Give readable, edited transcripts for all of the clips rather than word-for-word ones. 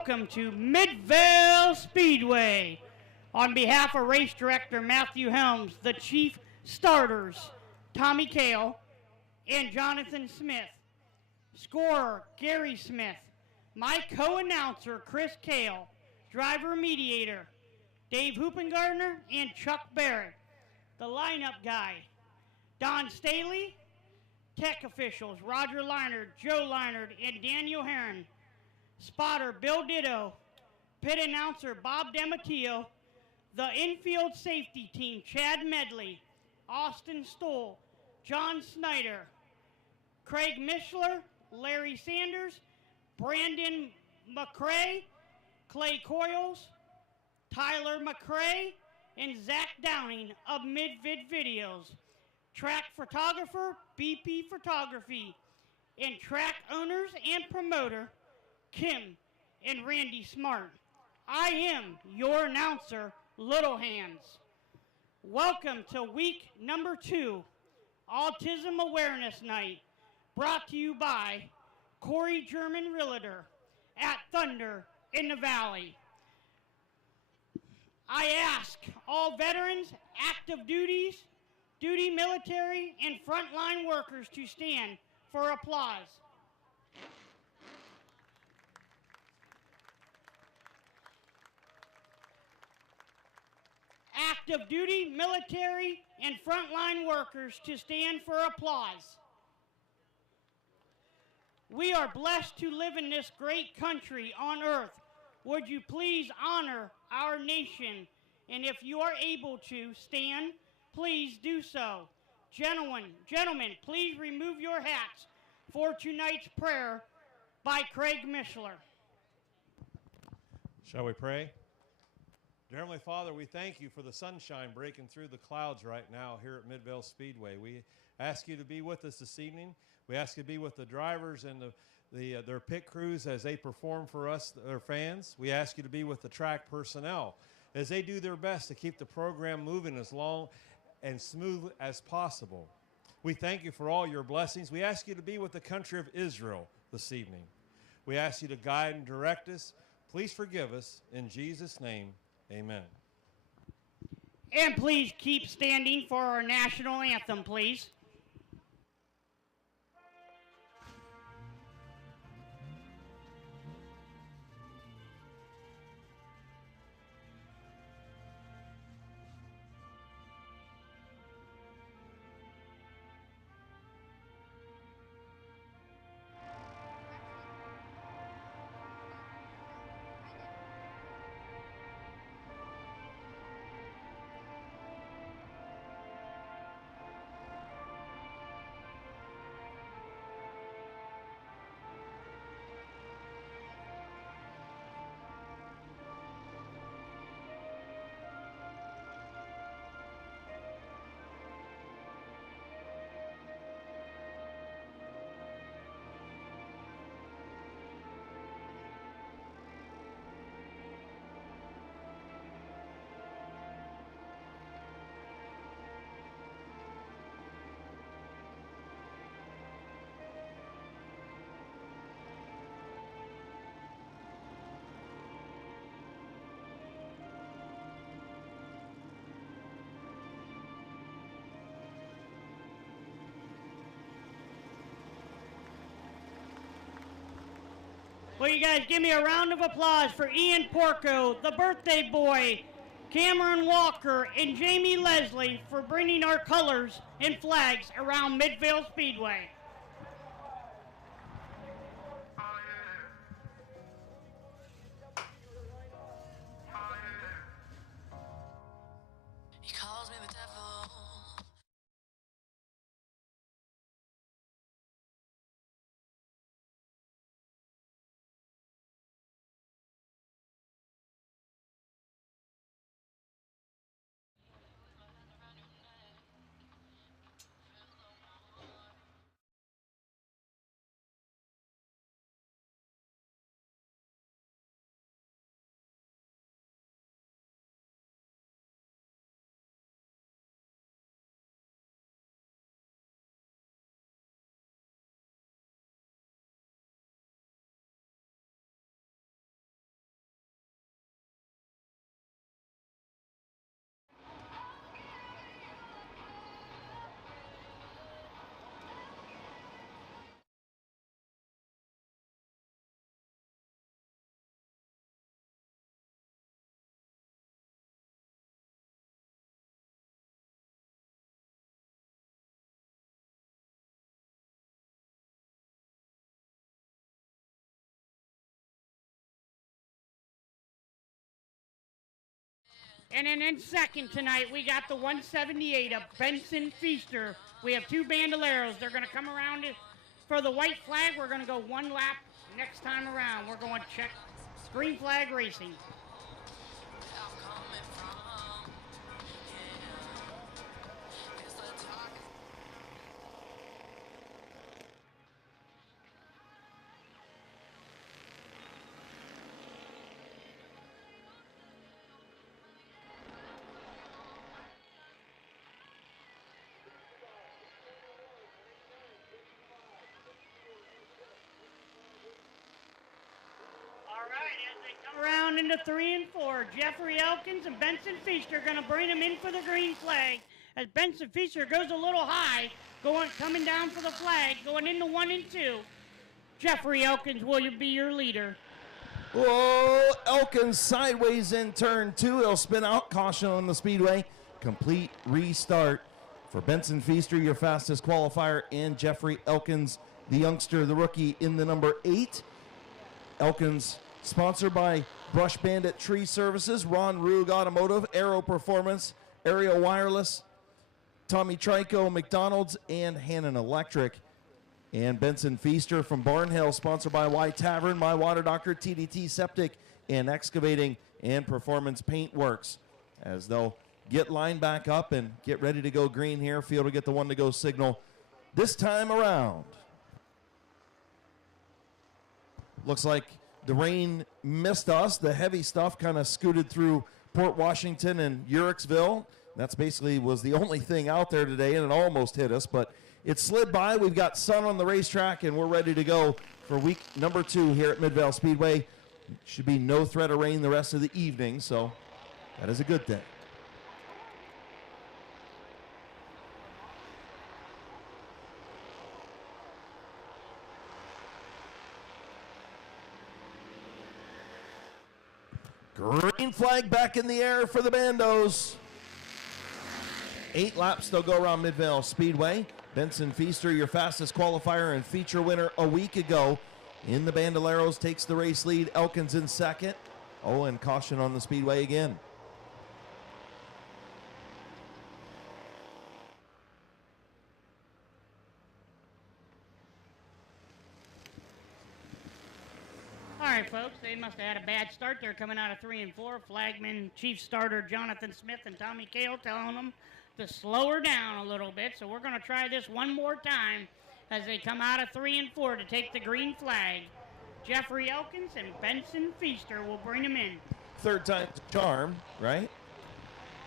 Welcome to Mid-Vid Speedway. On behalf of race director Matthew Helms, the chief starters, Tommy Cale and Jonathan Smith, scorer Gary Smith, my co-announcer Chris Cale, driver mediator Dave Hoopengardner and Chuck Barrett, the lineup guy Don Staley, tech officials Roger Leinard, Joe Leinard, and Daniel Herron, spotter Bill Ditto, pit announcer Bob DeMatteo, the infield safety team Chad Medley, Austin Stoll, John Snyder, Craig Mishler, Larry Sanders, Brandon McCrae, Clay Coyles, Tyler McCrae, and Zach Downing of Mid-Vid Videos, track photographer BP Photography, and track owners and promoter Kim and Randy Smart. I am your announcer, Little Hands. Welcome to week number 2, Autism Awareness Night, brought to you by Corey German Realtor at Thunder in the Valley. I ask all veterans, active duty, military, and frontline workers to stand for applause. Active duty, military, and frontline workers to stand for applause. We are blessed to live in this great country on earth. Would you please honor our nation? And if you are able to stand, please do so. Gentlemen, please remove your hats for tonight's prayer by Craig Mishler. Shall we pray? Dear Heavenly Father, we thank you for the sunshine breaking through the clouds right now here at Mid-Vid Speedway. We ask you to be with us this evening. We ask you to be with the drivers and their pit crews as they perform for us, their fans. We ask you to be with the track personnel as they do their best to keep the program moving as long and smooth as possible. We thank you for all your blessings. We ask you to be with the country of Israel this evening. We ask you to guide and direct us. Please forgive us. In Jesus' name, amen. And please keep standing for our national anthem, please. Will you guys give me a round of applause for Ian Porco, the birthday boy, Cameron Walker, and Jamie Leslie for bringing our colors and flags around Mid-Vid Speedway. And then in second tonight, we got the 178 of Benson Feaster. We have two bandoleros. They're going to come around for the white flag. We're going to go one lap next time around. We're going to check green flag racing. Around into 3 and 4. Jeffrey Elkins and Benson Feaster are going to bring him in for the green flag. As Benson Feaster goes a little high, coming down for the flag, going into 1 and 2. Jeffrey Elkins will be your leader. Whoa, Elkins sideways in turn 2. He'll spin out, caution on the speedway. Complete restart for Benson Feaster, your fastest qualifier, and Jeffrey Elkins, the youngster, the rookie, in the number 8. Elkins, sponsored by Brush Bandit Tree Services, Ron Rug Automotive, Aero Performance, Aerial Wireless, Tommy Trico, McDonald's, and Hannon Electric. And Benson Feaster from Barnhill, sponsored by Y Tavern, My Water Doctor, TDT Septic, and Excavating and Performance Paint Works. As they'll get lined back up and get ready to go green here, field will get the one to go signal this time around. Looks like the rain missed us. The heavy stuff kind of scooted through Port Washington and Uricksville. That's basically was the only thing out there today, and it almost hit us, but it slid by. We've got sun on the racetrack, and we're ready to go for week number 2 here at Midvale Speedway. Should be no threat of rain the rest of the evening, so that is a good thing. Green flag back in the air for the Bandos. 8 laps they'll go around Midvale Speedway. Benson Feaster, your fastest qualifier and feature winner a week ago in the Bandoleros, takes the race lead. Elkins in second. Oh, and caution on the speedway again. All right, folks, they must have had a bad start. They're coming out of 3 and 4. Flagman, chief starter Jonathan Smith and Tommy Kale telling them to slow her down a little bit. So we're going to try this one more time as they come out of 3 and 4 to take the green flag. Jeffrey Elkins and Benson Feaster will bring them in. Third time's a charm, right?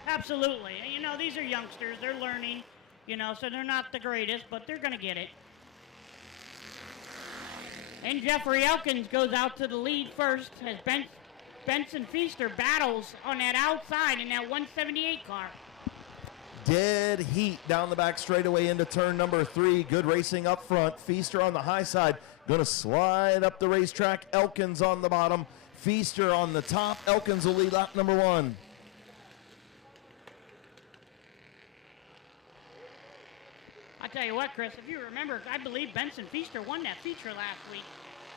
Absolutely. You know, these are youngsters. They're learning, you know, so they're not the greatest, but they're going to get it. And Jeffrey Elkins goes out to the lead first as Benson Feaster battles on that outside in that 178 car. Dead heat down the back straightaway into turn number 3. Good racing up front. Feaster on the high side. Going to slide up the racetrack. Elkins on the bottom. Feaster on the top. Elkins will lead lap number 1. I tell you what, Chris, if you remember, I believe Benson Feaster won that feature last week.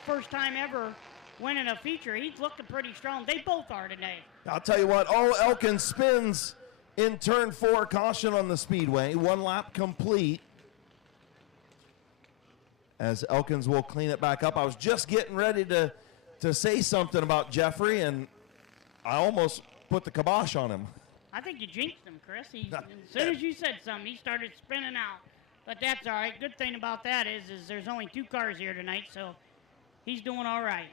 First time ever winning a feature. He's looking pretty strong. They both are today. I'll tell you what. Oh, Elkins spins in turn 4. Caution on the speedway. 1 lap complete. As Elkins will clean it back up. I was just getting ready to say something about Jeffrey, and I almost put the kibosh on him. I think you jinxed him, Chris. As soon as you said something, he started spinning out. But that's all right. Good thing about that is there's only 2 cars here tonight, so he's doing all right.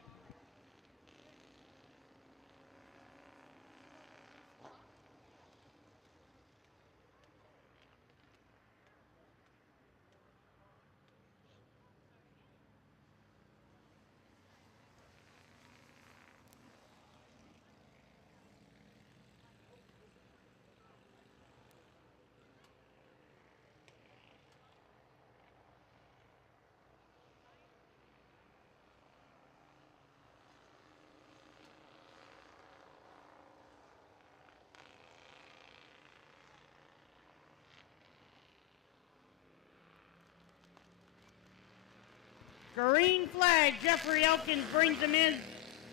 Green flag. Jeffrey Elkins brings him in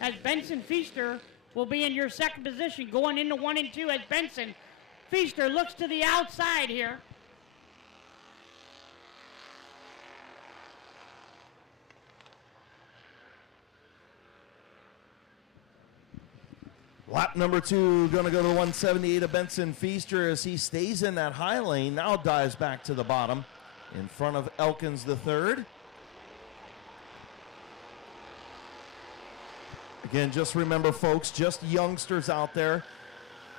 as Benson Feaster will be in your second position going into 1 and 2 as Benson Feaster looks to the outside here. Lap number 2 going to go to the 178 of Benson Feaster as he stays in that high lane, now dives back to the bottom in front of Elkins the third. Again, just remember, folks, just youngsters out there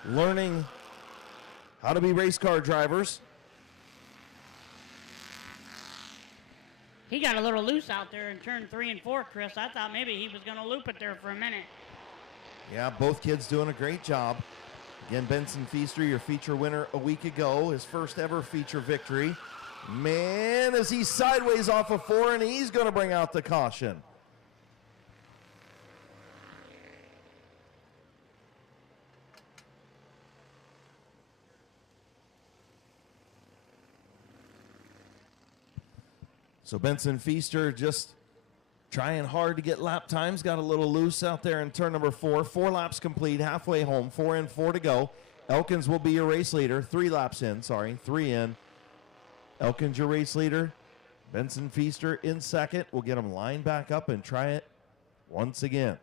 learning how to be race car drivers. He got a little loose out there in turn 3 and 4, Chris. I thought maybe he was going to loop it there for a minute. Yeah, both kids doing a great job. Again, Benson Feaster, your feature winner a week ago, his first ever feature victory. Man, as he's sideways off of 4, and he's going to bring out the caution. So Benson Feaster just trying hard to get lap times. Got a little loose out there in turn number 4. 4 laps complete, halfway home, 4 in, 4 to go. Elkins will be your race leader. 3 laps in, 3 in. Elkins your race leader. Benson Feaster in second. We'll get him lined back up and try it once again.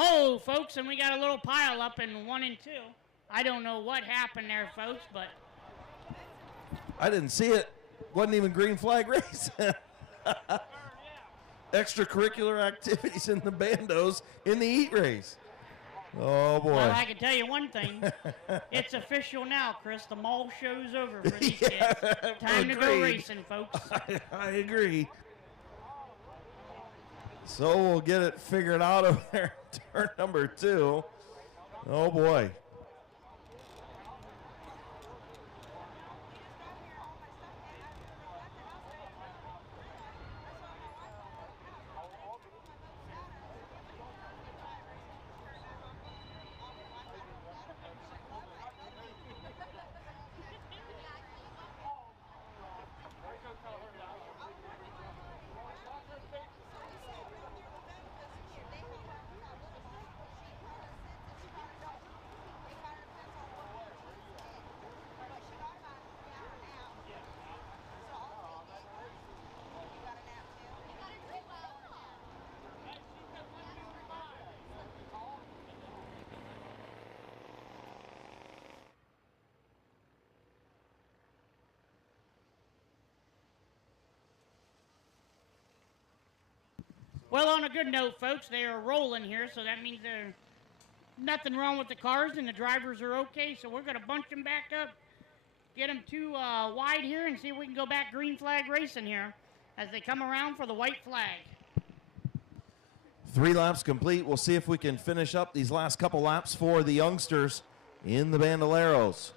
Oh, folks, and we got a little pile up in 1 and 2. I don't know what happened there, folks, but I didn't see it. Wasn't even green flag race. Extracurricular activities in the bandos in the heat race. Oh, boy. well, I can tell you one thing. It's official now, Chris. The mall show's over for these kids. Time to go agreed. racing, folks. I agree. So we'll get it figured out over there. Turn number 2. Oh, boy. Well, on a good note, folks, they are rolling here, so that means there's nothing wrong with the cars and the drivers are okay. So we're going to bunch them back up, get them too wide here, and see if we can go back green flag racing here as they come around for the white flag. 3 laps complete. We'll see if we can finish up these last couple laps for the youngsters in the Bandoleros.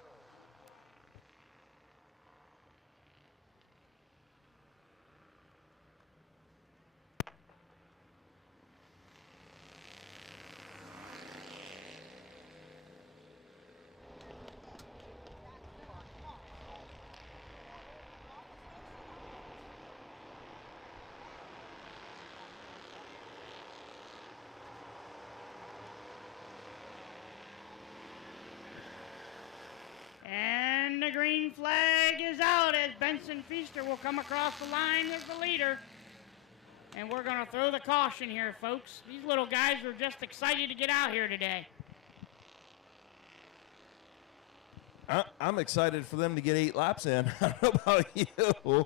And the green flag is out as Benson Feaster will come across the line as the leader. And we're going to throw the caution here, folks. These little guys are just excited to get out here today. I'm excited for them to get 8 laps in. I don't know about you.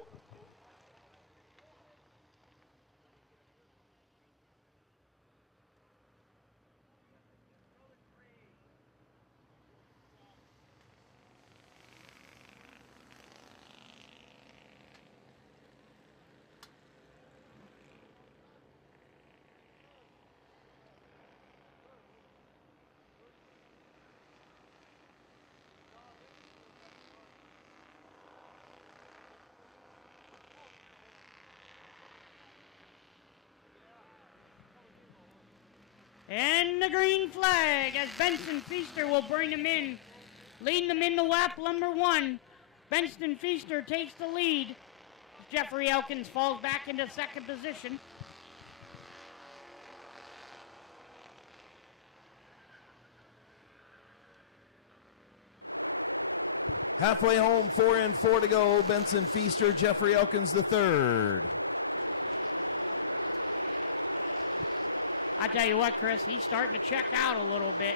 And the green flag as Benson Feaster will bring him in Leading them into lap number 1. Benson Feaster takes the lead. Jeffrey Elkins falls back into second position. Halfway home, 4 and 4 to go. Benson Feaster, Jeffrey Elkins the third. I tell you what, Chris, he's starting to check out a little bit.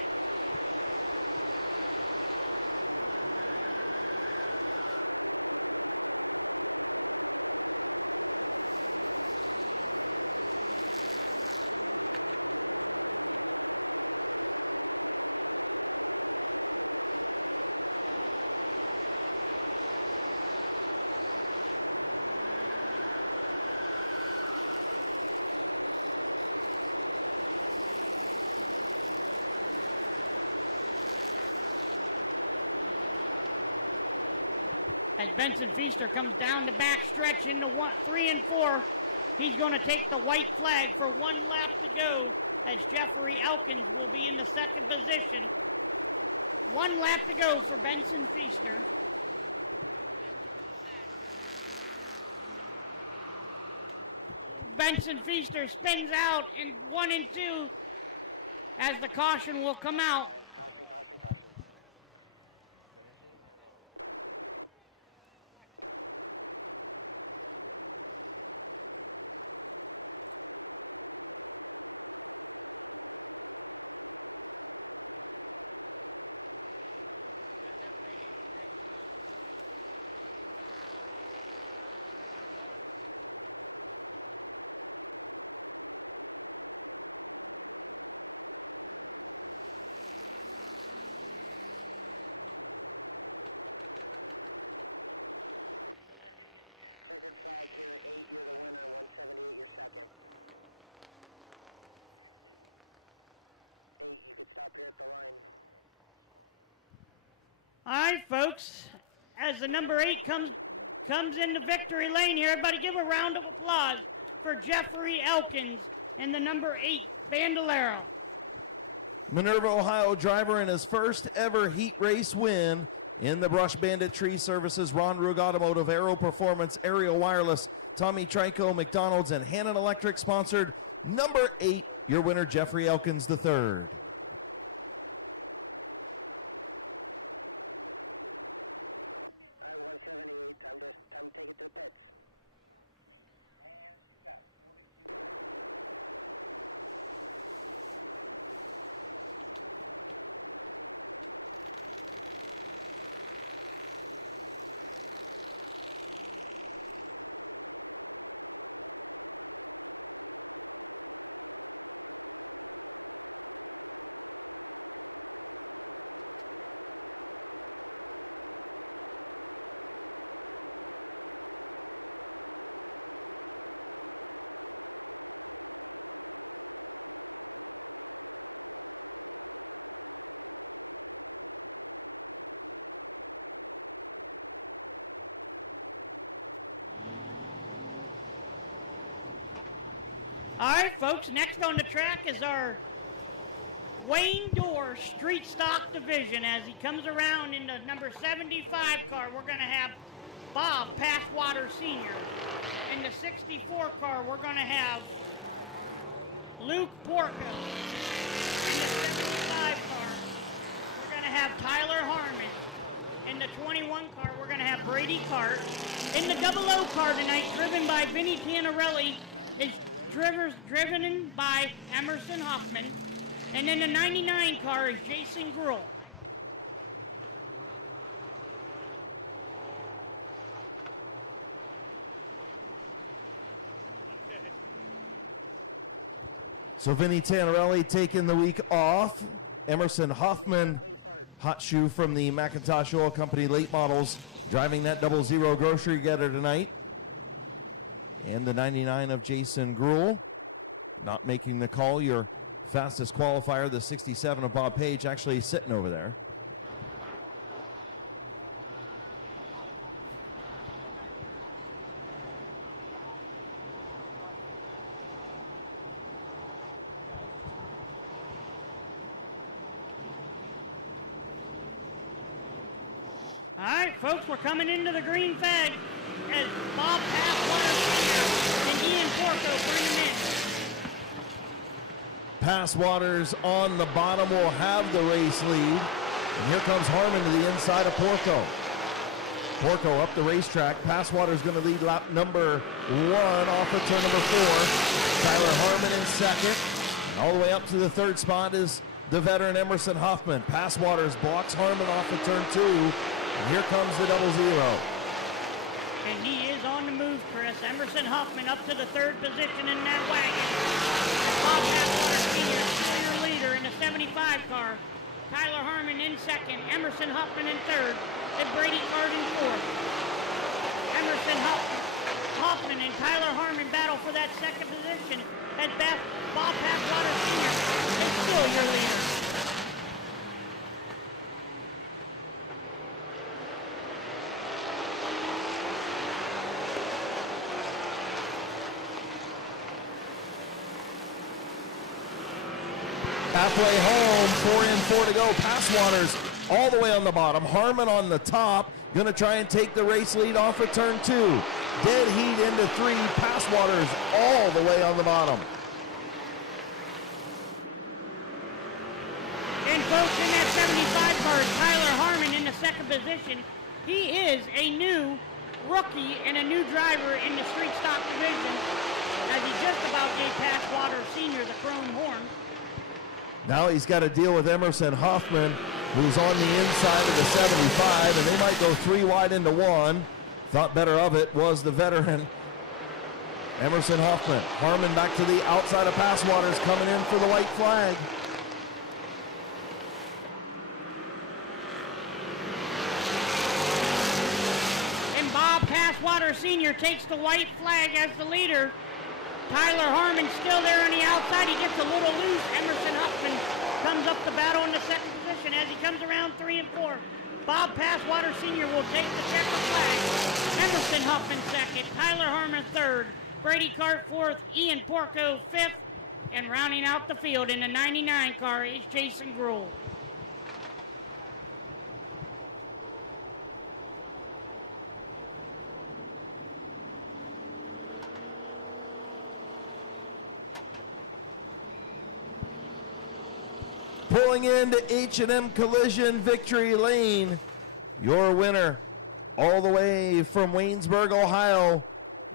As Benson Feaster comes down the back stretch into 3 and 4, he's going to take the white flag for 1 lap to go, as Jeffrey Elkins will be in the second position. 1 lap to go for Benson Feaster. Benson Feaster spins out in 1 and 2 as the caution will come out. All right, folks, as the number 8 comes into victory lane here, everybody give a round of applause for Jeffrey Elkins and the number 8 Bandolero. Minerva, Ohio driver in his first ever heat race win in the Brush Bandit Tree Services, Ron Rug Automotive, Aero Performance, Aerial Wireless, Tommy Trico, McDonald's, and Hannon Electric sponsored number 8, your winner, Jeffrey Elkins III. All right, folks, next on the track is our Wayne Dorr Street Stock Division. As he comes around in the number 75 car, we're going to have Bob Passwater Sr. In the 64 car, we're going to have Luke Porco. In the 75 car, we're going to have Tyler Harmon. In the 21 car, we're going to have Brady Cart. In the 00 car tonight, driven by Vinny Tanarelli, is driven by Emerson Hoffman. And then the 99 car is Jason Gruhl. So Vinny Tanarelli taking the week off. Emerson Hoffman, hot shoe from the McIntosh Oil Company late models, driving that 00 grocery getter tonight. And the 99 of Jason Gruhl, not making the call. Your fastest qualifier, the 67 of Bob Page, actually sitting over there. folks, we're coming into the green flag as Bob Passwater Sr. and Ian Porco bring him in. Passwaters on the bottom will have the race lead. And here comes Harmon to the inside of Porco. Porco up the racetrack. Passwater's going to lead lap number 1 off of turn number 4. Tyler Harmon in second. And all the way up to the third spot is the veteran Emerson Huffman. Passwaters blocks Harmon off of turn 2. And here comes the 0-0. And he is on the move, Chris. Emerson Huffman up to the third position in that wagon. Bob Passwater Sr. clear leader in the 75 car. Tyler Harmon in second. Emerson Huffman in third. And Brady Card in fourth. Emerson Huffman and Tyler Harmon battle for that second position as Bob Passwater Sr. is still your leader. Halfway home, 4 in, 4 to go. Passwaters all the way on the bottom. Harmon on the top. Going to try and take the race lead off of turn 2. Dead heat into 3. Passwaters all the way on the bottom. And folks, in that 75 car, Tyler Harmon in the second position. He is a new rookie and a new driver in the street stock division, as he just about gave Passwater Sr. the chrome horn. Now he's got to deal with Emerson Huffman, who's on the inside of the 75, and they might go 3 wide into 1. Thought better of it was the veteran Emerson Huffman. Harmon back to the outside of Passwaters, coming in for the white flag. And Bob Passwater Sr. takes the white flag as the leader. Tyler Harmon still there on the outside. He gets a little loose. Emerson Huffman comes up the battle in the second position as he comes around 3 and 4. Bob Passwater Sr. will take the checkered flag. Emerson Huffman second. Tyler Harmon third. Brady Cart fourth. Ian Porco fifth. And rounding out the field in the 99 car is Jason Gruhl. Pulling into H&M Collision Victory Lane, your winner all the way from Waynesburg, Ohio,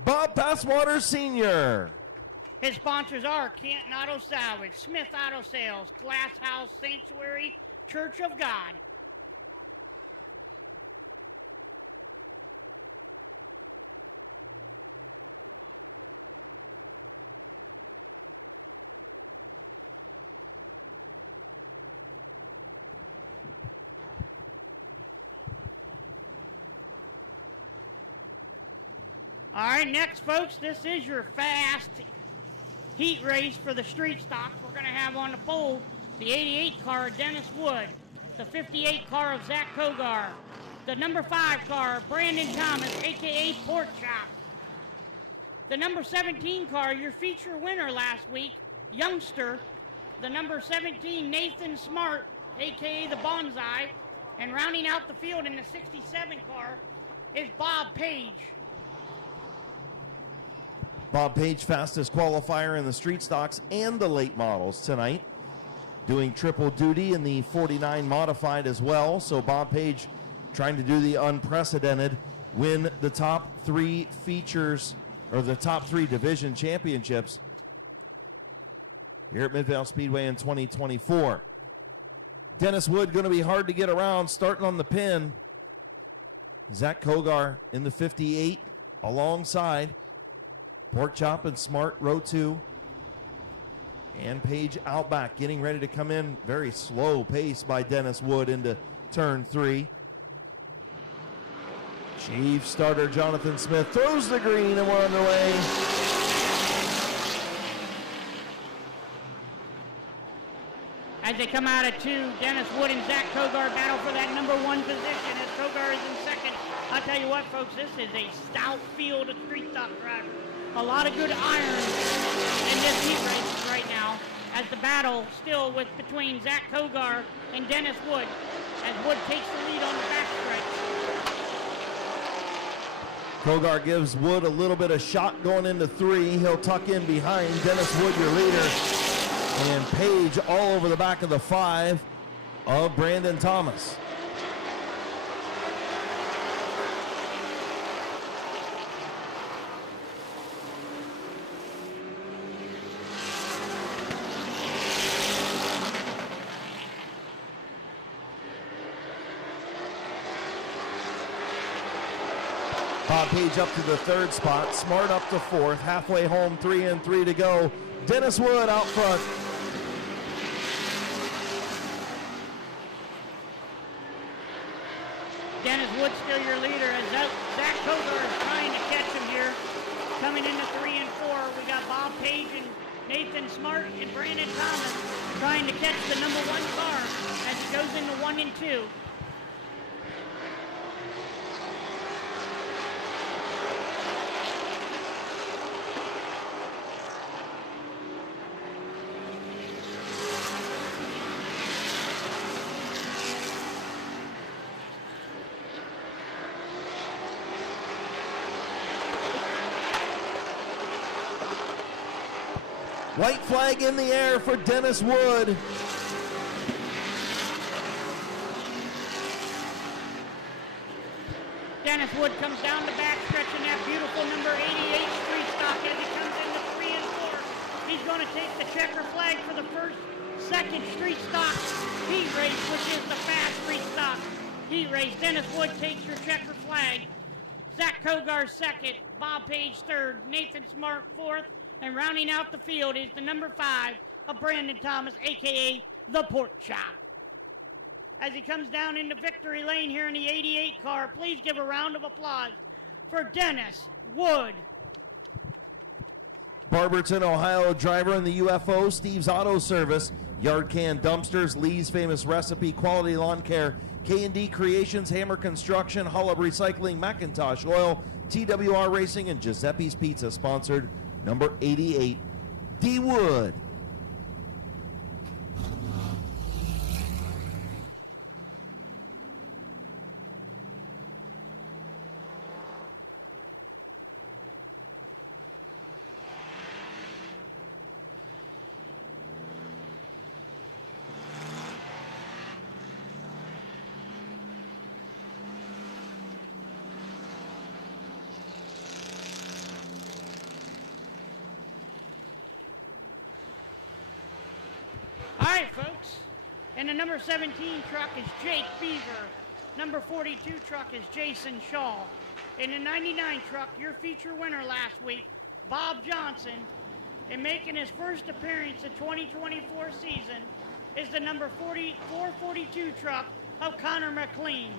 Bob Passwater Sr. His sponsors are Canton Auto Salvage, Smith Auto Sales, Glass House Sanctuary, Church of God. All right, next, folks, this is your fast heat race for the street stock. We're going to have on the pole the 88 car of Dennis Wood, the 58 car of Zach Kogar, the number 5 car Brandon Thomas, a.k.a. Pork Chop, the number 17 car, your feature winner last week, Youngster, the number 17 Nathan Smart, a.k.a. the Bonsai, and rounding out the field in the 67 car is Bob Page. Bob Page, fastest qualifier in the street stocks and the late models tonight. Doing triple duty in the 49 modified as well. So Bob Page trying to do the unprecedented, win the top 3 features, or the top 3 division championships here at Mid-Vid Speedway in 2024. Dennis Wood going to be hard to get around, starting on the pin. Zach Kogar in the 58 alongside. Pork Chop and Smart, row 2. And Page out back, getting ready to come in. Very slow pace by Dennis Wood into turn 3. Chief starter Jonathan Smith throws the green, and we're underway. As they come out of 2, Dennis Wood and Zach Kogar battle for that number 1 position as Kogar is in second. I'll tell you what, folks, this is a stout field of street stock drivers. A lot of good irons in this heat race right now, as the battle still between Zach Kogar and Dennis Wood, as Wood takes the lead on the backstretch. Kogar gives Wood a little bit of shot going into 3. He'll tuck in behind Dennis Wood, your leader. And Page all over the back of the 5 of Brandon Thomas. Bob Page up to the 3rd spot. Smart up to 4th. Halfway home, 3 and 3 to go. Dennis Wood out front. Dennis Wood still your leader as Zach Kogar is trying to catch him here. Coming into 3 and 4, we got Bob Page and Nathan Smart and Brandon Thomas trying to catch the number 1 car as it goes into 1 and 2. White flag in the air for Dennis Wood. Dennis Wood comes down the backstretch in that beautiful number 88 street stock as he comes into 3 and 4. He's going to take the checker flag for the second street stock heat race, which is the fast street stock heat race. Dennis Wood takes your checker flag. Zach Kogar 2nd, Bob Page 3rd, Nathan Smart 4th, and rounding out the field is the number 5 of Brandon Thomas, a.k.a. the Pork Chop. As he comes down into victory lane here in the 88 car, please give a round of applause for Dennis Wood. Barberton, Ohio driver in the UFO, Steve's Auto Service, Yard Can Dumpsters, Lee's Famous Recipe, Quality Lawn Care, K&D Creations, Hammer Construction, Hullab Recycling, Macintosh Oil, TWR Racing, and Giuseppe's Pizza sponsored number 88, D. Wood. All right, folks. And the number 17 truck is Jake Beaver. Number 42 truck is Jason Shaw. In the 99 truck, your feature winner last week, Bob Johnson, and making his first appearance the 2024 season is the number 442 truck of Connor McLean.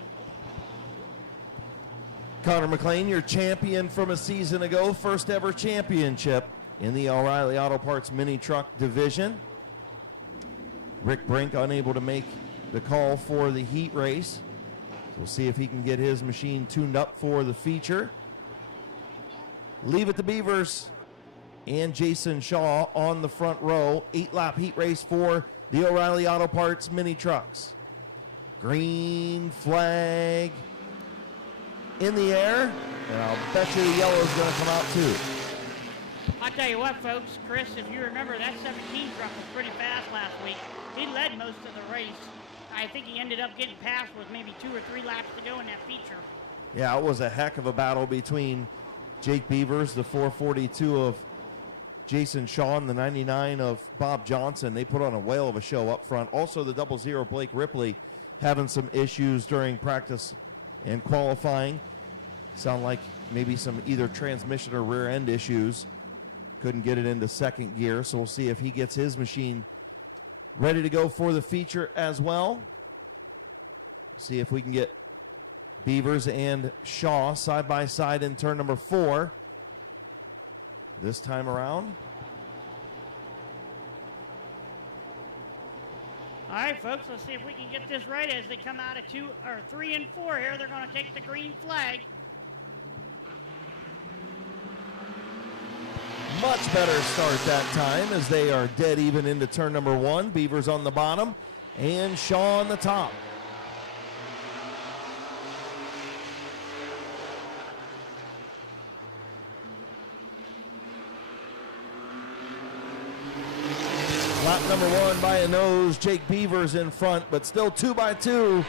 Connor McLean, your champion from a season ago, first ever championship in the O'Reilly Auto Parts mini truck division. Rick Brink unable to make the call for the heat race. We'll see if he can get his machine tuned up for the feature. Leave it to Beavers and Jason Shaw on the front row. 8-lap heat race for the O'Reilly Auto Parts mini trucks. Green flag in the air, and I'll bet you the yellow is going to come out too. I'll tell you what, folks, Chris, if you remember, that 17 truck was pretty fast last week. He led most of the race. I think he ended up getting past with maybe 2 or 3 laps to go in that feature. Yeah, it was a heck of a battle between Jake Beavers, the 442 of Jason Shaw, and the 99 of Bob Johnson. They put on a whale of a show up front. Also, the 00 Blake Ripley having some issues during practice and qualifying. Sound like maybe some either transmission or rear end issues. Couldn't get it into second gear, so we'll see if he gets his machine ready to go for the feature as well. See if we can get Beavers and Shaw side by side in turn number 4 this time around. All right, folks, let's see if we can get this right as they come out of 3 and 4 here. They're going to take the green flag. Much better start that time as they are dead even into turn number 1. Beavers on the bottom and Shaw on the top. number 1 by a nose. Jake Beavers in front, but still 2 by 2.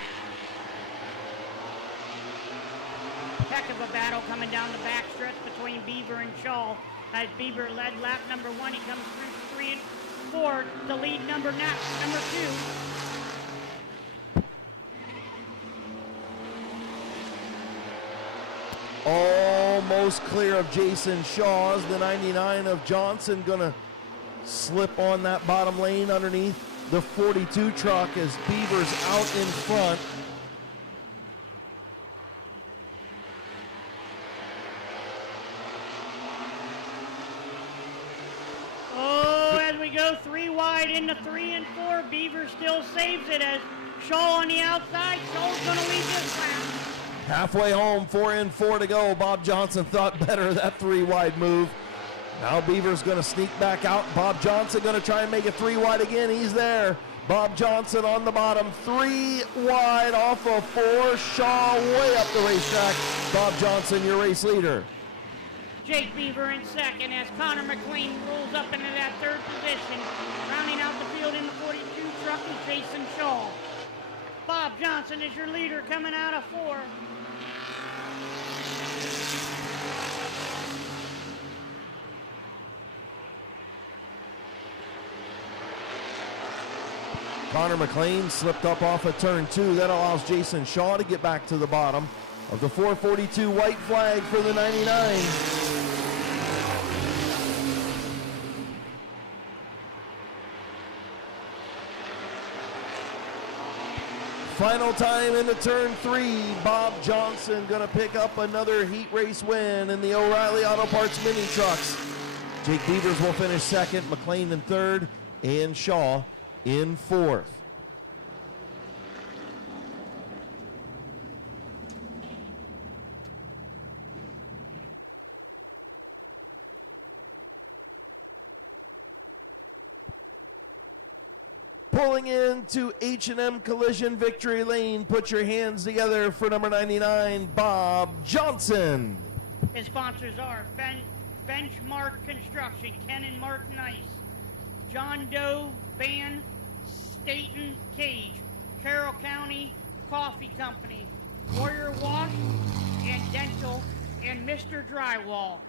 Heck of a battle coming down the backstretch between Beaver and Shaw. As Beaver led lap number 1, he comes through 3 and 4 to lead number 2. Almost clear of Jason Shaw's. The 99 of Johnson gonna slip on that bottom lane underneath the 42 truck as Beaver's out in front. Oh, as we go 3 wide into 3 and 4, Beaver still saves it as Shaw on the outside. Shaw's gonna lead this lap. Halfway home, 4 and 4 to go. Bob Johnson thought better of that 3 wide move. Now Beaver's going to sneak back out. Bob Johnson going to try and make it 3 wide again. He's there. Bob Johnson on the bottom. 3 wide off of 4. Shaw way up the racetrack. Bob Johnson, your race leader. Jake Beaver in second as Connor McLean rolls up into that 3rd position. Rounding out the field in the 42 truck is Jason Shaw. Bob Johnson is your leader coming out of 4. Connor McLean slipped up off of turn 2. That allows Jason Shaw to get back to the bottom of the 442 white flag for the 99. Final time into turn 3. Bob Johnson going to pick up another heat race win in the O'Reilly Auto Parts mini trucks. Jake Beavers will finish 2nd, McLean in 3rd, and Shaw in 4th. Pulling into H&M Collision Victory Lane, put your hands together for number 99, Bob Johnson. His sponsors are Benchmark Construction, Ken and Mark Nice, John Doe Van Staten Cage, Carroll County Coffee Company, Warrior Wash and Dental, and Mr. Drywall.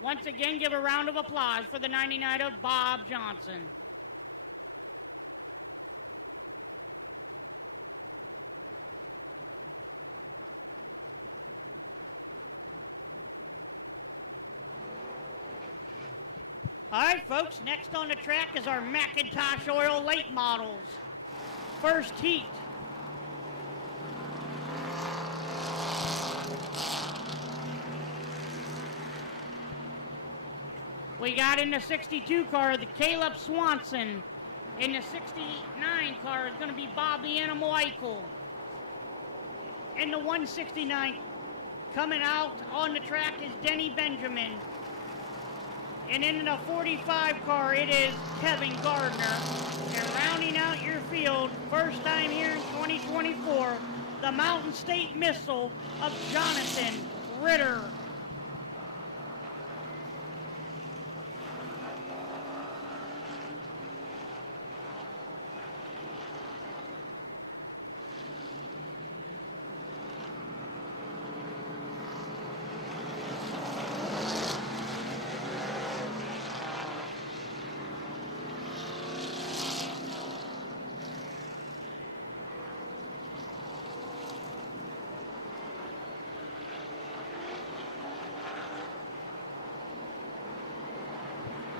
Once again, give a round of applause for the 99 of Bob Johnson. All right, folks, next on the track is our Macintosh Oil late models. First heat. We got in the 62 car, the Caleb Swanson. In the 69 car is going to be Bob the Animal Eichel. In the 169, coming out on the track is Denny Benjamin. And in the 45 car, it is Kevin Gardner. And rounding out your field, first time here in 2024, the Mountain State Missile of Jonathan Ritter.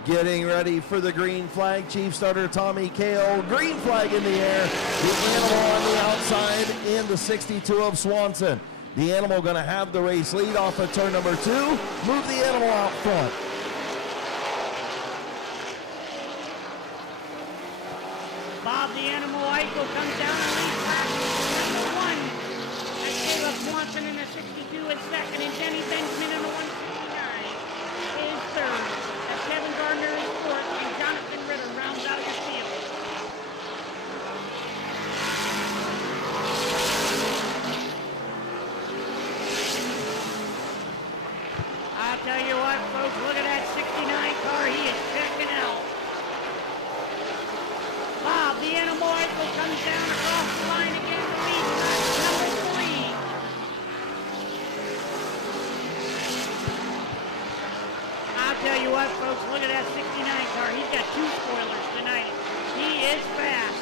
Getting ready for the green flag, Chief Starter Tommy Kale. Green flag in the air. The Animal on the outside in the 62 of Swanson. The Animal going to have the race lead off of turn number 2. Move the Animal out front. Bob the Animal Eichel comes down and leads lap number 1. And Caleb Swanson in the 62 is second, and Denny Benjamin in the 169 is third. Kevin Gardner is fourth, and Jonathan Ritter rounds out your field. I'll tell you what, folks, look at that 69 car. He is checking out. look at that 69 car. He's got 2 spoilers tonight. He is fast.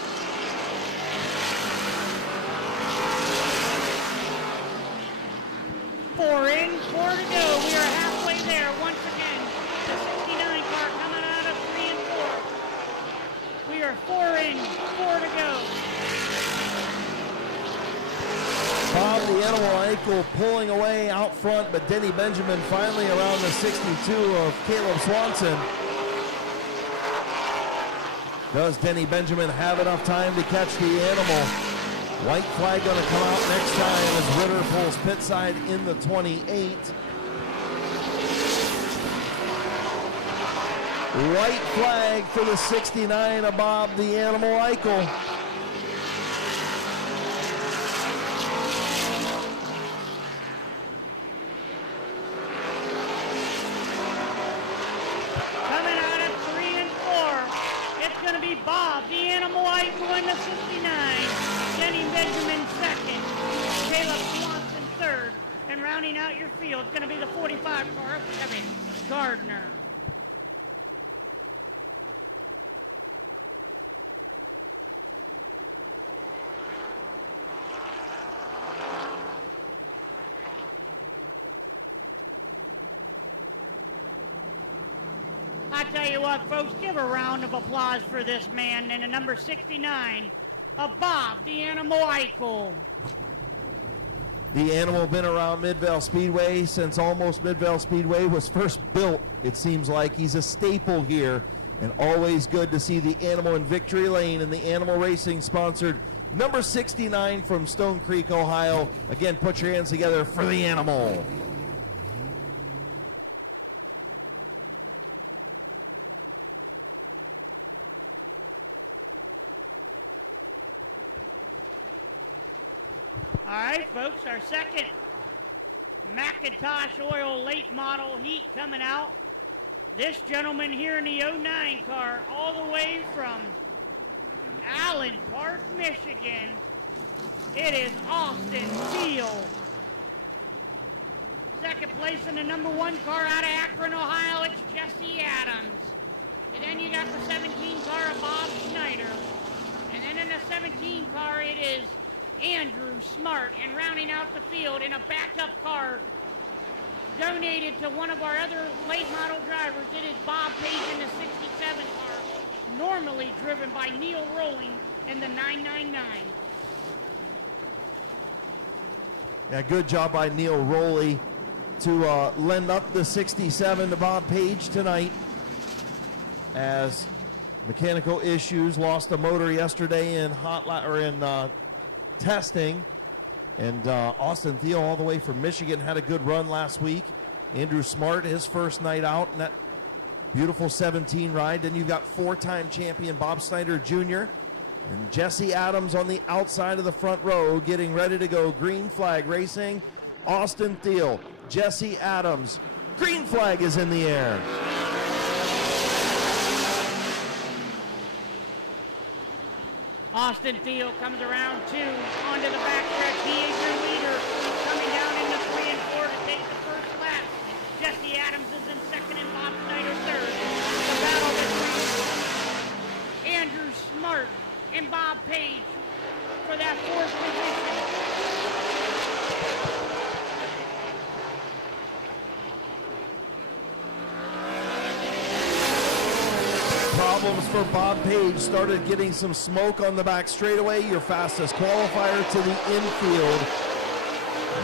Four in, 4 to go. We are halfway there once again. The 69 car coming out of 3 and 4. We are 4 in, 4 to go. Bob the Animal Ankle pulling away out front, but Denny Benjamin finally around the 62 of Caleb Swanson. Does Denny Benjamin have enough time to catch the Animal? White flag going to come out next time as Ritter pulls pit side in the 28. White flag for the 69 of Bob the Animal Eichel. Coming out of 3 and 4, it's going to be Bob the Animal Eichel in the 69. Denny Benjamin second, Caleb Swanson third, and rounding out your field is going to be the 45 car of Kevin Gardner. I tell you what, folks, give a round of applause for this man and the number 69 of Bob the Animal Eichel. The Animal been around Mid-Vid Speedway since almost Mid-Vid Speedway was first built. It seems like he's a staple here, and always good to see the Animal in victory lane, and the Animal Racing sponsored number 69 from Stone Creek, Ohio. Again, put your hands together for the Animal. All right, folks, our second Macintosh Oil late model heat coming out. This gentleman here in the 09 car, all the way from Allen Park, Michigan. It is Austin Steele. Second place in the number 1 car out of Akron, Ohio, it's Jesse Adams. And then you got the 17 car of Bob Schneider. And then in the 17 car, it is Andrew Smart, and rounding out the field in a backup car donated to one of our other late model drivers. It is Bob Page in the 67 car, normally driven by Neil Rowling in the 999. Yeah, good job by Neil Rowley to lend up the 67 to Bob Page tonight, as mechanical issues, lost a motor yesterday in testing, and Austin Thiel all the way from Michigan had a good run last week. Andrew Smart, his first night out in that beautiful 17 ride. Then you've got 4-time champion Bob Snyder Jr. and Jesse Adams on the outside of the front row getting ready to go. Green flag racing. Austin Thiel, Jesse Adams. Green flag is in the air. Austin Thiel comes around 2 onto the backstretch. He is your leader, coming down into 3 and 4 to take the first lap. Jesse Adams is in second and Bob Snyder third. The battle between Andrew Smart and Bob Page for that 4th position. Problems for Bob Page. Started getting some smoke on the back straightaway. Your fastest qualifier to the infield.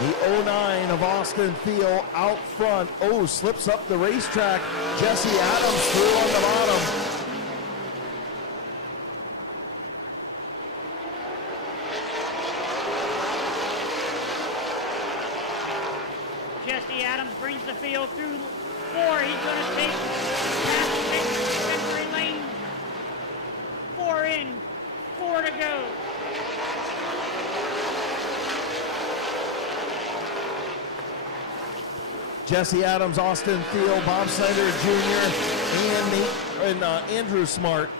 The 09 of Austin Thiel out front. Oh, slips up the racetrack. Jesse Adams through on the bottom. Jesse Adams brings the field through 4. He's going to take past victory lane. 4 in, 4 to go. Jesse Adams, Austin Thiel, Bob Snyder Jr., and Andrew Smart.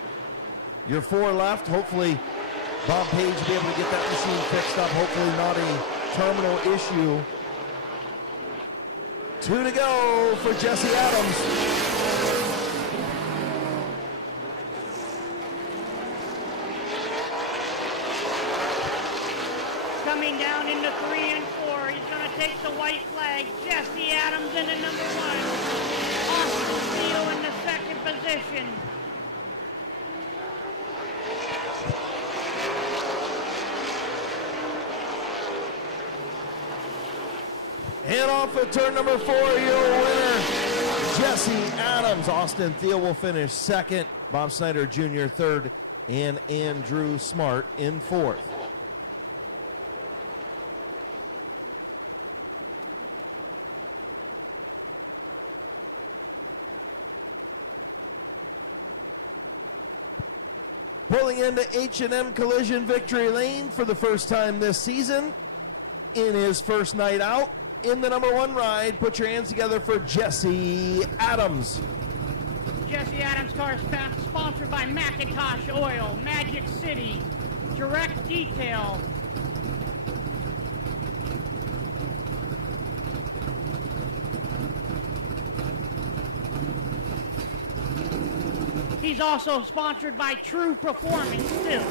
Your 4 left. Hopefully Bob Page will be able to get that machine fixed up. Hopefully not a terminal issue. 2 to go for Jesse Adams. coming down into 3 and 4. He's going to take the white flag. Jesse Adams into number 1. Austin Theo in the second position. And off of turn number 4, your winner, Jesse Adams. Austin Thiel will finish second, Bob Snyder Jr. third, and Andrew Smart in fourth. Pulling into H&M Collision Victory Lane for the first time this season in his first night out. In the number 1 ride, put your hands together for Jesse Adams. Jesse Adams car is sponsored by Macintosh Oil, Magic City, Direct Detail. He's also sponsored by True Performance, too.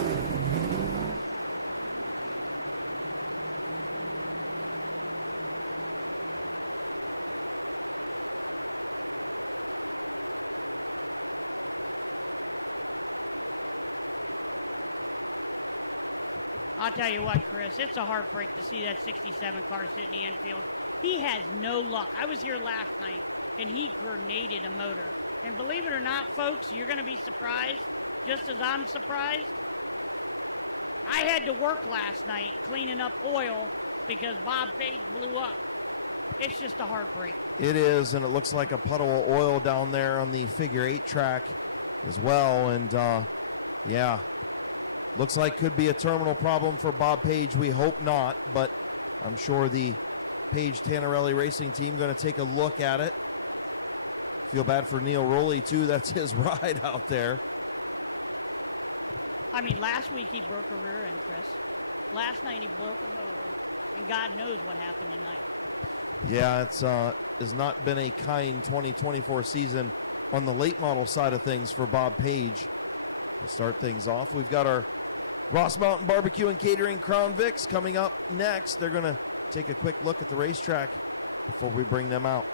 I'll tell you what, Chris, it's a heartbreak to see that 67 car sit in the infield. He has no luck. I was here last night, and he grenaded a motor. And believe it or not, folks, you're going to be surprised, just as I'm surprised. I had to work last night cleaning up oil because Bob Page blew up. It's just a heartbreak. It is, and it looks like a puddle of oil down there on the figure 8 track as well. And, yeah, looks like could be a terminal problem for Bob Page. We hope not, but I'm sure the Page Tannerelli Racing Team going to take a look at it. Feel bad for Neil Rowley, too. That's his ride out there. I mean, last week he broke a rear end, Chris. Last night he broke a motor, and God knows what happened tonight. Yeah, it's has not been a kind 2024 season on the late model side of things for Bob Page. To start things off, we've got our Ross Mountain Barbecue and Catering Crown Vics coming up next. They're going to take a quick look at the racetrack before we bring them out.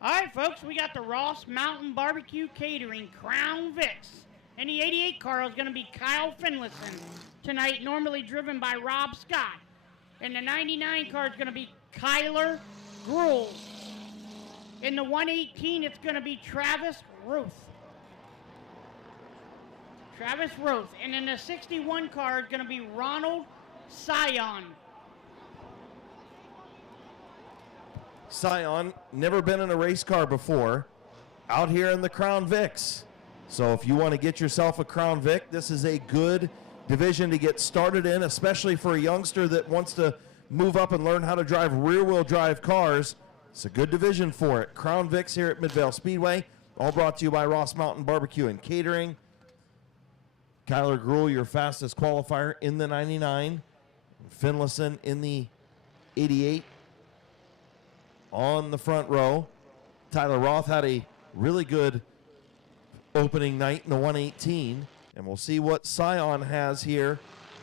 All right, folks, we got the Ross Mountain Barbecue Catering Crown Vics. And the 88 car is going to be Kyle Finlayson tonight, normally driven by Rob Scott. And the 99 car is going to be Kyler Gruhl. In the 118, it's going to be Travis Roth. And in the 61 car is going to be Ronald Sion. Sion, never been in a race car before, out here in the Crown Vics. So if you want to get yourself a Crown Vic, this is a good division to get started in, especially for a youngster that wants to move up and learn how to drive rear-wheel drive cars. It's a good division for it. Crown Vics here at Midvale Speedway, all brought to you by Ross Mountain Barbecue and Catering. Kyler Gruhl, your fastest qualifier in the 99. Finlayson in the 88 on the front row. Tyler Roth had a really good opening night in the 118, and we'll see what Sion has here.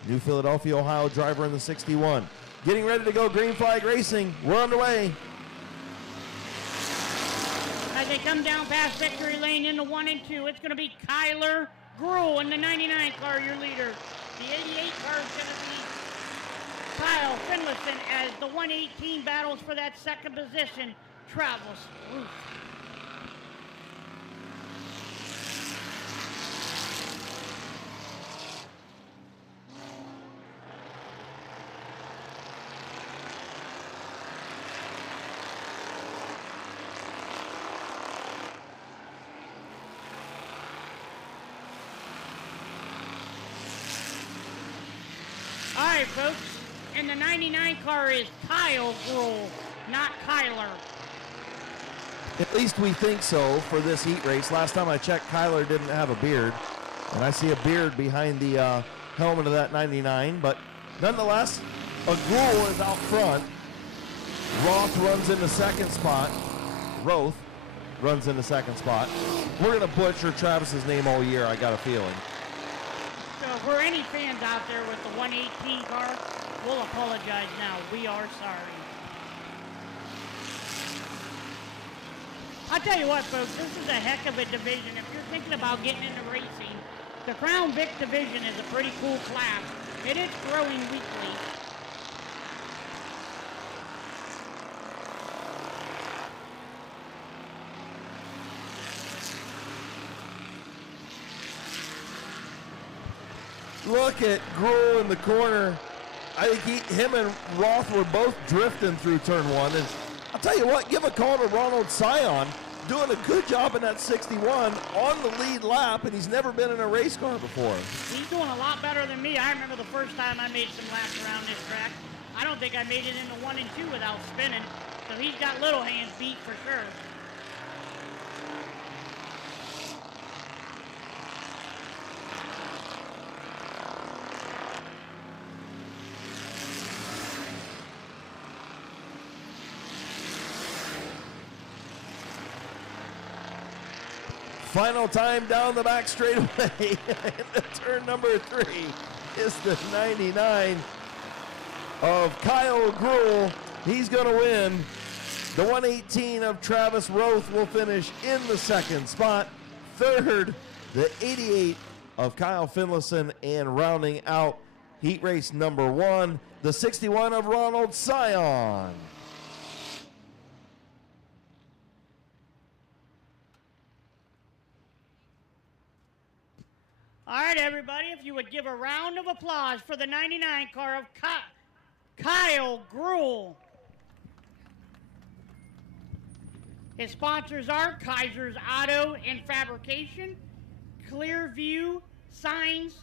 New Philadelphia, Ohio driver in the 61. Getting ready to go green flag racing. We're underway. As they come down past Victory Lane into 1 and 2, it's going to be Kyler Gruhl in the 99 car, your leader. The 88 car is going to be Kyle Finlayson as the 118 battles for that second position, Travis Roth. All right, folks, and the 99 car is Kyle Gruhl, not Kyler. At least we think so for this heat race. Last time I checked, Kyler didn't have a beard, and I see a beard behind the helmet of that 99, but nonetheless, a Gruhl is out front. Roth runs in the second spot. Roth runs in the second spot. We're going to butcher Travis's name all year, I got a feeling. So if we're any fans out there with the 118 car, we'll apologize now. We are sorry. I'll tell you what, folks, this is a heck of a division. If you're thinking about getting into racing, the Crown Vic division is a pretty cool class. It is growing weekly. Look at Gruhl in the corner. I think him and Roth were both drifting through turn one. And I'll tell you what, give a call to Ronald Sion, doing a good job in that 61 on the lead lap, and he's never been in a race car before. He's doing a lot better than me. I remember the first time I made some laps around this track. I don't think I made it into 1 and 2 without spinning. So he's got little hands beat for sure. Final time down the back straightaway into turn number 3 is the 99 of Kyle Gruhl. He's going to win. The 118 of Travis Roth will finish in the second spot. Third, the 88 of Kyle Finlayson, and rounding out heat race number 1, the 61 of Ronald Sion. All right, everybody, if you would give a round of applause for the 99 car of Kyle Gruhl. His sponsors are Kaiser's Auto and Fabrication, Clearview Signs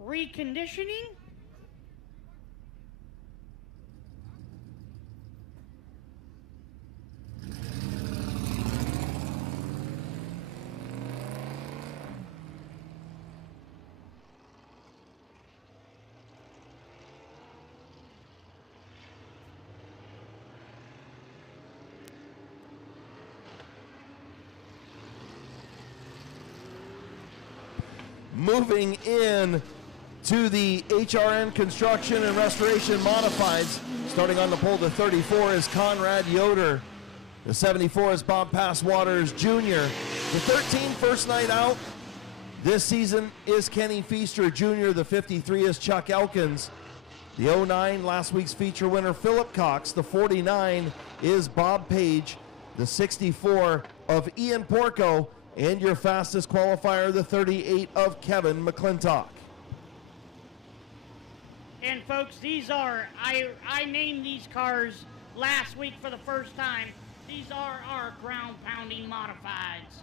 Reconditioning, moving in to the HRN Construction and Restoration Modifieds. Starting on the pole to 34 is Conrad Yoder. The 74 is Bob Passwaters Jr. The 13, first night out this season is Kenny Feaster Jr. The 53 is Chuck Elkins. The 09, last week's feature winner, Philip Cox. The 49 is Bob Page. The 64 of Ian Porco. And your fastest qualifier, the 38 of Kevin McClintock. And folks, these are, I named these cars last week for the first time. These are our ground pounding modifieds.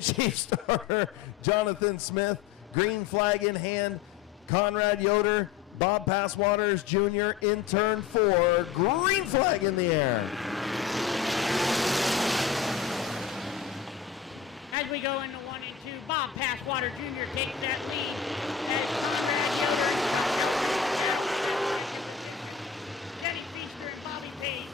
Chief starter Jonathan Smith, green flag in hand. Conrad Yoder, Bob Passwaters Jr. in turn 4, green flag in the air. As we go into 1 and 2, Bob Passwater Jr. takes that lead as Conrad Yoder and Kenny Feaster and Bobby Page.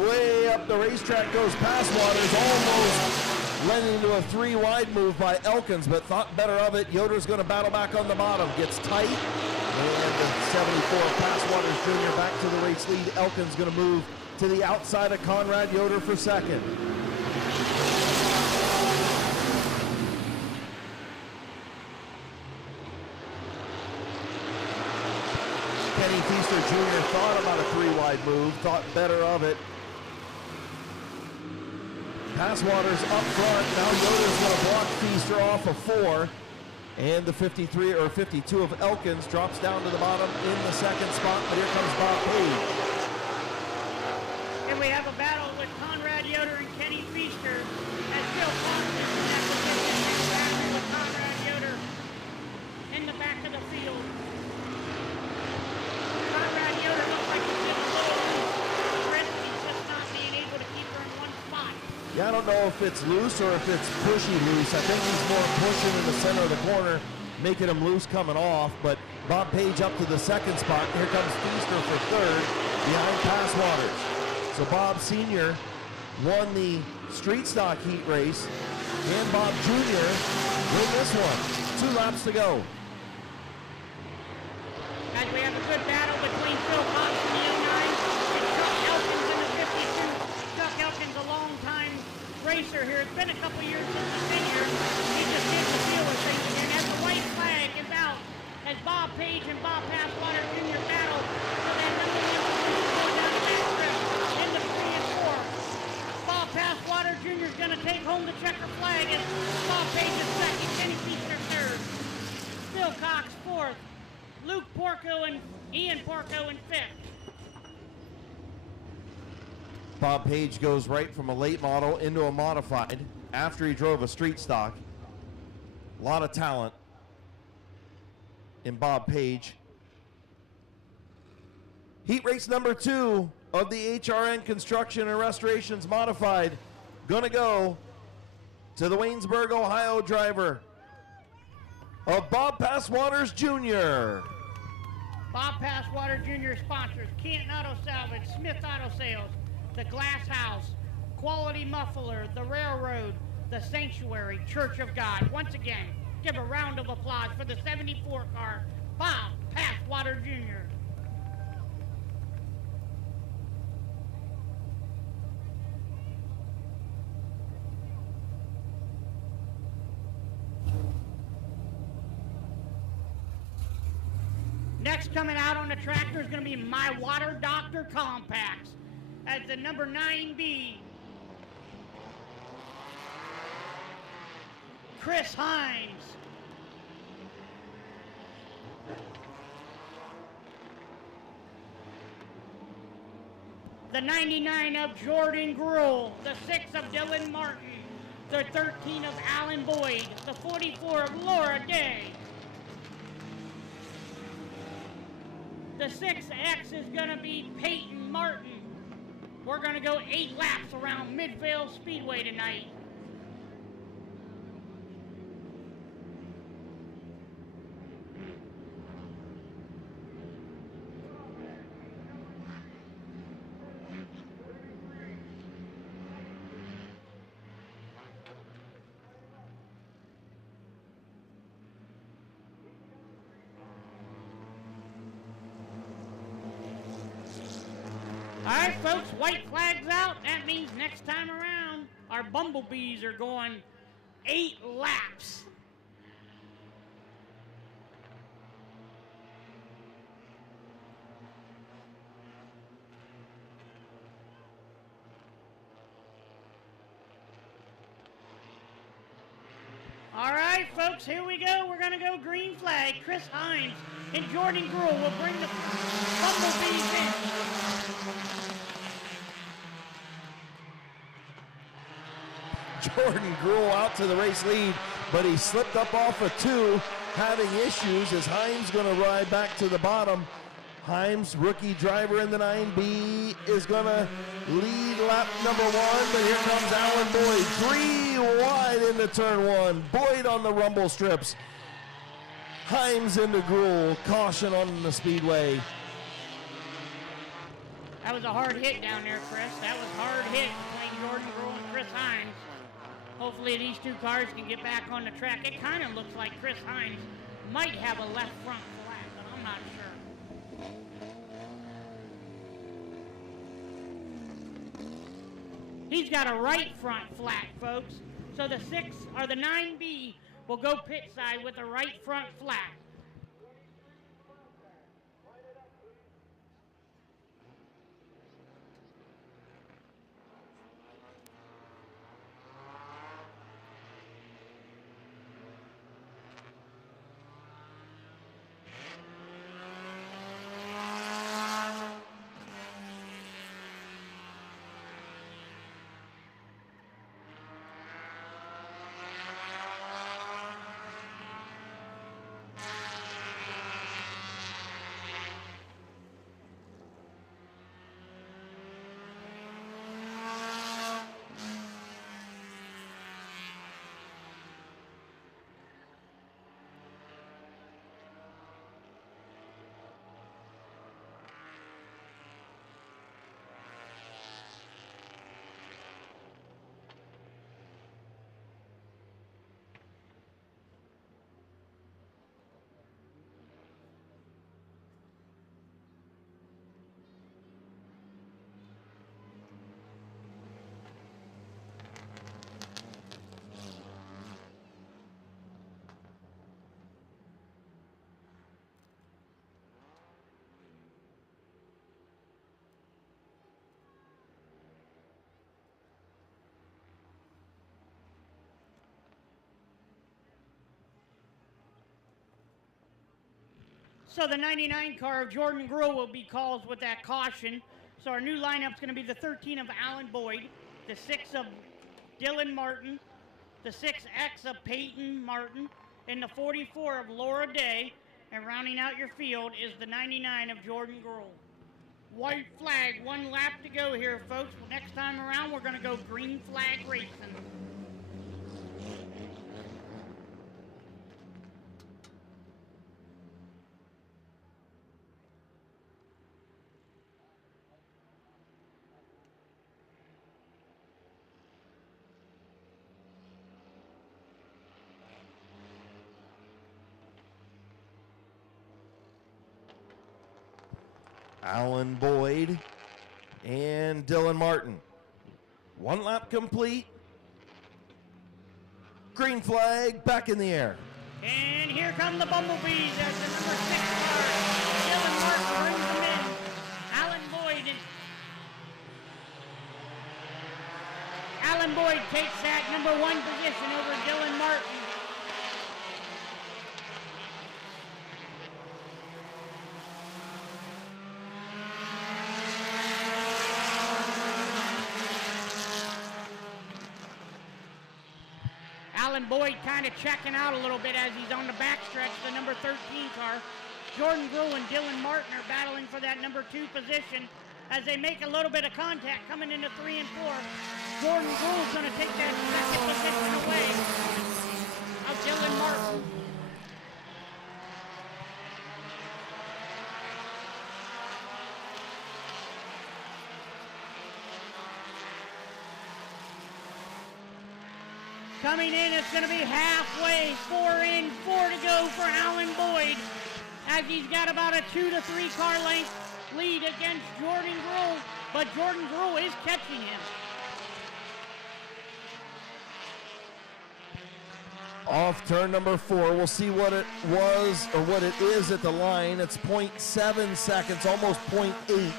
Way up the racetrack goes Passwaters, almost lending to a 3-wide move by Elkins, but thought better of it. Yoder's going to battle back on the bottom, gets tight, and the 74 Passwaters Jr. back to the race lead. Elkins going to move to the outside of Conrad Yoder for second. Kenny Feaster Jr. thought about a 3-wide move, thought better of it. Passwaters up front. Now Yoder's going to block Feaster off of 4. And the 53 or 52 of Elkins drops down to the bottom in the second spot. But here comes Bob Page. And we have a battle with Conrad Yoder and Kenny Feaster as Bill Foster is battling with Conrad Yoder in the back of the field. Conrad Yoder looks like he's getting a little loose. He's just not being able to keep her in one spot. Yeah, I don't know if it's loose or if it's pushy loose. I think he's more pushing in the center of the corner, making him loose coming off. But Bob Page up to the second spot. Here comes Feaster for third behind Passwaters. So Bob Sr. won the street stock heat race, and Bob Jr. win this one. 2 laps to go. As we have a good battle between Phil Cox in the 09 and Chuck Elkins in the 52. Chuck Elkins, a long-time racer here. It's been a couple years since he's been here. He just gets to feel with things again. As the white flag is out, as Bob Page and Bob Passwater Jr. battle for that number 1 position go down the back stretch into 3 and 4. Bob Passwater Jr. is going to take home the checker flag as Bob Page is second, Kenny Feaster third, Phil Cox fourth, Luke Porco and Ian Porco in fifth. Bob Page goes right from a late model into a modified after he drove a street stock. A lot of talent in Bob Page. Heat race number 2 of the HRN Construction and Restorations Modified. Gonna go to the Waynesburg, Ohio driver of Bob Passwaters Jr. Bob Passwater Jr. sponsors Canton Auto Salvage, Smith Auto Sales, the Glass House, Quality Muffler, the Railroad, the Sanctuary, Church of God. Once again, give a round of applause for the 74 car, Bob Passwater Jr. Next coming out on the tractor is going to be My Water Doctor Compacts as the number 9B, Chris Hines. The 99 of Jordan Gruhl, the 6 of Dylan Martin, the 13 of Alan Boyd, the 44 of Laura Day. The 6X is going to be Peyton Martin. We're going to go 8 laps around Midvale Speedway tonight. All right, folks, white flag's out. That means next time around, our bumblebees are going 8 laps. All right, folks, here we go. We're going to go green flag. Chris Hines and Jordan Gruhl will bring the bumblebees in. Jordan Gruhl out to the race lead, but he slipped up off of 2, having issues as Hines going to ride back to the bottom. Hines, rookie driver in the 9B, is going to lead lap number 1, but here comes Alan Boyd. 3 wide into turn 1. Boyd on the rumble strips. Hines into Gruhl. Caution on the speedway. That was a hard hit down there, Chris. That was a hard hit between Jordan Gruhl and Chris Hines. Hopefully these 2 cars can get back on the track. It kind of looks like Chris Hines might have a left front flat, but I'm not sure. He's got a right front flat, folks. So the 6 or the 9B will go pit side with a right front flat. So the 99 car of Jordan Gruhl will be called with that caution. So our new lineup's going to be the 13 of Alan Boyd, the 6 of Dylan Martin, the 6X of Peyton Martin, and the 44 of Laura Day. And rounding out your field is the 99 of Jordan Gruhl. White flag, 1 lap to go here, folks. Next time around, we're going to go green flag racing. Alan Boyd and Dylan Martin. 1 lap complete. Green flag back in the air. And here come the bumblebees as the number 6 car. Dylan Martin brings them in. Alan Boyd takes that number 1 position over Dylan Martin. Alan Boyd kind of checking out a little bit as he's on the backstretch, the number 13 car. Jordan Gruhl and Dylan Martin are battling for that number 2 position as they make a little bit of contact coming into 3 and 4. Jordan Gruhl's going to take that second position away of Dylan Martin. Coming in, it's going to be halfway, 4 in, 4 to go for Alan Boyd. as he's got about a 2 to 3 car length lead against Jordan Gruhl, but Jordan Gruhl is catching him. Off turn number 4, we'll see what it was or what it is at the line. It's 0.7 seconds, almost 0.8.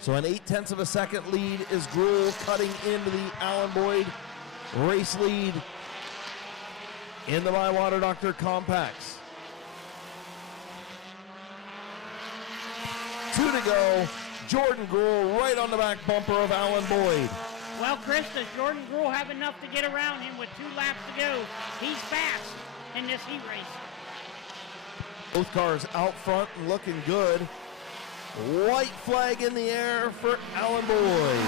So an 0.8 of a second lead is Gruhl cutting into the Alan Boyd race lead in the My Water Doctor Compacts. 2 to go. Jordan Gruhl right on the back bumper of Alan Boyd. Well, Chris, does Jordan Gruhl have enough to get around him with 2 laps to go? He's fast in this heat race. Both cars out front and looking good. White flag in the air for Alan Boyd.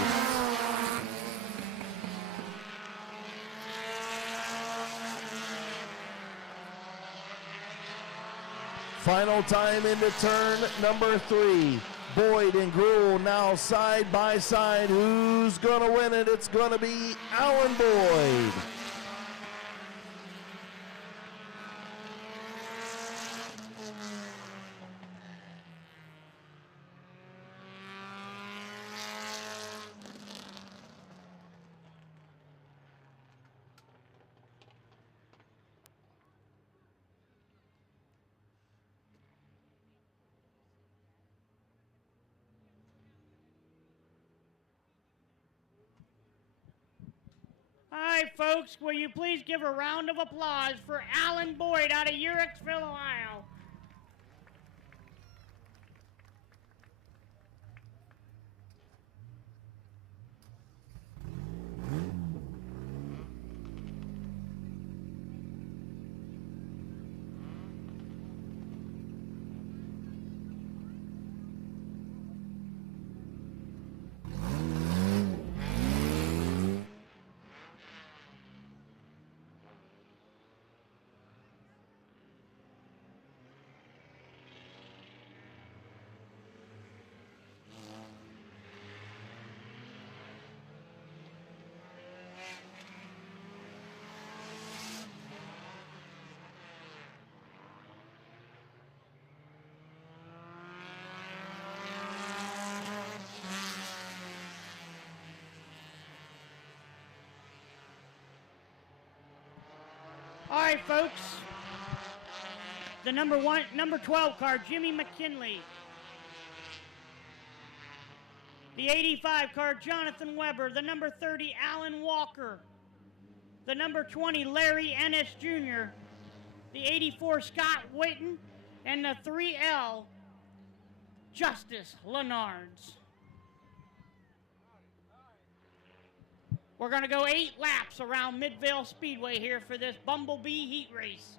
Final time into turn number 3. Boyd and Gruhl now side by side. Who's gonna win it? It's gonna be Alan Boyd. All right, folks, will you please give a round of applause for Alan Boyd out of Uricksville, Ohio. All right, folks. The number 12 car, Jimmy McKinley. The 85 car, Jonathan Weber. The number 30, Alan Walker. The number 20, Larry Ennis Jr. The 84, Scott Whitten. And the 3L, Justice Lenards. We're going to go 8 laps around Midvale Speedway here for this Bumblebee heat race.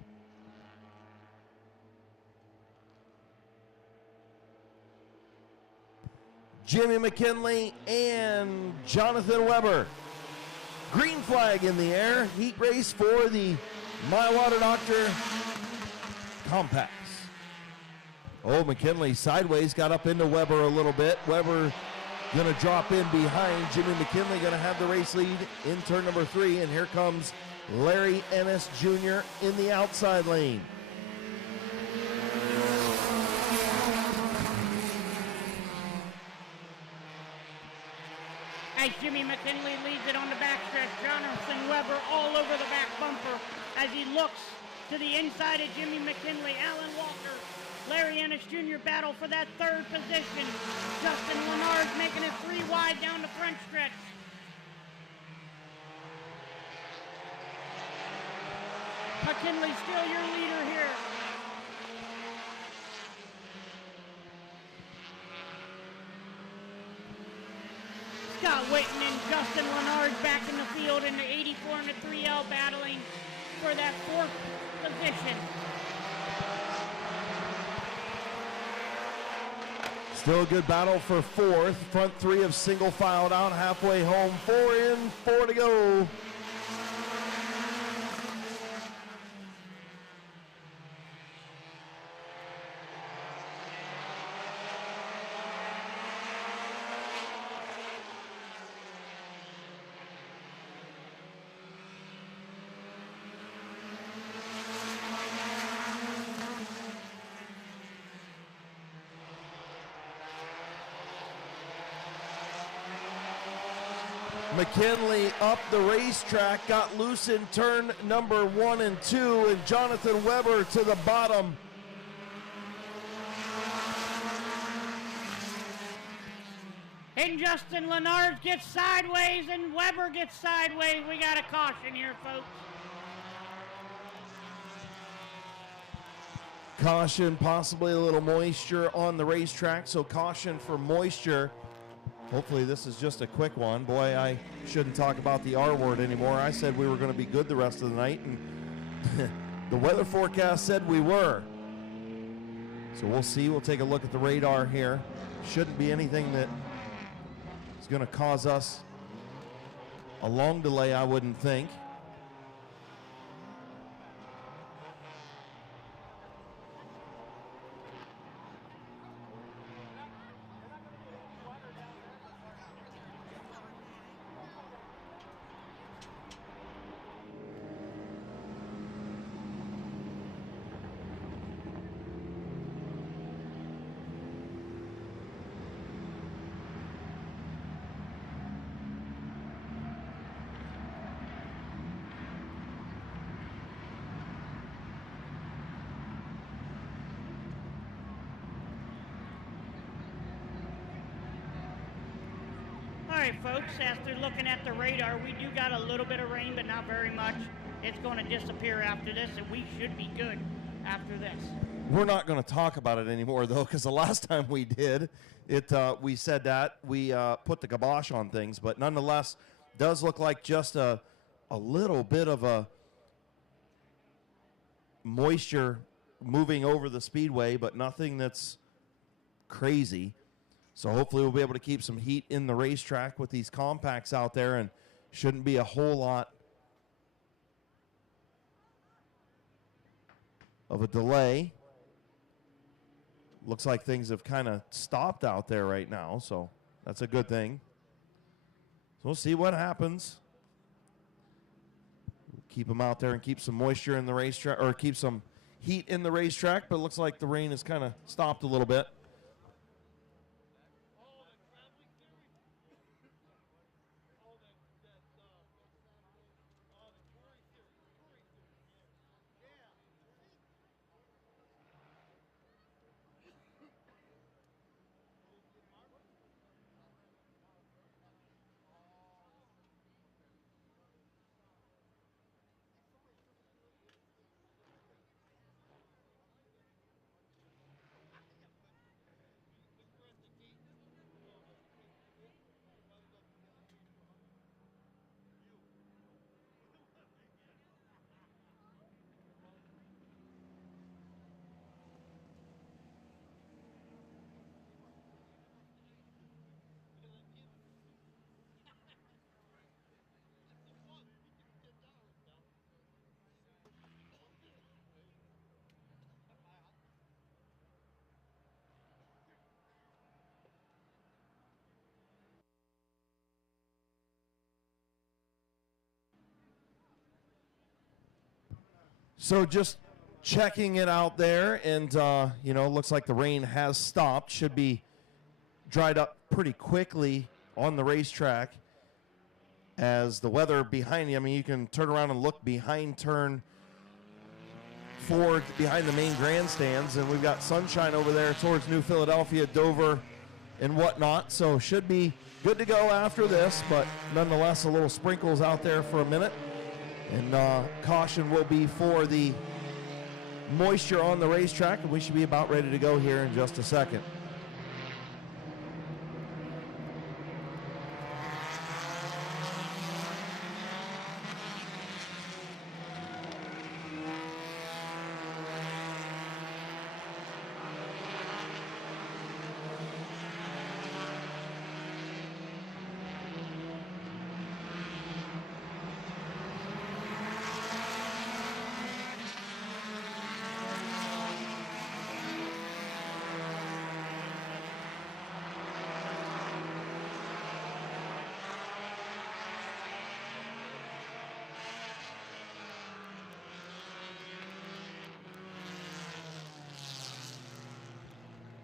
Jimmy McKinley and Jonathan Weber. Green flag in the air. Heat race for the My Water Doctor Compacts. Oh, McKinley sideways, got up into Weber a little bit. Weber going to drop in behind. Jimmy McKinley going to have the race lead in turn number 3. And here comes Larry Ennis Jr. in the outside lane. As Jimmy McKinley leads it on the backstretch, Jonathan Weber all over the back bumper as he looks to the inside of Jimmy McKinley. Alan Walker, Larry Ennis Jr. battle for that 3rd position. Justin Lenard making it 3 wide down the front stretch. McKinley still your leader here. Scott Whitten and Justin Lenard back in the field in the 84 and the 3L battling for that 4th position. Still a good battle for 4th. Front 3 have single filed out halfway home. 4 in, 4 to go. McKinley up the racetrack, got loose in turn number 1 and 2, and Jonathan Weber to the bottom. And Justin Lennard gets sideways, and Weber gets sideways. We got a caution here, folks. Caution, possibly a little moisture on the racetrack, so caution for moisture. Hopefully this is just a quick one. Boy, I shouldn't talk about the R word anymore. I said we were going to be good the rest of the night, and the weather forecast said we were. So we'll see. We'll take a look at the radar here. Shouldn't be anything that is going to cause us a long delay, I wouldn't think. All right, folks, after looking at the radar, we do got a little bit of rain, but not very much. It's going to disappear after this, and we should be good after this. We're not going to talk about it anymore, though, because the last time we did, we said that. We put the kibosh on things, but nonetheless, does look like just a little bit of a moisture moving over the speedway, but nothing that's crazy. So hopefully we'll be able to keep some heat in the racetrack with these compacts out there, and shouldn't be a whole lot of a delay. Looks like things have kind of stopped out there right now, so that's a good thing. So we'll see what happens. Keep them out there and keep some moisture in the racetrack, or keep some heat in the racetrack, but it looks like the rain has kind of stopped a little bit. So just checking it out there, and looks like the rain has stopped. Should be dried up pretty quickly on the racetrack as the weather behind you. I mean, you can turn around and look behind turn 4, behind the main grandstands, and we've got sunshine over there towards New Philadelphia, Dover, and whatnot. So should be good to go after this, but nonetheless, a little sprinkles out there for a minute. And caution will be for the moisture on the racetrack, and we should be about ready to go here in just a second.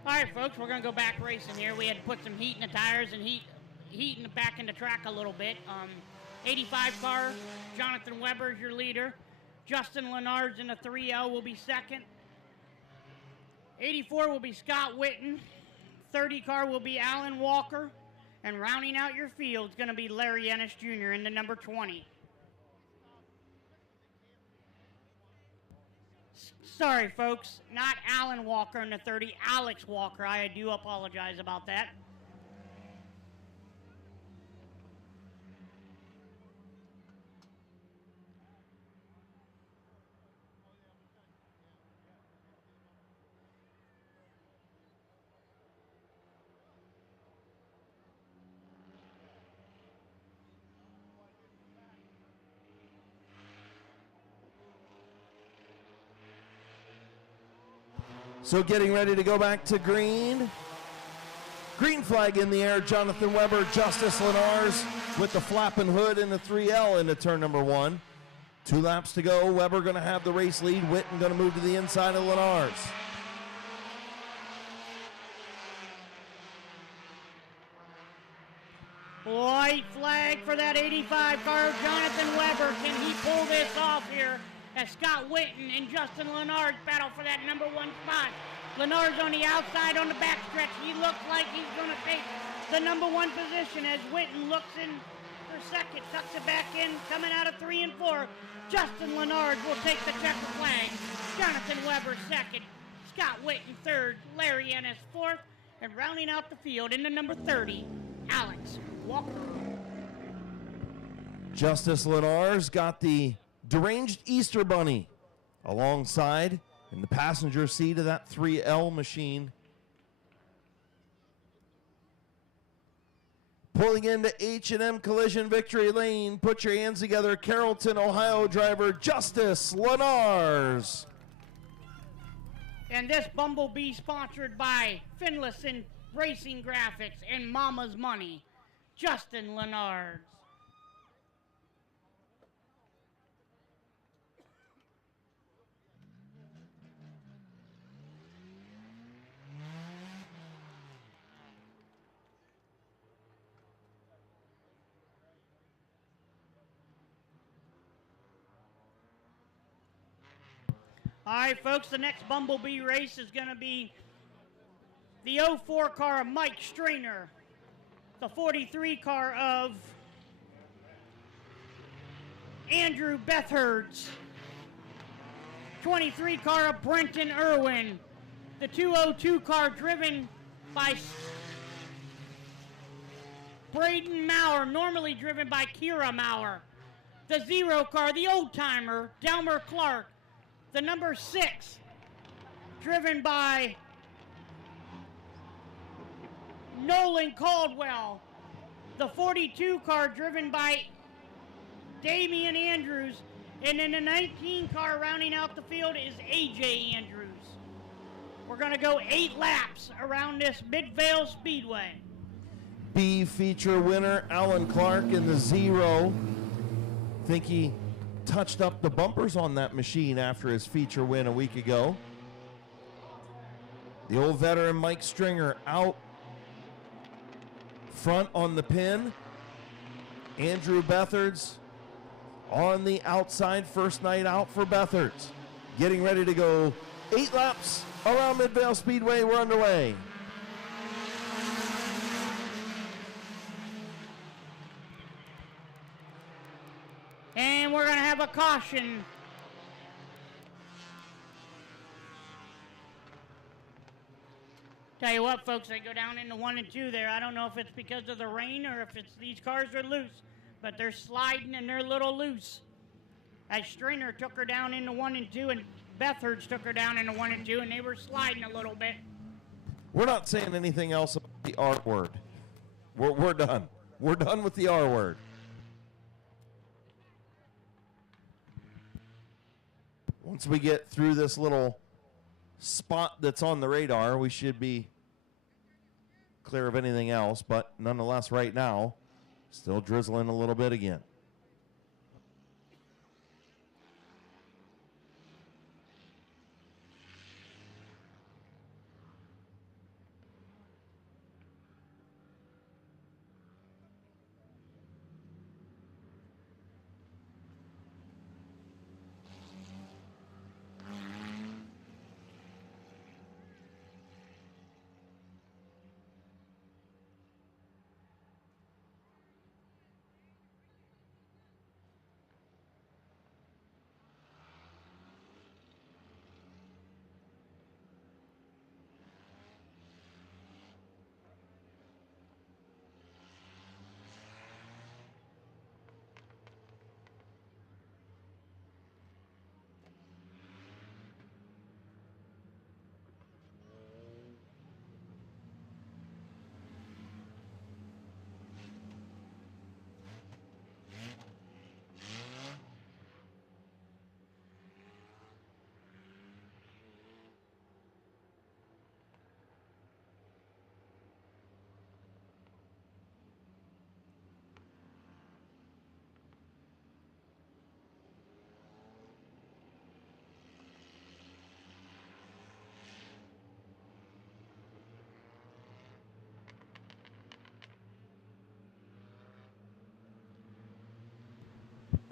All right, folks, we're going to go back racing here. We had to put some heat in the tires and heat heating back in the track a little bit. 85 car, Jonathan Weber is your leader. Justin Lenards in the 3L will be second. 84 will be Scott Witten. 30 car will be Alan Walker. And rounding out your field is going to be Larry Ennis Jr. in the number 20. Sorry, folks, not Alan Walker in the 30, Alex Walker. I do apologize about that. So getting ready to go back to green. Green flag in the air, Jonathan Weber, Justice Lenars with the flapping hood in the 3L into turn number 1. 2 laps to go. Weber going to have the race lead. Witten going to move to the inside of Lenars. White flag for that 85 car, Jonathan Weber. Can he pull this off here as Scott Witten and Justin Lenards battle for that number 1 spot? Lenards on the outside on the backstretch. He looks like he's going to take the number 1 position as Witten looks in for second, tucks it back in, coming out of 3 and 4. Justin Lenards will take the checker flag. Jonathan Weber second, Scott Witten third, Larry Ennis fourth, and rounding out the field in the number 30, Alex Walker. Justice Lenars got the deranged Easter Bunny alongside in the passenger seat of that 3L machine. Pulling into H&M Collision Victory Lane, put your hands together, Carrollton, Ohio driver Justice Lenars. And this Bumblebee sponsored by Finlayson Racing Graphics and Mama's Money, Justin Lenards. All right, folks, the next Bumblebee race is going to be the 04 car of Mike Strainer, the 43 car of Andrew Bethherds, 23 car of Brenton Irwin, the 202 car driven by Braden Maurer, normally driven by Kira Maurer, the 0 car, the old-timer, Delmer Clark, the number 6, driven by Nolan Caldwell. The 42 car driven by Damian Andrews. And then the 19 car rounding out the field is AJ Andrews. We're going to go 8 laps around this Midvale Speedway. B feature winner Alan Clark in the 0. Think he touched up the bumpers on that machine after his feature win a week ago. The old veteran Mike Stringer out front on the pin. Andrew Bethherds on the outside, first night out for Bethherds. Getting ready to go 8 laps around Midvale Speedway. We're underway. And we're going to have a caution. Tell you what, folks, they go down into 1 and 2 there. I don't know if it's because of the rain or if it's these cars are loose, but they're sliding and they're a little loose. As Stringer took her down into 1 and 2, and Bethherds took her down into 1 and 2, and they were sliding a little bit. We're not saying anything else about the R word. We're done. We're done with the R word. Once we get through this little spot that's on the radar, we should be clear of anything else, but nonetheless right now, still drizzling a little bit again.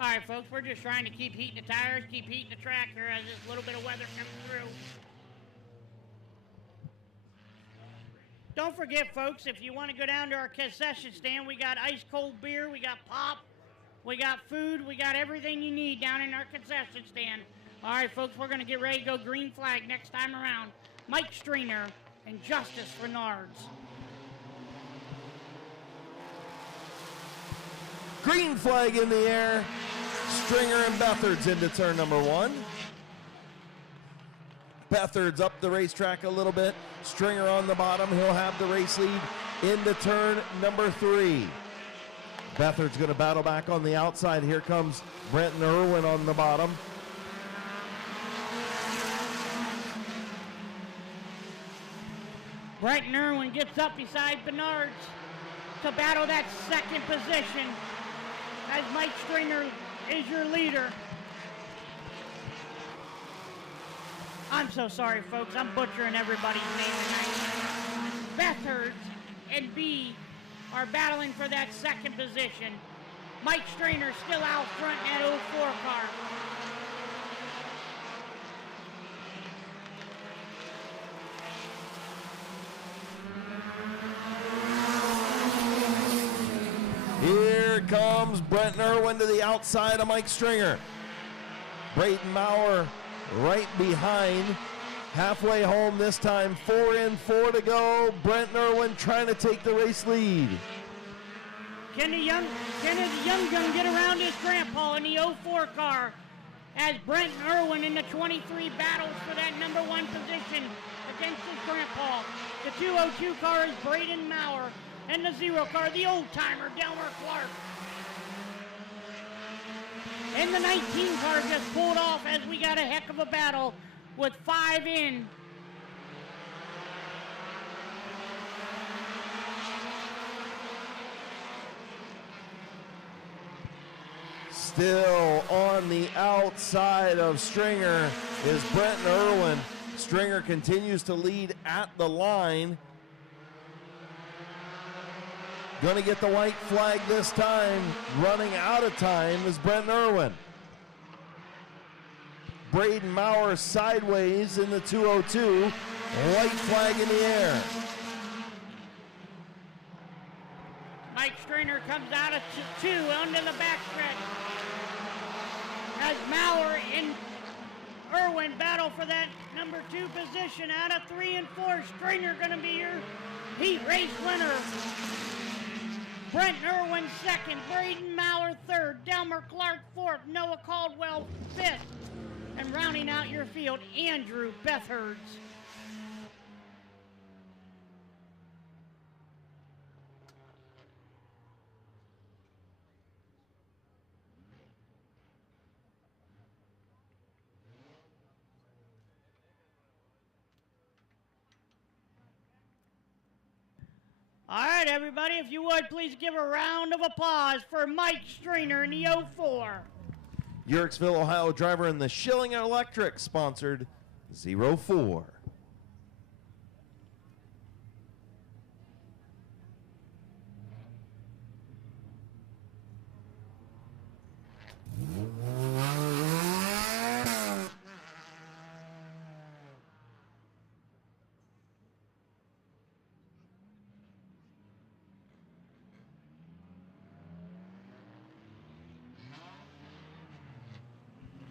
All right, folks, we're just trying to keep heating the tires, keep heating the track here as this little bit of weather comes through. Don't forget, folks, if you want to go down to our concession stand, we got ice cold beer, we got pop, we got food, we got everything you need down in our concession stand. All right, folks, we're going to get ready to go green flag next time around. Mike Stringer and Justice Renards. Green flag in the air. Stringer and Bethards into turn number 1. Bethards up the racetrack a little bit. Stringer on the bottom. He'll have the race lead into turn number 3. Bethards going to battle back on the outside. Here comes Brenton Irwin on the bottom. Brenton Irwin gets up beside Bernards to battle that second position as Mike Stringer is your leader. I'm so sorry, folks. I'm butchering everybody's name tonight. Bethards and B are battling for that second position. Mike Stringer still out front in that 04 car. Here comes Brenton Irwin to the outside of Mike Stringer. Braden Maurer right behind. Halfway home this time, 4 in, 4 to go. Brenton Irwin trying to take the race lead. Can the young gun get around his grandpa in the 04 car as Brenton Irwin in the 23 battles for that number 1 position against his grandpa? The 202 car is Braden Maurer, and the 0 car, the old-timer, Delmer Clark. And the 19 car just pulled off as we got a heck of a battle with 5 in. Still on the outside of Stringer is Brenton Irwin. Stringer continues to lead at the line. Going to get the white flag this time. Running out of time is Brenton Irwin. Braden Maurer sideways in the 202. White flag in the air. Mike Stringer comes out of 2 under the backstretch. As Maurer and Irwin battle for that number 2 position. Out of 3 and 4, Stringer going to be your heat race winner. Brent Irwin 2nd, Braden Maurer 3rd, Delmer Clark 4th, Noah Caldwell 5th, and rounding out your field, Andrew Bethards. All right, everybody, if you would, please give a round of applause for Mike Stringer in the 04. Yerkesville, Ohio driver in the Schilling Electric sponsored 04.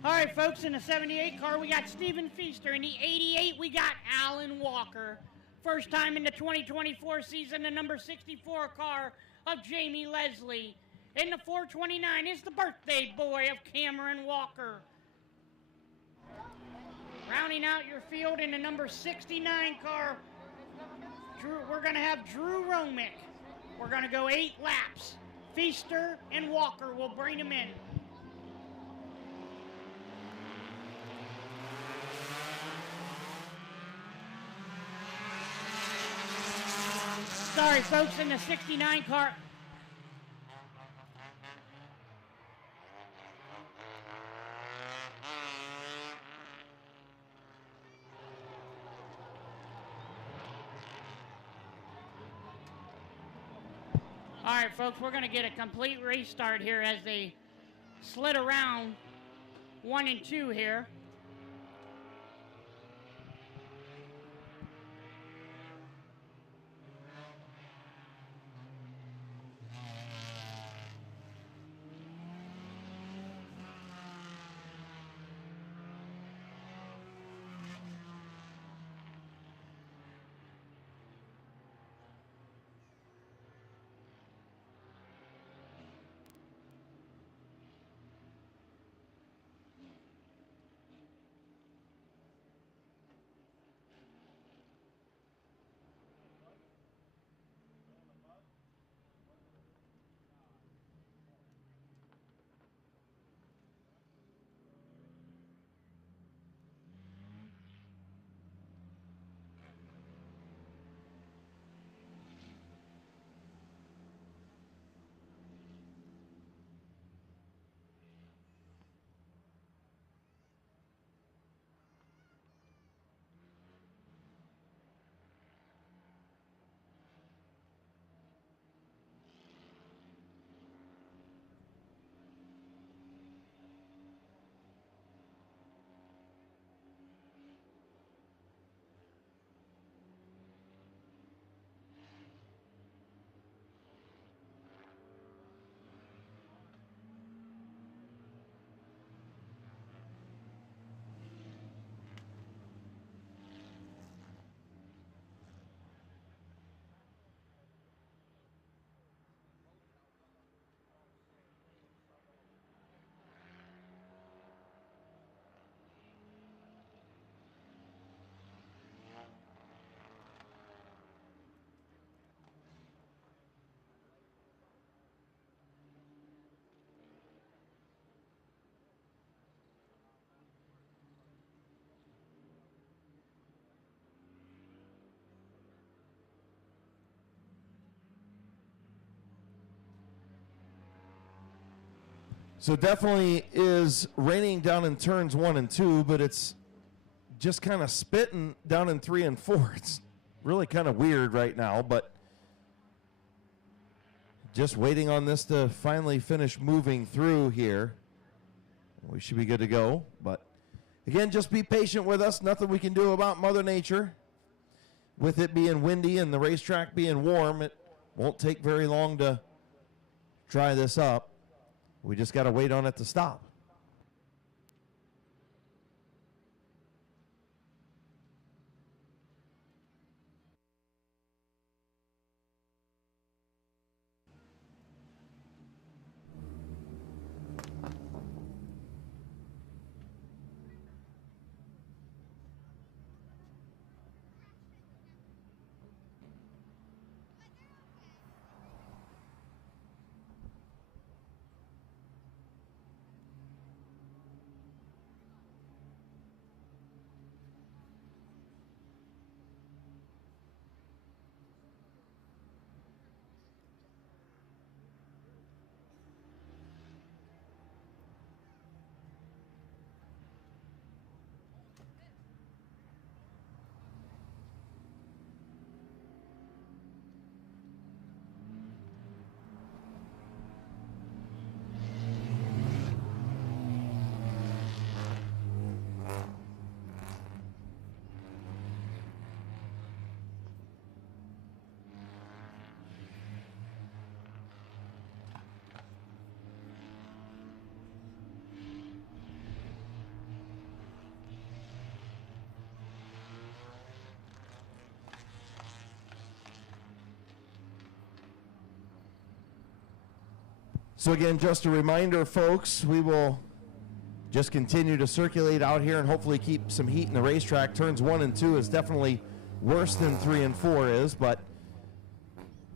All right, folks, in the 78 car, we got Stephen Feaster. In the 88, we got Alan Walker. First time in the 2024 season, the number 64 car of Jamie Leslie. In the 429 is the birthday boy of Cameron Walker. Rounding out your field in the number 69 car, we're going to have Drew Romick. We're going to go 8 laps. Feaster and Walker will bring him in. Sorry, folks, in the 69 car. All right, folks, we're going to get a complete restart here as they slid around 1 and 2 here. So definitely is raining down in turns 1 and 2, but it's just kind of spitting down in 3 and 4. It's really kind of weird right now, but just waiting on this to finally finish moving through here. We should be good to go, but again, just be patient with us. Nothing we can do about Mother Nature. With it being windy and the racetrack being warm, it won't take very long to dry this up. We just got to wait on it to stop. So again, just a reminder, folks, we will just continue to circulate out here and hopefully keep some heat in the racetrack. Turns 1 and 2 is definitely worse than 3 and 4 is, but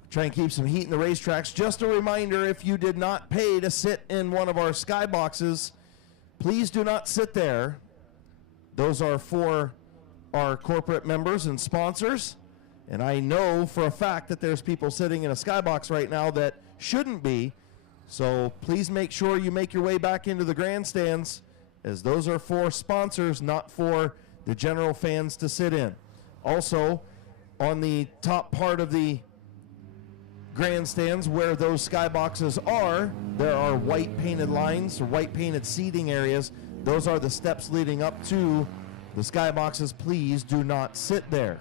try and keep some heat in the racetracks. Just a reminder, if you did not pay to sit in one of our skyboxes, please do not sit there. Those are for our corporate members and sponsors. And I know for a fact that there's people sitting in a skybox right now that shouldn't be. So please make sure you make your way back into the grandstands, as those are for sponsors, not for the general fans to sit in. Also, on the top part of the grandstands where those skyboxes are, there are white painted lines or white painted seating areas. Those are the steps leading up to the skyboxes. Please do not sit there.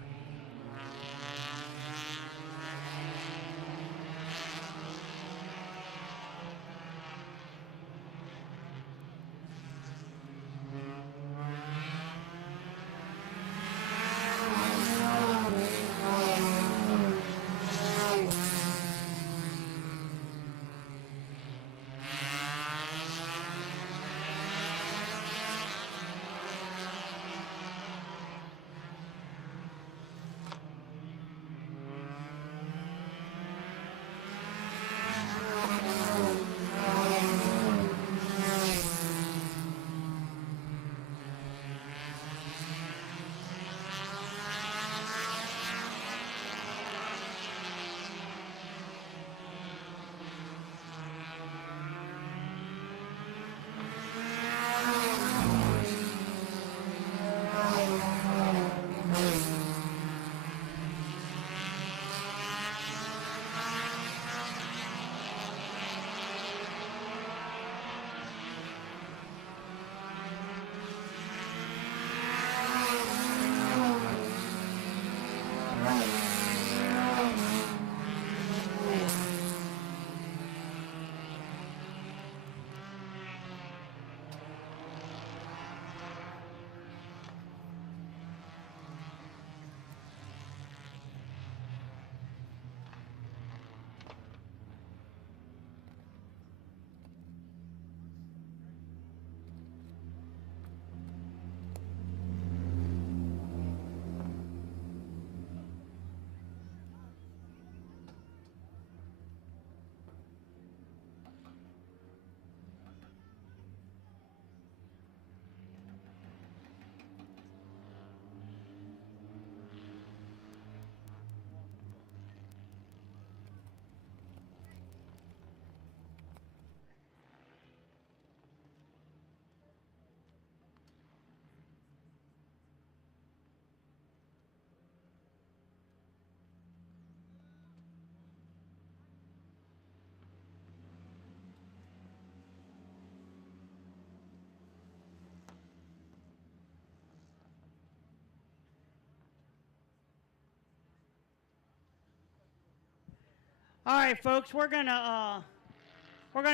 All right, folks, we're gonna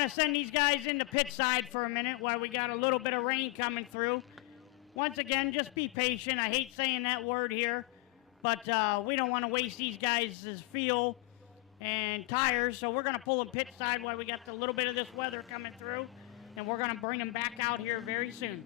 send these guys into pit side for a minute while we got a little bit of rain coming through. Once again, just be patient. I hate saying that word here, but we don't want to waste these guys' fuel and tires, so we're gonna pull them pit side while we got a little bit of this weather coming through, and we're gonna bring them back out here very soon.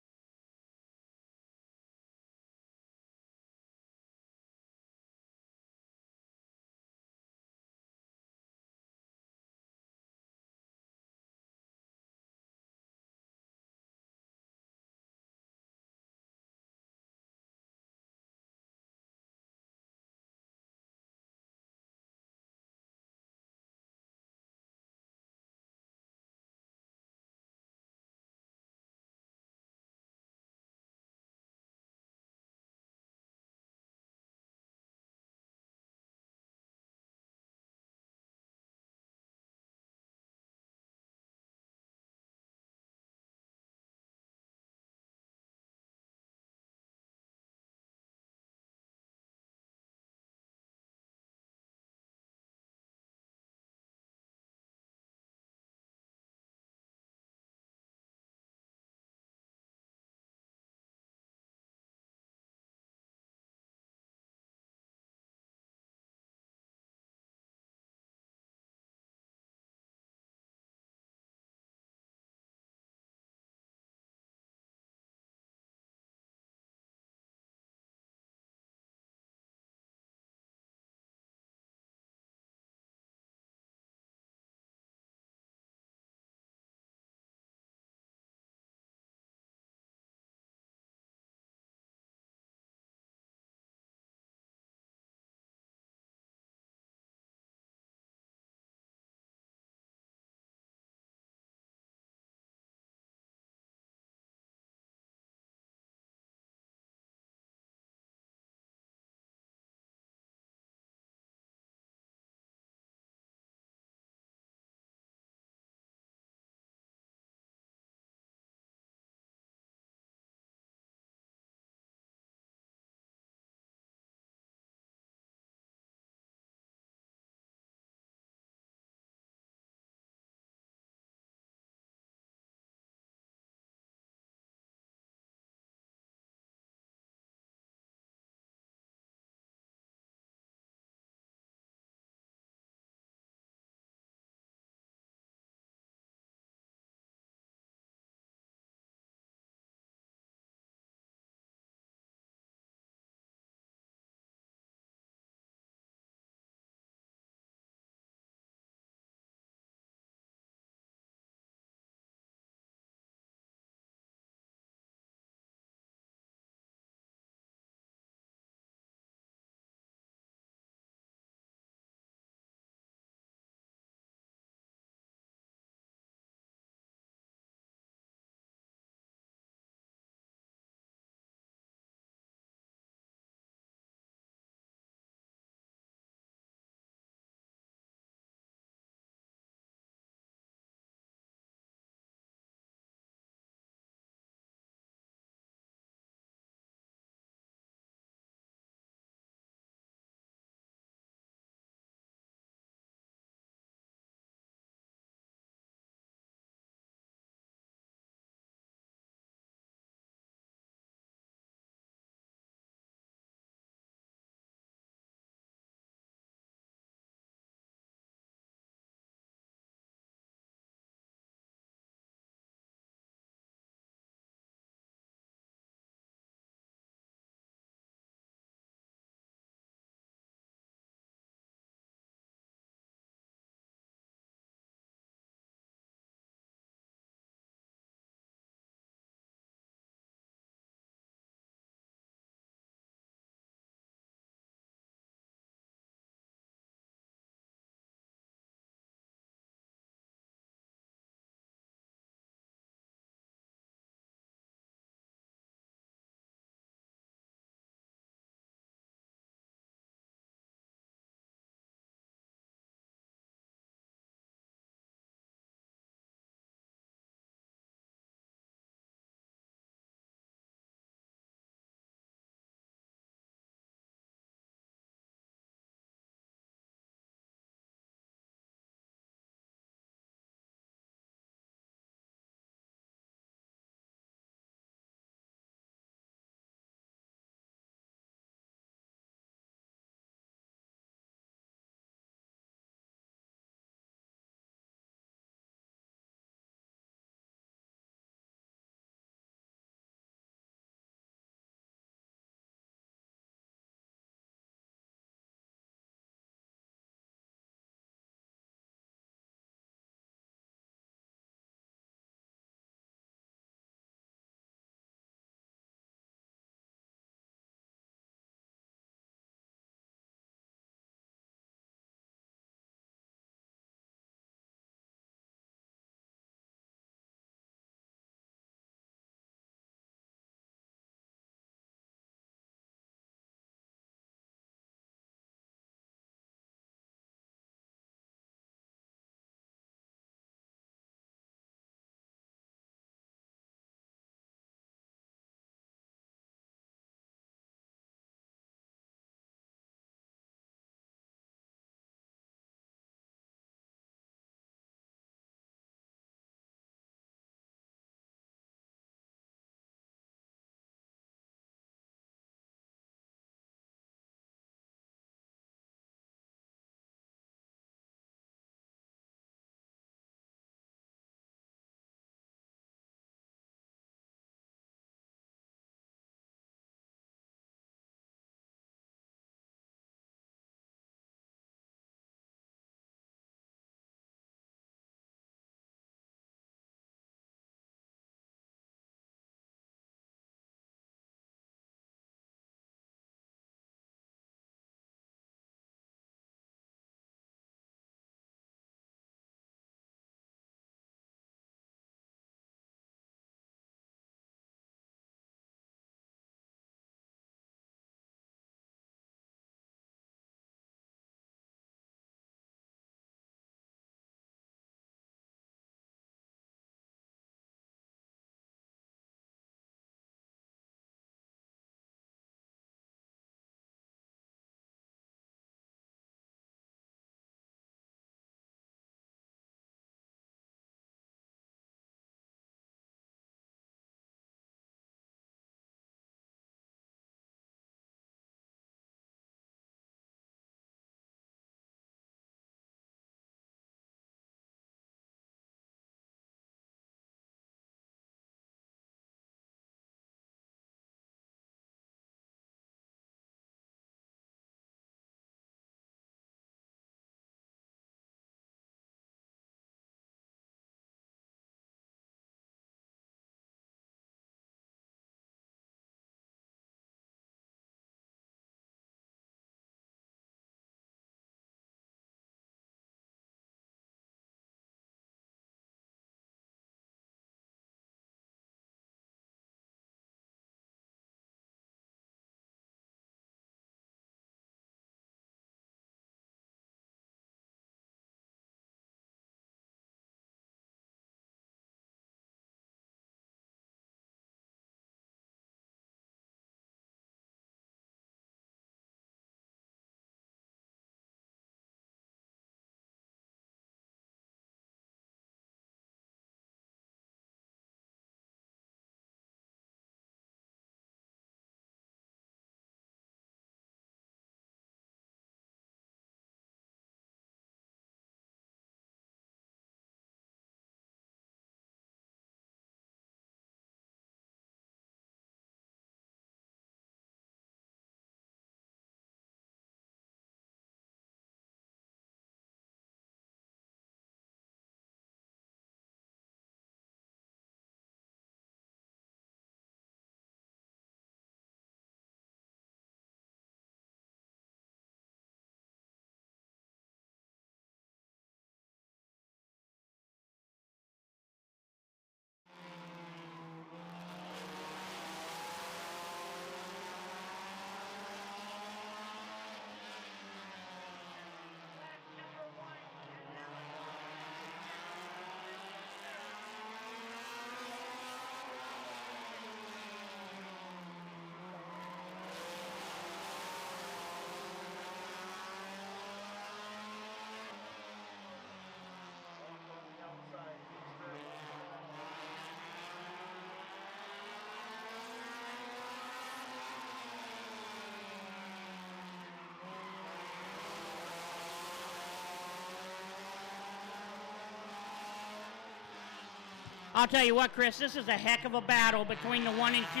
I'll tell you what, Chris, this is a heck of a battle between the 1 and 2,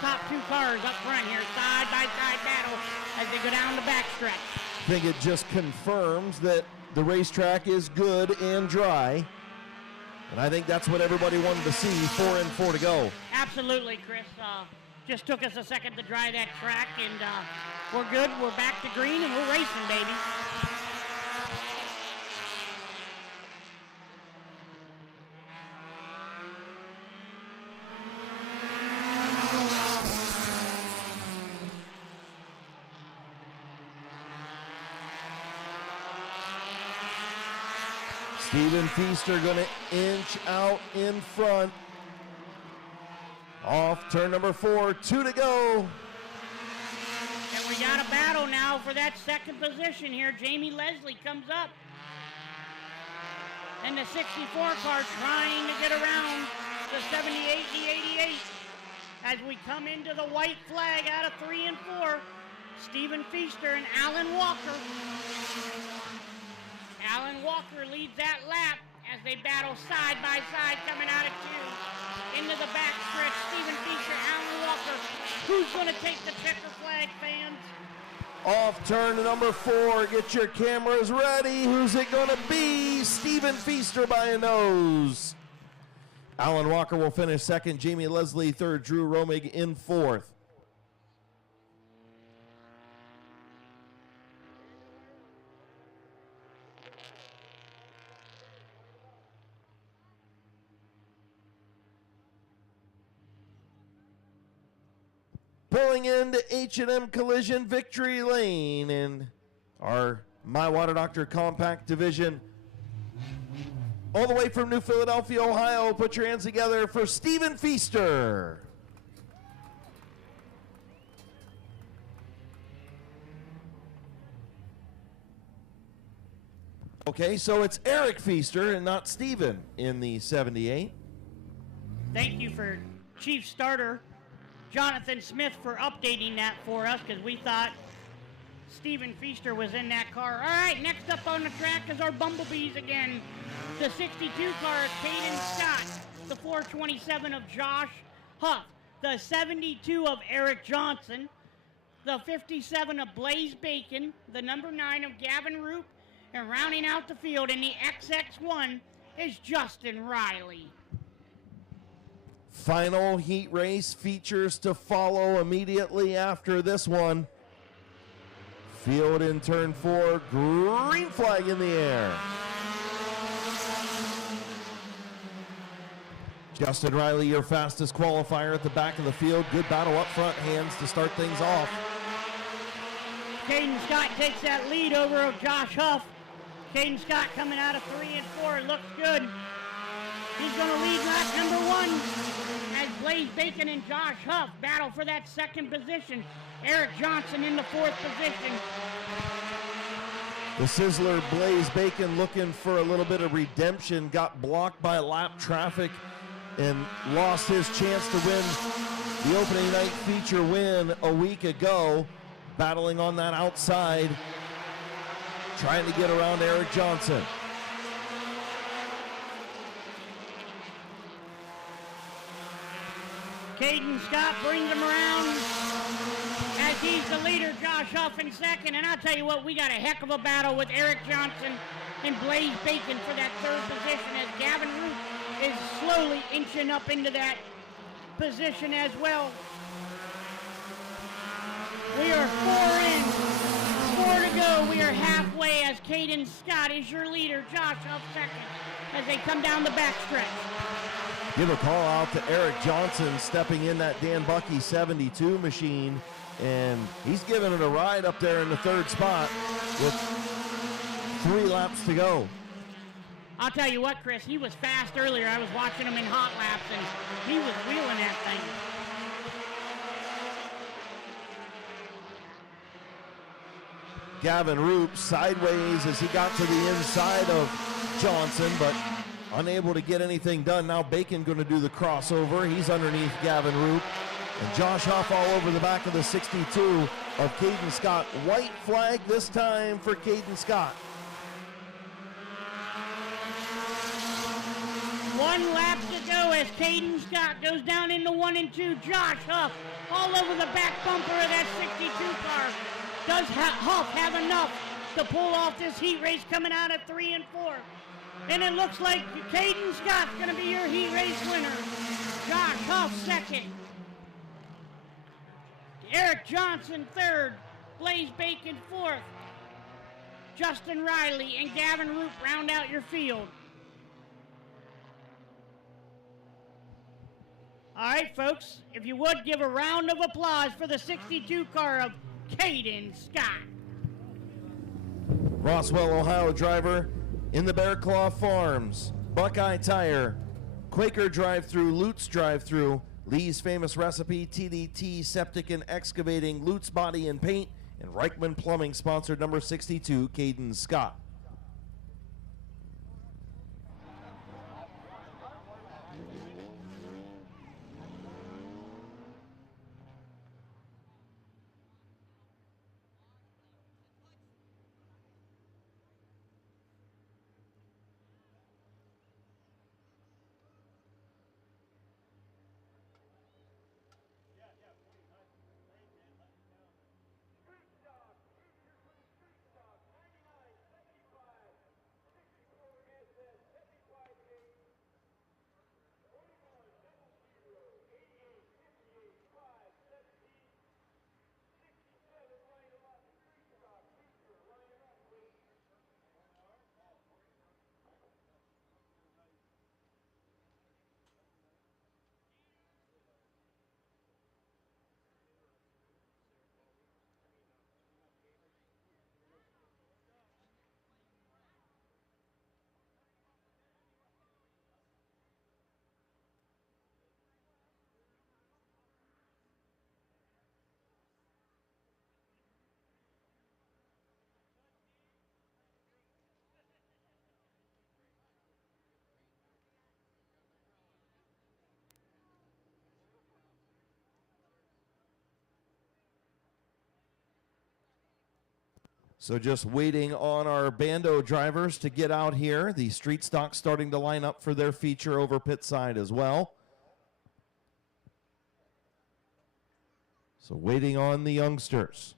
top 2 cars up front here, side-by-side battle as they go down the backstretch. I think it just confirms that the racetrack is good and dry. And I think that's what everybody wanted to see, 4 and 4 to go. Absolutely, Chris. Just took us a second to dry that track, and we're good. We're back to green, and we're racing, baby. Steven Feaster going to inch out in front. Off turn number 4, 2 to go. And we got a battle now for that second position here. Jamie Leslie comes up. And the 64 car trying to get around the 78 and the 88. As we come into the white flag out of 3 and 4, Steven Feaster and Alan Walker. Alan Walker leads that lap as they battle side by side coming out of 2. Into the backstretch, Steven Feaster, Alan Walker. Who's going to take the checker flag, fans? Off turn number 4, get your cameras ready. Who's it going to be? Steven Feaster by a nose. Alan Walker will finish second, Jamie Leslie third, Drew Romig in fourth. Pulling into H&M Collision Victory Lane in our My Water Doctor Compact Division. All the way from New Philadelphia, Ohio, put your hands together for Steven Feaster. Okay, so it's Eric Feaster and not Steven in the 78. Thank you for Chief Starter Jonathan Smith for updating that for us, because we thought Steven Feaster was in that car. All right, next up on the track is our Bumblebees again. The 62 car is Caden Scott. The 427 of Josh Huff. The 72 of Eric Johnson. The 57 of Blaze Bacon. The number 9 of Gavin Roop. And rounding out the field in the XX1 is Justin Riley. Final heat race features to follow immediately after this one. Field in turn 4, green flag in the air. Justin Riley, your fastest qualifier at the back of the field. Good battle up front, hands to start things off. Caden Scott takes that lead over of Josh Huff. Caden Scott coming out of 3 and 4, looks good. He's going to lead lap number 1 as Blaze Bacon and Josh Huff battle for that second position. Eric Johnson in the 4th position. The Sizzler Blaze Bacon looking for a little bit of redemption, got blocked by lap traffic and lost his chance to win the opening night feature win a week ago, battling on that outside, trying to get around Eric Johnson. Caden Scott brings him around as he's the leader. Josh Huff in second. And I'll tell you what, we got a heck of a battle with Eric Johnson and Blaze Bacon for that 3rd position as Gavin Root is slowly inching up into that position as well. We are 4 in, 4 to go. We are halfway as Caden Scott is your leader. Josh Huff second as they come down the backstretch. Give a call out to Eric Johnson stepping in that Dan Bucky 72 machine, and he's giving it a ride up there in the 3rd spot with 3 laps to go. I'll tell you what, Chris, he was fast earlier. I was watching him in hot laps, and he was wheeling that thing. Gavin Roop sideways as he got to the inside of Johnson, but unable to get anything done. Now Bacon going to do the crossover. He's underneath Gavin Roop. And Josh Huff all over the back of the 62 of Caden Scott. White flag this time for Caden Scott. 1 lap to go as Caden Scott goes down into 1 and 2. Josh Huff all over the back bumper of that 62 car. Does Huff have enough to pull off this heat race coming out of 3 and 4? And it looks like Caden Scott's going to be your heat race winner. Josh Huff second. Eric Johnson third. Blaze Bacon fourth. Justin Riley and Gavin Roop round out your field. All right, folks, if you would give a round of applause for the 62 car of Caden Scott. Roswell, Ohio driver in the Bear Claw Farms, Buckeye Tire, Quaker Drive-Thru, Lutz Drive-Thru, Lee's Famous Recipe, TDT Septic and Excavating, Lutz Body and Paint, and Reichman Plumbing sponsored number 62, Caden Scott. So just waiting on our Bando drivers to get out here. The street stock starting to line up for their feature over pit side as well. So waiting on the youngsters.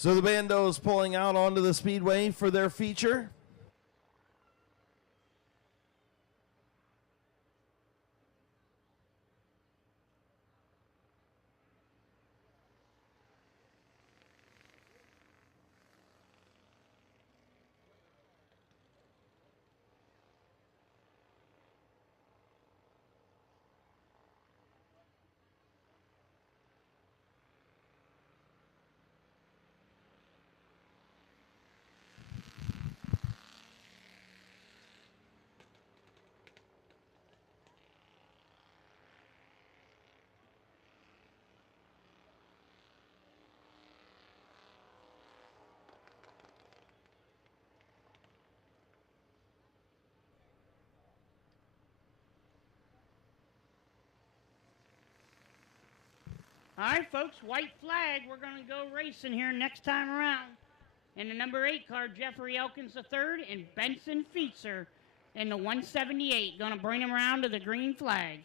So the Bando's pulling out onto the speedway for their feature. All right, folks, white flag. We're going to go racing here next time around. In the number 8 car, Jeffrey Elkins III and Benson Feetzer in the 178. Going to bring them around to the green flag.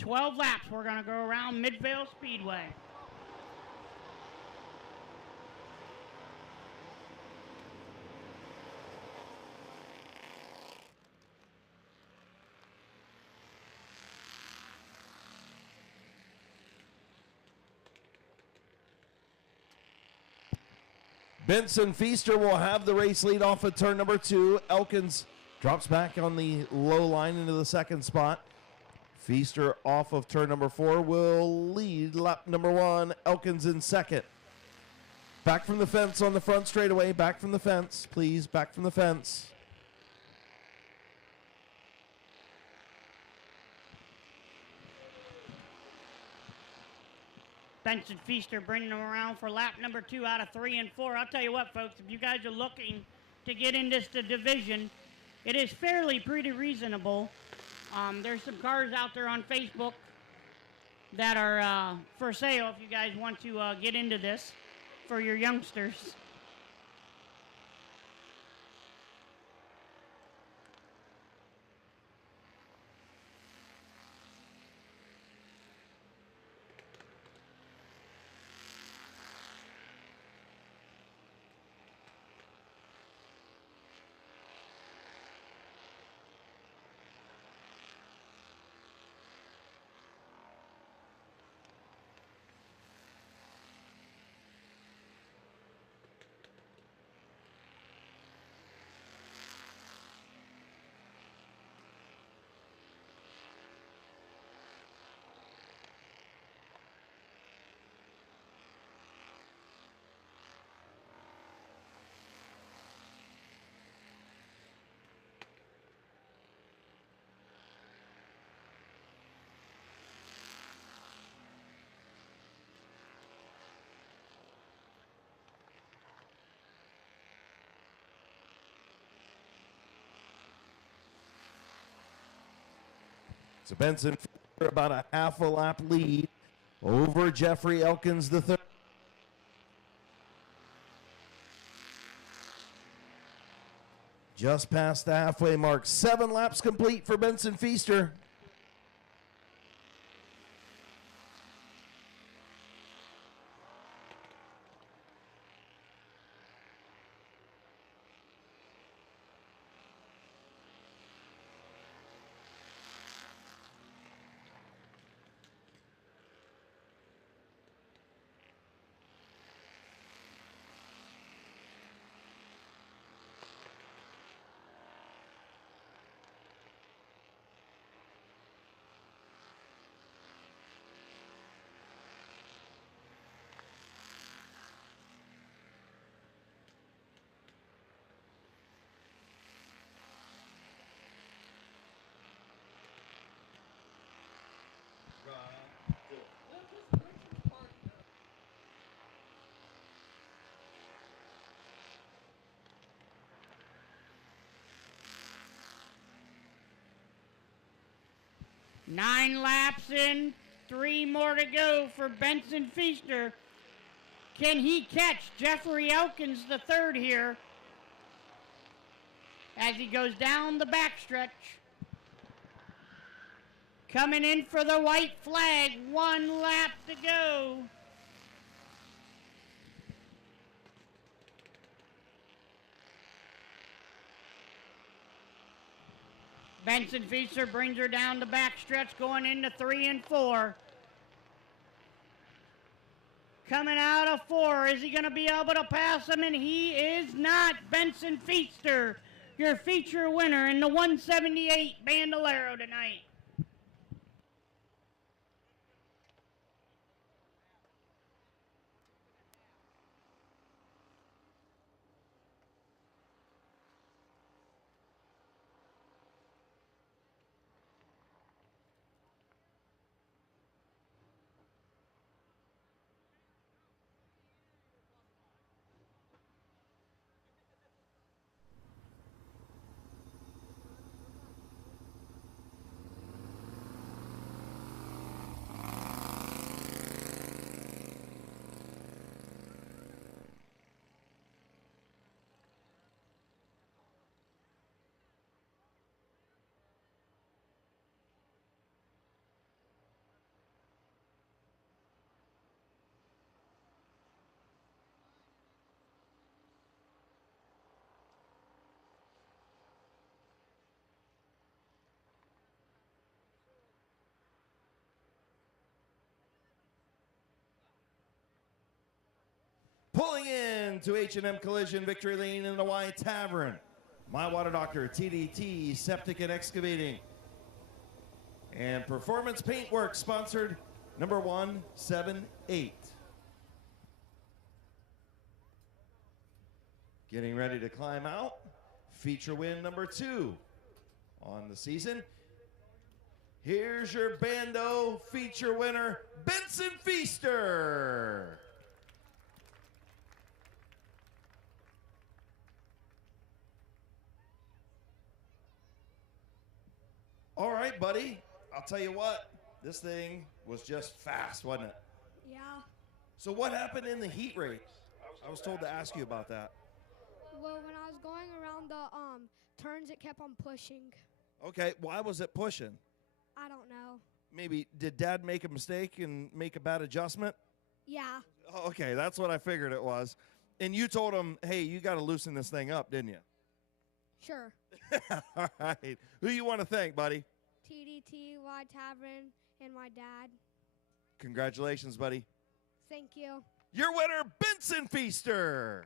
12 laps. We're going to go around Midvale Speedway. Benson Feaster will have the race lead off at turn number 2. Elkins drops back on the low line into the second spot. Feaster off of turn number 4 will lead lap number 1. Elkins in second. Back from the fence on the front straightaway. Back from the fence, please. Back from the fence. Benson Feaster bringing them around for lap number 2 out of 3 and 4. I'll tell you what, folks, if you guys are looking to get in this division, it is pretty reasonable. There's some cars out there on Facebook that are for sale if you guys want to get into this for your youngsters. So Benson about a half a lap lead over Jeffrey Elkins III. Just past the halfway mark. 7 laps complete for Benson Feaster. Nine laps in, 3 more to go for Benson Feaster. Can he catch Jeffrey Elkins III here as he goes down the backstretch? Coming in for the white flag, 1 lap to go. Benson Feaster brings her down the backstretch going into 3 and 4. Coming out of 4, is he going to be able to pass him? And he is not. Benson Feaster, your feature winner in the 178 Bandolero tonight. Pulling in to H&M Collision, Victory Lane in the Y Tavern. My Water Doctor, TDT, Septic and Excavating. And Performance Paintwork, sponsored number 178. Getting ready to climb out. Feature win number 2 on the season. Here's your Bando feature winner, Benson Feaster. All right, buddy. I'll tell you what, this thing was just fast, wasn't it? Yeah. So what happened in the heat race? I was told to ask you about that. Well, when I was going around the turns, it kept on pushing. Okay, why was it pushing? I don't know. Maybe, did Dad make a mistake and make a bad adjustment? Yeah. Oh, okay, that's what I figured it was. And you told him, hey, you got to loosen this thing up, didn't you? Sure. All right. Who you want to thank, buddy? TDT, Y Tavern, and my dad. Congratulations, buddy. Thank you. Your winner, Benson Feaster.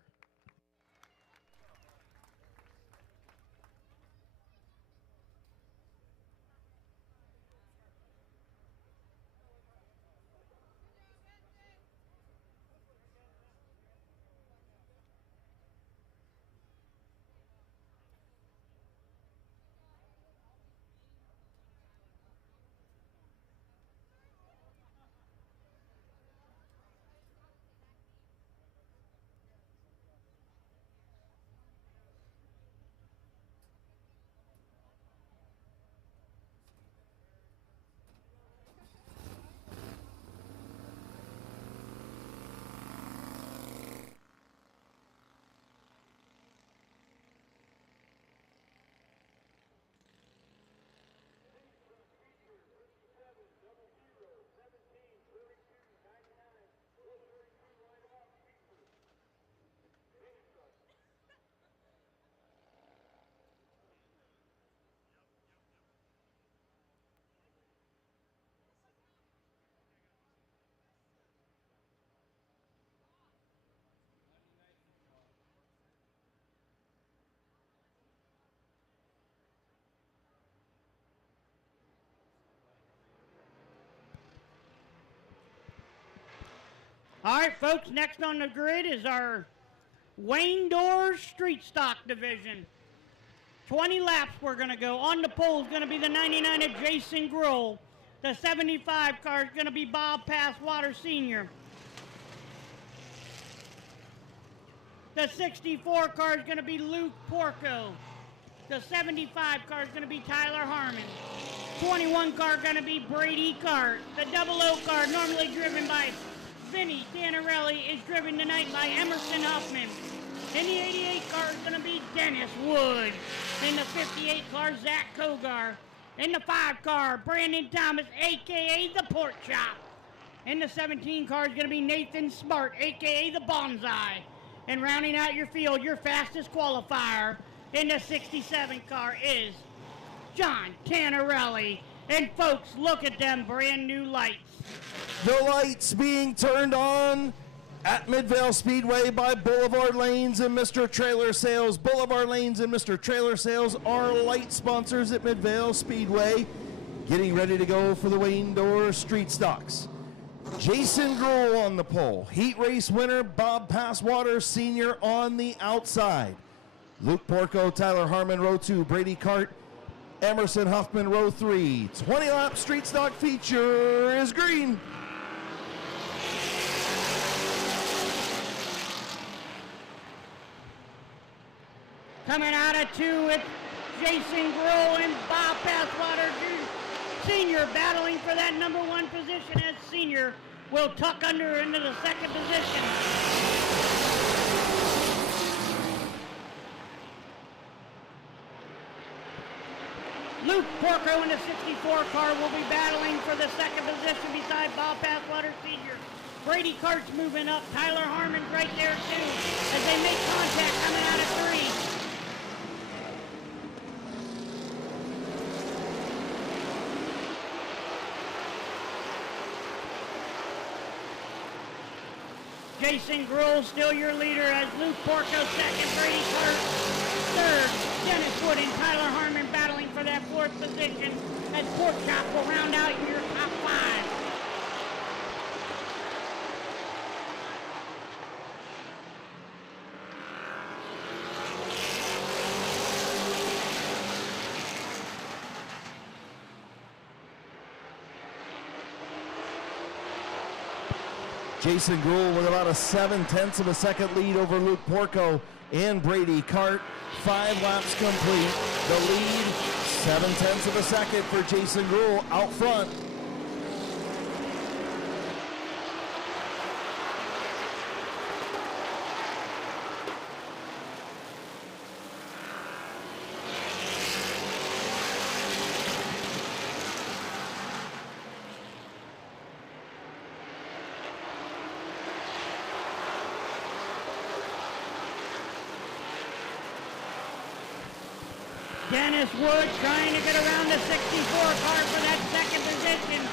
All right, folks, next on the grid is our Wayne Doors Street Stock Division. 20 laps we're going to go. On the pole is going to be the 99 of Jason Grohl. The 75 car is going to be Bob Passwater Sr. The 64 car is going to be Luke Porco. The 75 car is going to be Tyler Harmon. 21 car going to be Brady Cart. The 00 car, normally driven by Vinny Danarelli, is driven tonight by Emerson Huffman. In the 88 car is going to be Dennis Wood. In the 58 car, Zach Kogar. In the 5 car, Brandon Thomas, a.k.a. the Pork Chop. In the 17 car is going to be Nathan Smart, a.k.a. the Bonsai. And rounding out your field, your fastest qualifier in the 67 car is John Tanarelli. And folks, look at them brand new lights. The lights being turned on at Midvale Speedway by Boulevard Lanes and Mr. Trailer Sales. Boulevard Lanes and Mr. Trailer Sales are light sponsors at Midvale Speedway. Getting ready to go for the Wayne Door Street Stocks. Jason Grohl on the pole. Heat race winner Bob Passwater Sr. on the outside. Luke Porco, Tyler Harmon, row 2. Brady Cart, Emerson Huffman, row 3. 20-lap street stock feature is green. Coming out of 2, it's Jason Grohl and Bob Passwater Sr. battling for that number 1 position as Sr. will tuck under into the 2nd position. Luke Porco in the 64 car will be battling for the 2nd position beside Bob Passwater Sr. Brady Cart's moving up. Tyler Harmon's right there too as they make contact coming out of 3. Jason Gruhl still your leader as Luke Porco second, Brady Cart third, Dennis Wood and Tyler Harmon battling for that fourth position as Pork Chop will round out your top five. Jason Gruhl with about a 7/10 of a second lead over Luke Porco and Brady Cart. 5 laps complete. The lead, 7/10 of a second for Jason Gruhl out front. Dennis Wood trying to get around the 64 car for that second position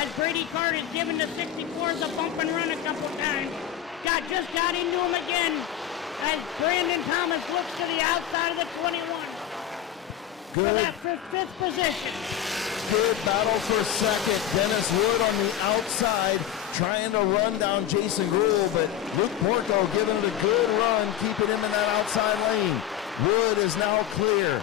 as Brady Cart has given the 64s a bump and run a couple times. Just got into him again as Brandon Thomas looks to the outside of the 21 for that fifth position. Good battle for second. Dennis Wood on the outside trying to run down Jason Gruhl, but Luke Porco giving it a good run, keeping him in that outside lane. Wood is now clear.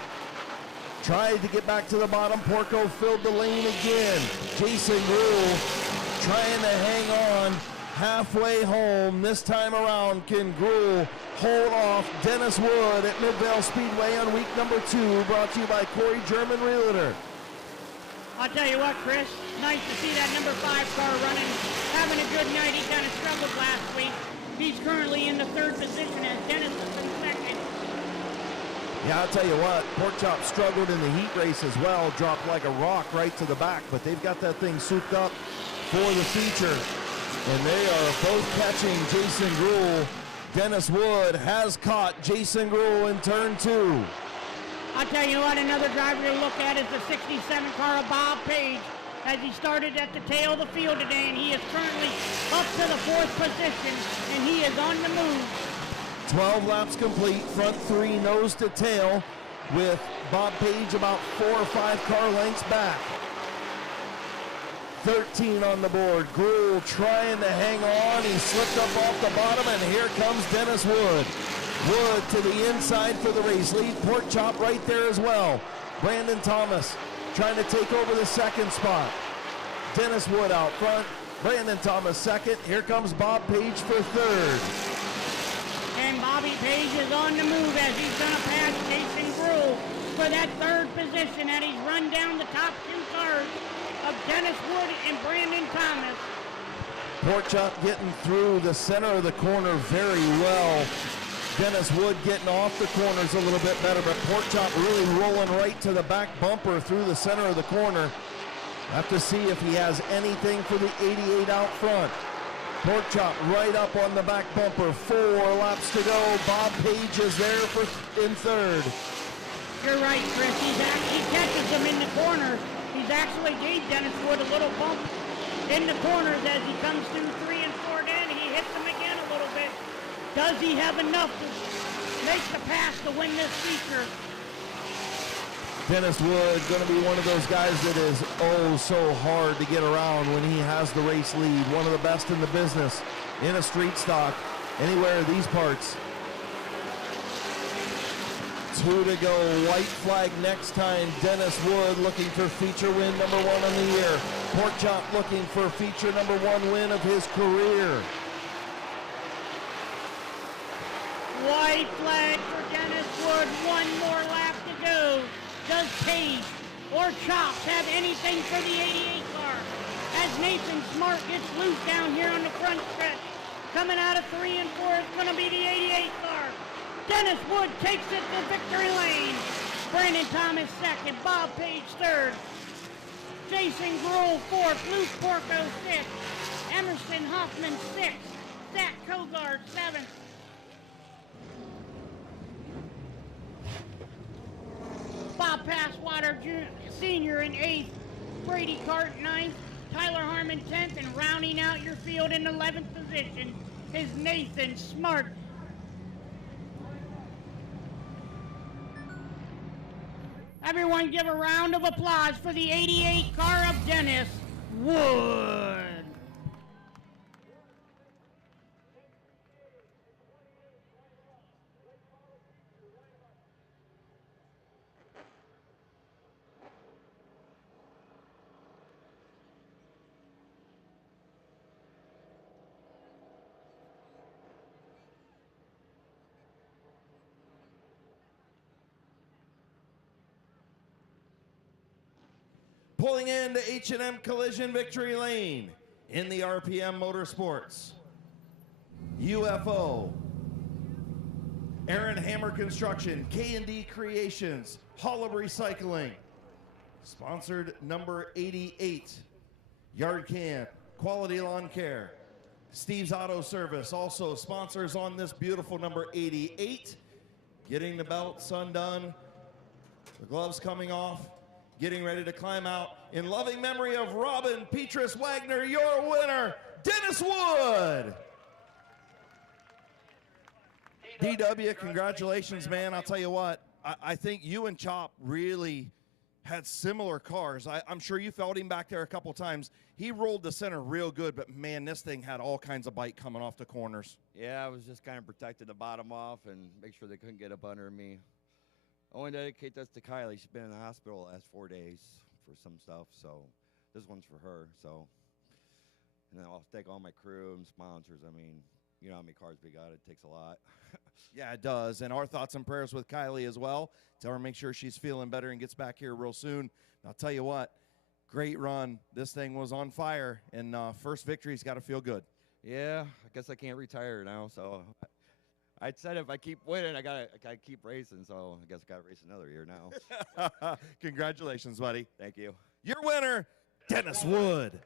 Tried to get back to the bottom. Porco filled the lane again. Jason Gruhl trying to hang on halfway home. This time around, can Gruhl hold off Dennis Wood at Midvale Speedway on week number 2, brought to you by Corey German Realtor. I'll tell you what, Chris, nice to see that number 5 car running, having a good night. He kind of struggled last week. He's currently in the 3rd position as Dennis is in 2nd. Yeah, I'll tell you what, Pork Chop struggled in the heat race as well, dropped like a rock right to the back, but they've got that thing souped up for the feature. And they are both catching Jason Gruhl. Dennis Wood has caught Jason Gruhl in turn 2. I'll tell you what, another driver to look at is the 67 car of Bob Page as he started at the tail of the field today, and he is currently up to the 4th position, and he is on the move. 12 laps complete, front 3 nose to tail, with Bob Page about 4 or 5 car lengths back. 13 on the board. Gruhl trying to hang on. He slipped up off the bottom, and here comes Dennis Wood. Wood to the inside for the race lead. Pork Chop right there as well. Brandon Thomas trying to take over the 2nd spot. Dennis Wood out front. Brandon Thomas 2nd. Here comes Bob Page for 3rd. And Bobby Page is on the move as he's going to pass Jason Gruhl for that 3rd position, and he's run down the top 2 cars of Dennis Wood and Brandon Thomas. Pork Chop getting through the center of the corner very well. Dennis Wood getting off the corners a little bit better, but Pork Chop really rolling right to the back bumper through the center of the corner. Have to see if he has anything for the 88 out front. Pork Chop right up on the back bumper. 4 laps to go. Bob Page is there in 3rd. You're right, Chris. He catches him in the corner. He's actually gave Dennis Wood a little bump in the corners as he comes through 3 and 4 down. He hits him again a little bit. Does he have enough to make the pass to win this feature? Dennis Wood going to be one of those guys that is so hard to get around when he has the race lead. One of the best in the business in a street stock anywhere in these parts. 2 to go. White flag next time. Dennis Wood looking for feature win number 1 on the year. Pork Chop looking for feature number 1 win of his career. White flag for Dennis Wood. 1 more lap to go. Does Page or Chops have anything for the 88 car? As Nathan Smart gets loose down here on the front stretch. Coming out of 3 and 4 is going to be the 88 car. Dennis Wood takes it to victory lane. Brandon Thomas 2nd. Bob Page 3rd. Jason Gruhl 4th. Luke Porco 5th. Emerson Hoffman 6th. Zach Kogard 7th. Bob Passwater Sr. in 8th, Brady Cart 9th, Tyler Harmon 10th, and rounding out your field in 11th position is Nathan Smart. Everyone give a round of applause for the 88 car of Dennis Wood. Pulling into H&M Collision Victory Lane in the RPM Motorsports, UFO, Aaron Hammer Construction, K&D Creations, Hollab Recycling, sponsored number 88, Yard Can, Quality Lawn Care, Steve's Auto Service, also sponsors on this beautiful number 88, getting the belts undone, the gloves coming off, getting ready to climb out. In loving memory of Robin Petrus Wagner, your winner, Dennis Wood. DW, congratulations, man. I'll tell you what, I think you and Chop really had similar cars. I'm sure you felt him back there a couple times. He rolled the center real good, but man, this thing had all kinds of bite coming off the corners. Yeah, I was just kind of protecting the bottom off and make sure they couldn't get up under me. I want to dedicate this to Kylie. She's been in the hospital the last 4 days for some stuff, so this one's for her. So, and then I'll thank all my crew and sponsors. I mean, you know how many cars we got. It takes a lot. Yeah, it does. And our thoughts and prayers with Kylie as well. Tell her to make sure she's feeling better and gets back here real soon. I'll tell you what, great run. This thing was on fire, and first victory's got to feel good. Yeah, I guess I can't retire now, so I said if I keep winning, I gotta keep racing, so I guess I gotta race another year now. Congratulations, buddy. Thank you. Your winner, Dennis Wood.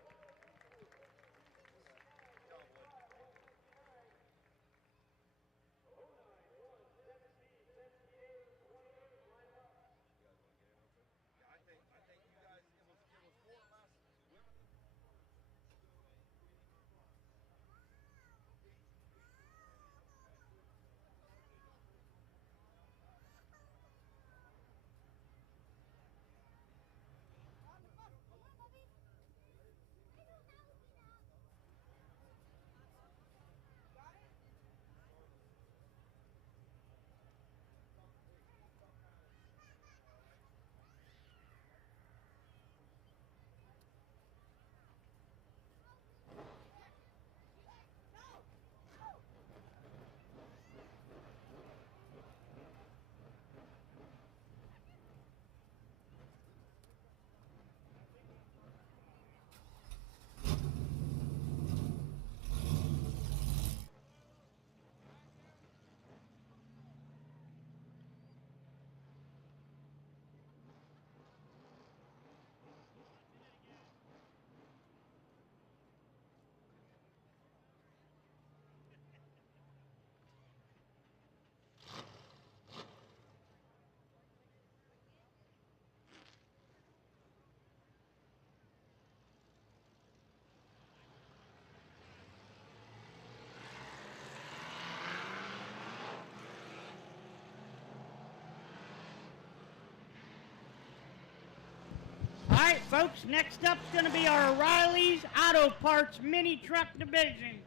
All right, folks, next up's going to be our O'Reilly's Auto Parts Mini Truck Division.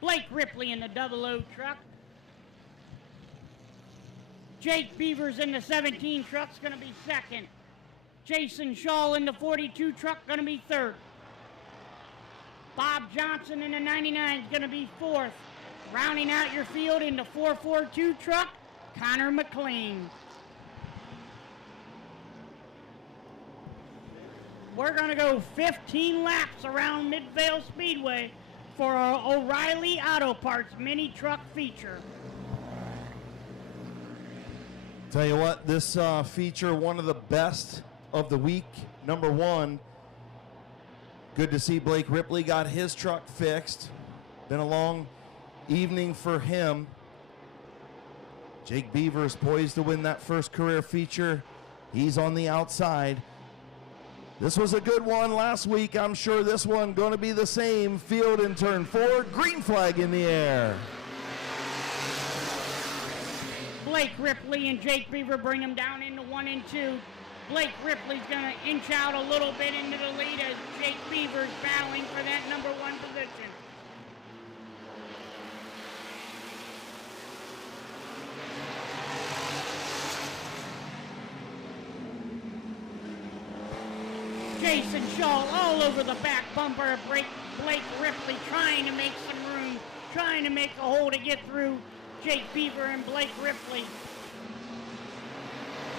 Blake Ripley in the 00 truck. Jake Beavers in the 17 truck's going to be second. Jason Shaw in the 42 truck going to be third. Bob Johnson in the 99 is going to be fourth. Rounding out your field in the 442 truck, Connor McLean. We're going to go 15 laps around Midvale Speedway for our O'Reilly Auto Parts Mini Truck feature. Tell you what, this feature, one of the best of the week. Number one, good to see Blake Ripley got his truck fixed. Been a long evening for him. Jake Beavers poised to win that first career feature. He's on the outside. This was a good one last week. I'm sure this one going to be the same. Field in turn 4. Green flag in the air. Blake Ripley and Jake Beaver bring him down into 1 and 2. Blake Ripley's going to inch out a little bit into the lead as Jake Beaver's battling for that number 1 position. Jason Shaw all over the back bumper of Blake Ripley, trying to make some room, trying to make a hole to get through Jake Beaver and Blake Ripley.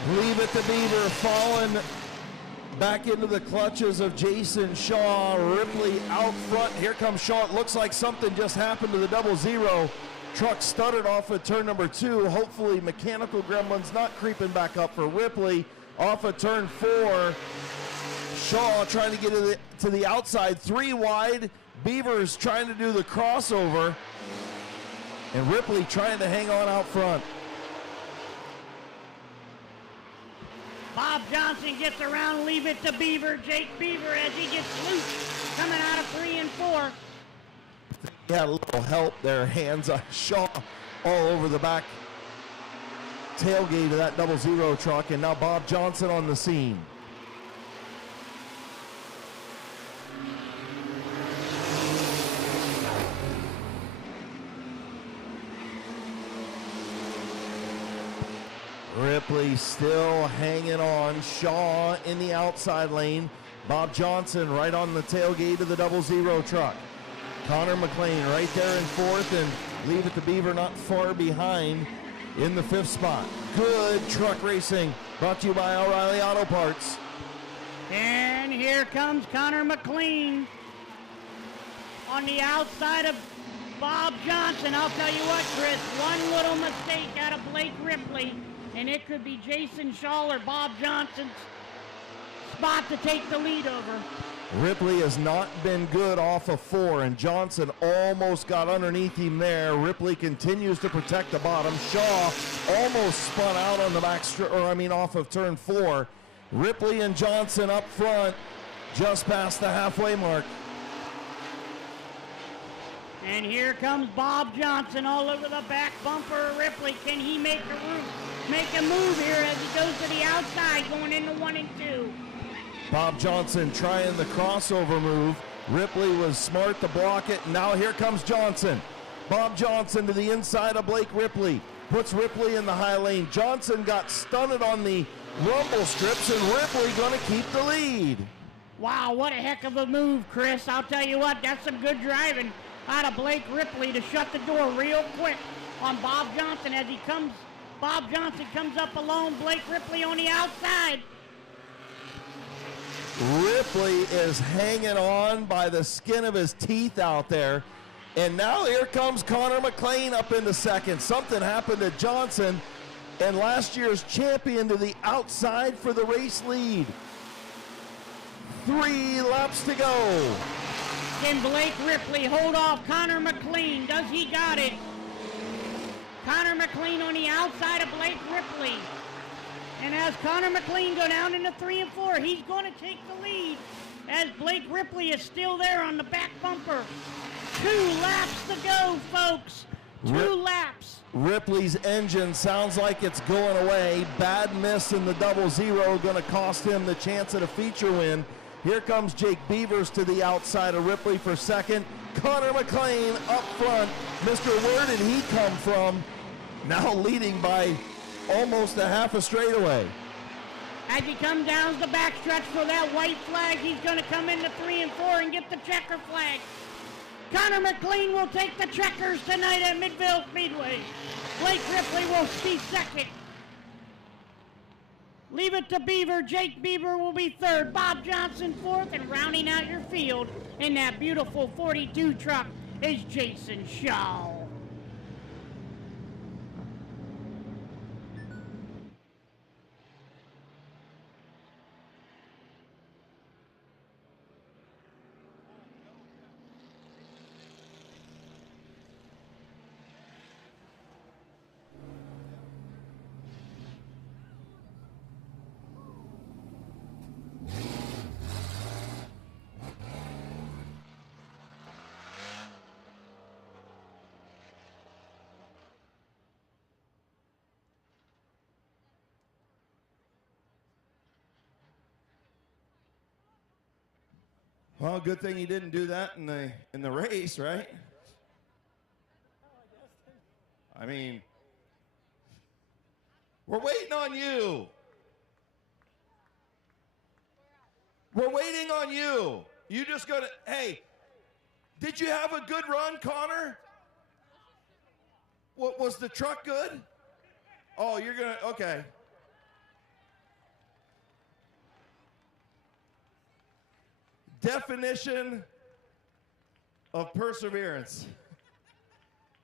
Leave it to Beaver, falling back into the clutches of Jason Shaw. Ripley out front. Here comes Shaw. It looks like something just happened to the 00. Truck stuttered off of turn number 2. Hopefully mechanical gremlins not creeping back up for Ripley. Off of turn 4. Shaw trying to get to the outside, 3 wide. Beavers trying to do the crossover. And Ripley trying to hang on out front. Bob Johnson gets around, leave it to Beaver. Jake Beaver as he gets loose, coming out of 3 and 4. He had a little help there. Hands on Shaw all over the back tailgate of that 00 truck. And now Bob Johnson on the scene. Ripley still hanging on. Shaw in the outside lane. Bob Johnson right on the tailgate of the 00 truck. Connor McLean right there in 4th, and leave it to Beaver not far behind in the 5th spot. Good truck racing brought to you by O'Reilly Auto Parts. And here comes Connor McLean on the outside of Bob Johnson. I'll tell you what, Chris, one little mistake out of Blake Ripley, and it could be Jason Shaw or Bob Johnson's spot to take the lead over. Ripley has not been good off of 4, and Johnson almost got underneath him there. Ripley continues to protect the bottom. Shaw almost spun out on the off of turn 4. Ripley and Johnson up front, just past the halfway mark. And here comes Bob Johnson all over the back bumper of Ripley. Can he make a move here as he goes to the outside, going into 1 and 2? Bob Johnson trying the crossover move. Ripley was smart to block it. Now here comes Johnson. Bob Johnson to the inside of Blake Ripley. Puts Ripley in the high lane. Johnson got stunted on the rumble strips, and Ripley going to keep the lead. Wow, what a heck of a move, Chris. I'll tell you what, that's some good driving out of Blake Ripley to shut the door real quick on Bob Johnson as he comes. Bob Johnson comes up alone. Blake Ripley on the outside. Ripley is hanging on by the skin of his teeth out there. And now here comes Connor McLean up into 2nd. Something happened to Johnson, and last year's champion to the outside for the race lead. 3 laps to go. Can Blake Ripley hold off Connor McLean? Does he got it? Connor McLean on the outside of Blake Ripley. And as Connor McLean go down into 3 and 4, he's going to take the lead as Blake Ripley is still there on the back bumper. 2 laps to go, folks. 2 laps. Ripley's engine sounds like it's going away. Bad miss in the 00 going to cost him the chance at a feature win. Here comes Jake Beavers to the outside of Ripley for 2nd. Connor McLean up front. Mr. Where did he come from? Now leading by almost a half a straightaway. As he comes down the backstretch for that white flag, he's going to come into 3 and 4 and get the checker flag. Connor McLean will take the checkers tonight at Mid-Vid Speedway. Blake Ripley will be 2nd. Leave it to Beaver. Jake Beaver will be 3rd. Bob Johnson 4th, and rounding out your field in that beautiful 42 truck is Jason Shaw. Well, good thing you didn't do that in the race, right? I mean, we're waiting on you. We're waiting on you. You just go to, hey, did you have a good run, Connor? What, was the truck good? Oh, you're going to, okay. Definition of perseverance.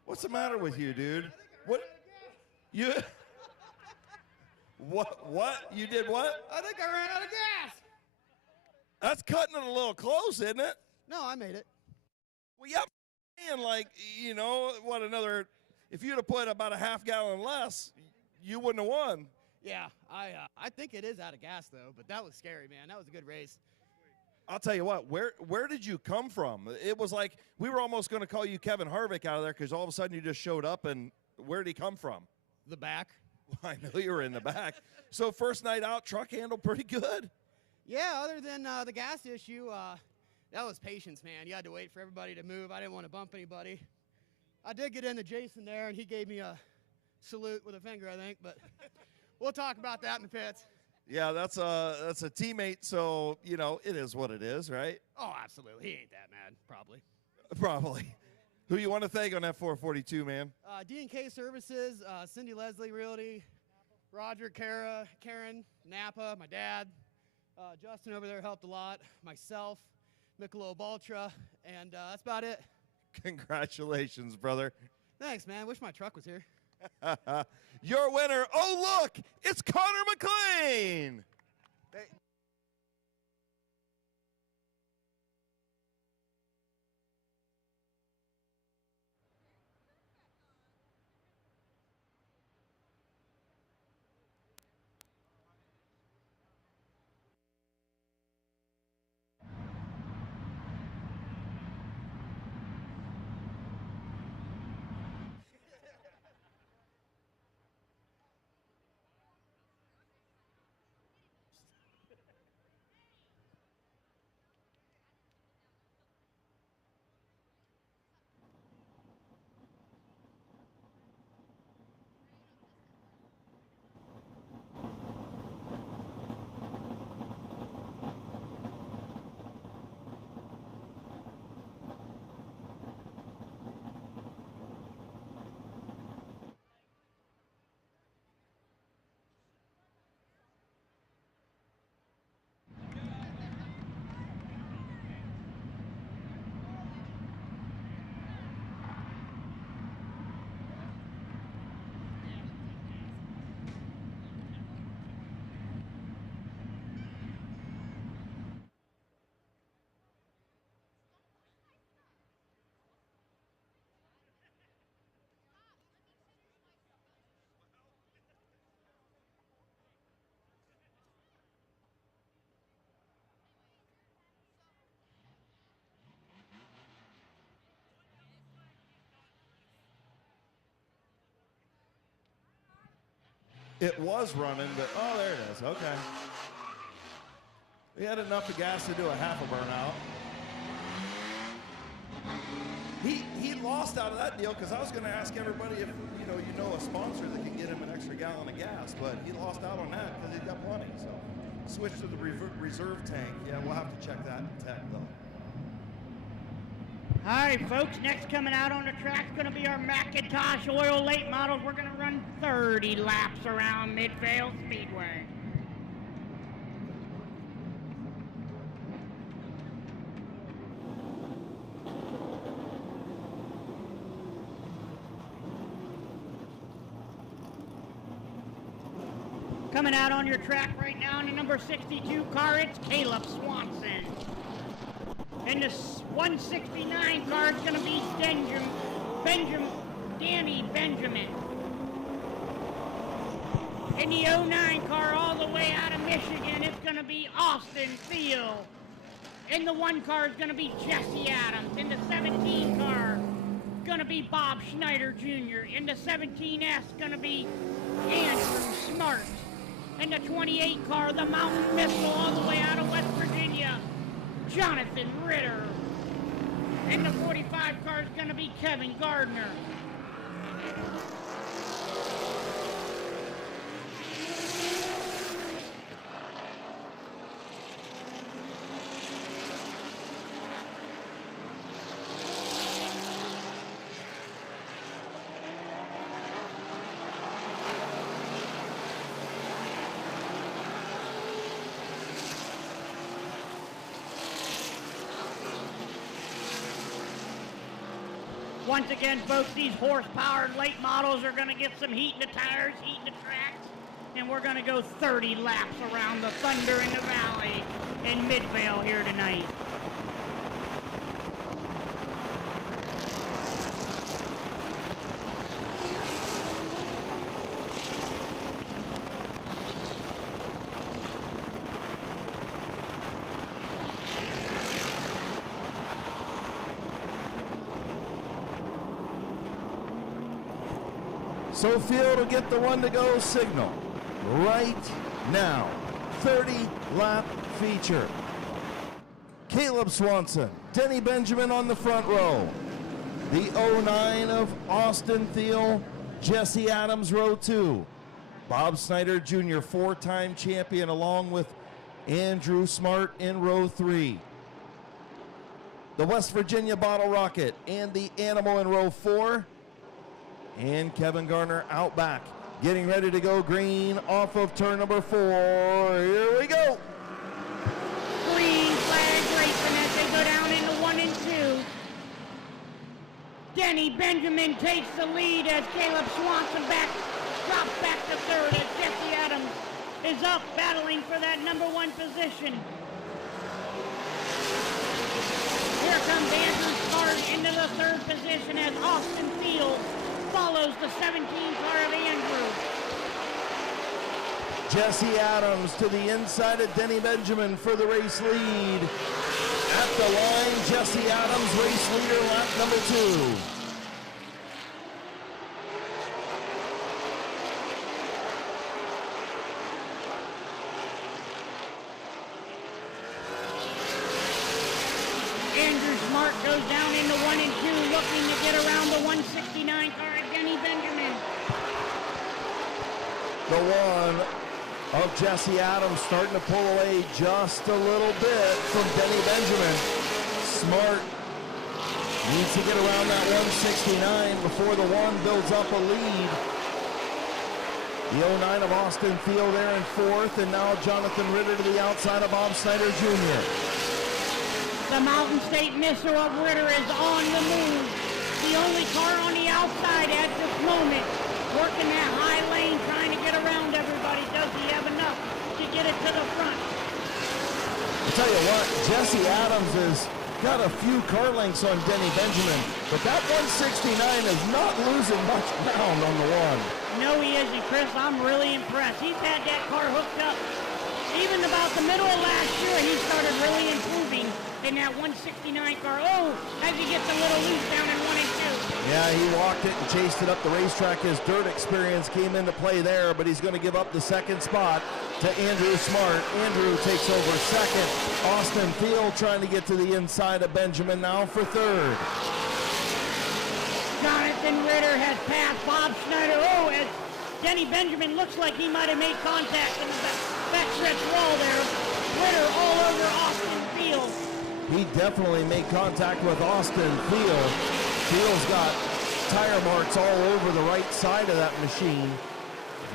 What's the matter with you, dude? What? You? What? You did what? I think I ran out of gas. That's cutting it a little close, isn't it? No, I made it. Well, yeah, and like, you know, what another, if you'd have put about a half gallon less, you wouldn't have won. Yeah, I think it is out of gas though, but that was scary, man. That was a good race. I'll tell you what, where did you come from? It was like we were almost going to call you Kevin Harvick out of there because all of a sudden you just showed up, and where did he come from? The back. I know you were in the back. So first night out, truck handled pretty good. Yeah, other than the gas issue, that was patience, man. You had to wait for everybody to move. I didn't want to bump anybody. I did get into Jason there, and he gave me a salute with a finger, I think, but we'll talk about that in the pits. Yeah, that's a teammate, so, you know, it is what it is, right? Oh, absolutely. He ain't that mad, probably. Probably. Who you want to thank on that 442, man? D&K Services, Cindy Leslie Realty, Roger, Karen, Napa, my dad. Justin over there helped a lot. Myself, Michelob Ultra, and that's about it. Congratulations, brother. Thanks, man. Wish my truck was here. Your winner, oh, look, it's Connor McLean. Hey. It was running, but, oh, there it is. Okay. We had enough of gas to do a half a burnout. He lost out of that deal because I was going to ask everybody if, you know a sponsor that can get him an extra gallon of gas, but he lost out on that because he's got plenty. So switch to the reserve tank. Yeah, we'll have to check that in tech, though. All right, folks, next coming out on the track is going to be our Macintosh Oil late models. We're going to run 30 laps around Mid-Vid Speedway. Coming out on your track right now in the number 62 car, it's Caleb Swanson. In the 169 car, it's going to be Danny Benjamin. In the 09 car, all the way out of Michigan, it's going to be Austin Thiel. In the 1 car, it's going to be Jesse Adams. In the 17 car, it's going to be Bob Schneider Jr. In the 17S, it's going to be Andrew Smart. In the 28 car, the Mountain Missile, all the way out of West Virginia, John Jonathan Ritter. And the 45 car is going to be Kevin Gardner. Once again, folks, these horse-powered late models are going to get some heat in the tires, heat in the tracks, and we're going to go 30 laps around the Thunder in the Valley in Midvale here tonight. So field will get the one to go signal right now. 30 lap feature. Caleb Swanson, Denny Benjamin on the front row. The 09 of Austin Thiel, Jesse Adams, row 2. Bob Snyder Jr., 4-time champion, along with Andrew Smart in row 3. The West Virginia Bottle Rocket and the Animal in row 4. And Kevin Gardner out back, getting ready to go green off of turn number 4. Here we go. Green flag racing as they go down into 1 and 2. Denny Benjamin takes the lead as Caleb Swanson drops back to third as Jesse Adams is up battling for that number 1 position. Here comes Andrew Smart into the 3rd position as Austin Field follows the 17 car of Andrew. Jesse Adams to the inside of Denny Benjamin for the race lead. At the line, Jesse Adams, race leader, lap number 2. Andrew Smart goes down into 1 and 2, looking to get around the 169 car of Denny Benjamin. The one of Jesse Adams starting to pull away just a little bit from Denny Benjamin. Smart needs to get around that 169 before the 1 builds up a lead. The 09 of Austin Field there in 4th, and now Jonathan Ritter to the outside of Bob Snyder Jr. The Mountain State Missile of Ritter is on the move. The only car on the outside at this moment, working that high lane, trying to get around everybody. Does he have enough to get it to the front? I'll tell you what, Jesse Adams has got a few car lengths on Denny Benjamin, but that 169 is not losing much ground on the 1. No, he isn't, Chris. I'm really impressed. He's had that car hooked up. Even about the middle of last year, he started really improving in that 169 car. Oh, as he gets a little loose down in 1 and 2. Yeah, he walked it and chased it up the racetrack. His dirt experience came into play there, but he's going to give up the 2nd spot to Andrew Smart. Andrew takes over 2nd. Austin Field trying to get to the inside of Benjamin now for 3rd. Jonathan Ritter has passed Bob Snyder. Oh, as Denny Benjamin looks like he might have made contact in the backstretch wall there. Ritter all over Austin Field. He definitely made contact with Austin Field. Field's got tire marks all over the right side of that machine.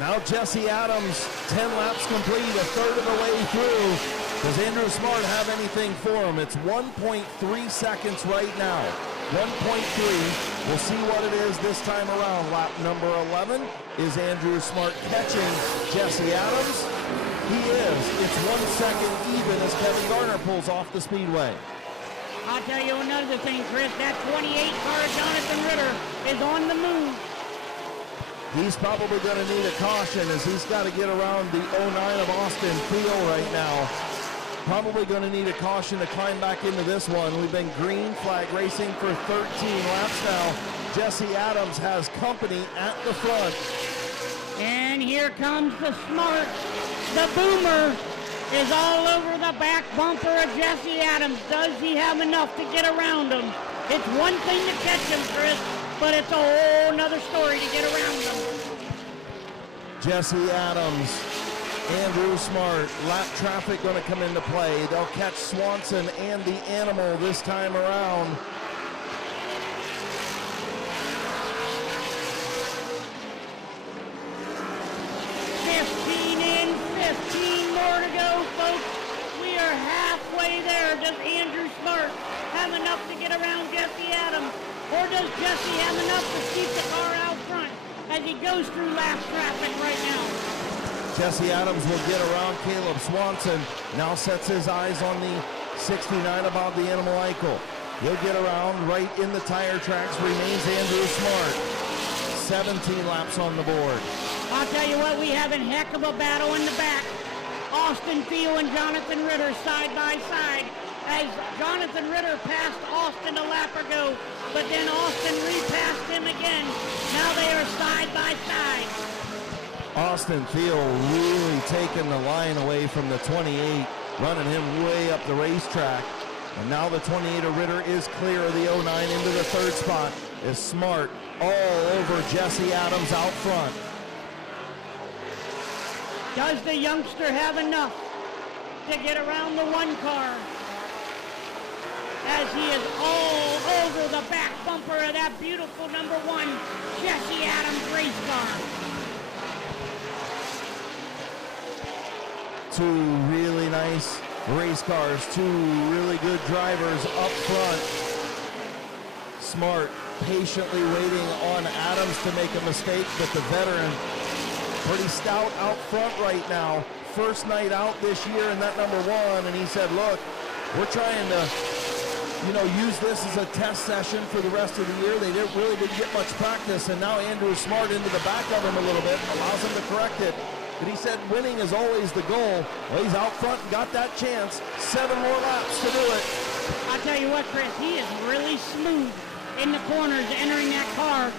Now Jesse Adams, 10 laps complete, a third of the way through. Does Andrew Smart have anything for him? It's 1.3 seconds right now. 1.3. We'll see what it is this time around. Lap number 11 is Andrew Smart catching Jesse Adams. He is. It's 1 second even as Kevin Gardner pulls off the speedway. I'll tell you another thing, Chris. That 28 car Jonathan Ritter is on the move. He's probably going to need a caution as he's got to get around the 09 of Austin Field right now. Probably going to need a caution to climb back into this one. We've been green flag racing for 13 laps now. Jesse Adams has company at the front. And here comes the Smart. The Boomer is all over the back back bumper of Jesse Adams. Does he have enough to get around him? It's one thing to catch him, Chris, but it's a whole nother story to get around him. Jesse Adams, Andrew Smart, lap traffic going to come into play. They'll catch Swanson and the Animal this time around. More to go, folks. We are halfway there. Does Andrew Smart have enough to get around Jesse Adams? Or does Jesse have enough to keep the car out front as he goes through lap traffic right now? Jesse Adams will get around Caleb Swanson. Now sets his eyes on the 69 about the Animal Eichel. He'll get around right in the tire tracks. Remains Andrew Smart. 17 laps on the board. I'll tell you what, we have a heck of a battle in the back. Austin Thiel and Jonathan Ritter side by side as Jonathan Ritter passed Austin a lap ago, but then Austin repassed him again. Now they are side by side. Austin Thiel really taking the line away from the 28, running him way up the racetrack. And now the 28 of Ritter is clear of the 09 into the third spot. Is Smart all over Jesse Adams out front. Does the youngster have enough to get around the one car as he is all over the back bumper of that beautiful number 1 Jesse Adams race car? Two really nice race cars, two really good drivers up front. Smart patiently waiting on Adams to make a mistake, but the veteran pretty stout out front right now. First night out this year in that number 1, and he said, look, we're trying to, use this as a test session for the rest of the year. They really didn't get much practice, and now Andrew Smart into the back of him a little bit, allows him to correct it. But he said winning is always the goal. Well, he's out front and got that chance. 7 more laps to do it. I'll tell you what, Chris, he is really smooth in the corners entering that car.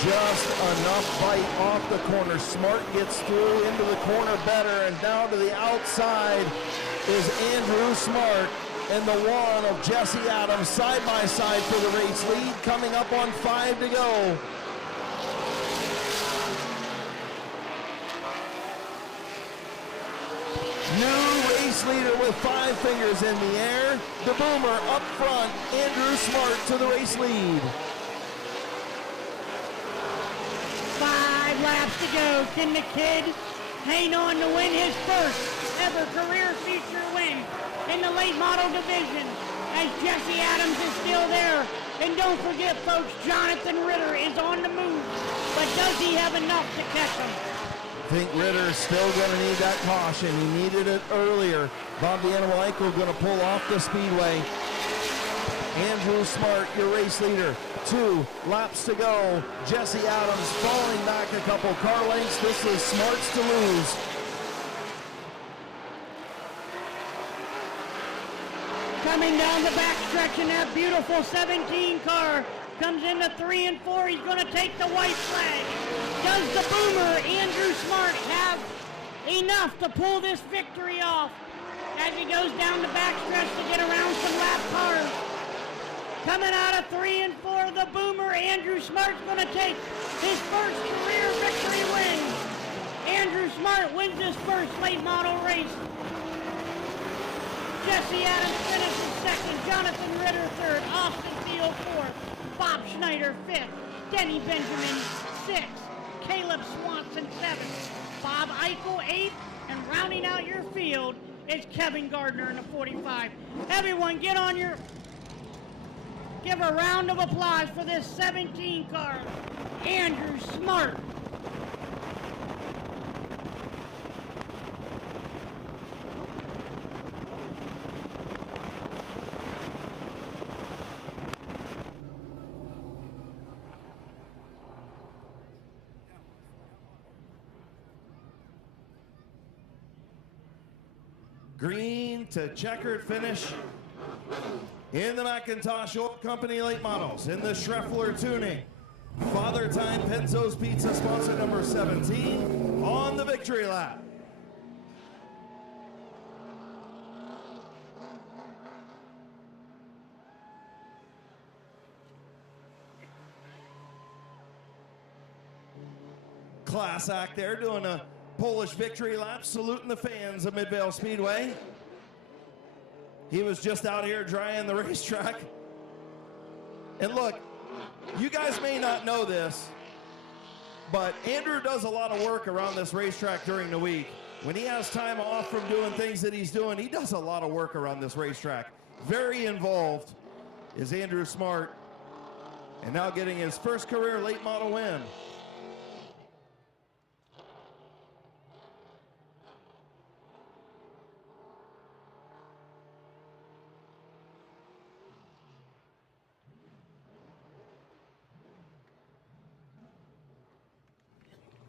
Just enough bite off the corner. Smart gets through into the corner better, and down to the outside is Andrew Smart and the 1 of Jesse Adams side by side for the race lead, coming up on 5 to go. New race leader with 5 fingers in the air. The Boomer up front, Andrew Smart to the race lead. 5 laps to go. Can the kid hang on to win his first ever career feature win in the late model division as Jesse Adams is still there? And don't forget, folks, Jonathan Ritter is on the move. But does he have enough to catch him? I think Ritter's still going to need that caution. He needed it earlier. Bob the Animal Eichel going to pull off the speedway. Andrew Smart, your race leader. 2 laps to go. Jesse Adams falling back a couple car lengths. This is Smart's to lose. Coming down the backstretch in that beautiful 17 car. Comes into 3 and 4. He's going to take the white flag. Does the Boomer, Andrew Smart, have enough to pull this victory off as he goes down the backstretch to get around some lap cars? Coming out of 3 and 4, the Boomer, Andrew Smart's going to take his first career victory win. Andrew Smart wins his first late model race. Jesse Adams finishes second, Jonathan Ritter third, Austin Thiel fourth, Bob Schneider fifth, Denny Benjamin sixth, Caleb Swanson seventh, Bob Eichel eighth, and rounding out your field is Kevin Gardner in the 45. Everyone give a round of applause for this 17 car, Andrew Smart. Green to checkered finish in the McIntosh Oil Company late models in the Schreffler tuning. Father Time Penzo's Pizza, sponsor number 17 on the victory lap. class act there doing a Polish victory lap, saluting the fans of Midvale Speedway. He was just out here drying the racetrack. And look, you guys may not know this, but Andrew does a lot of work around this racetrack during the week. When he has time off from doing things that he's doing, he does a lot of work around this racetrack. Very involved is Andrew Smart, and now getting his first career late model win.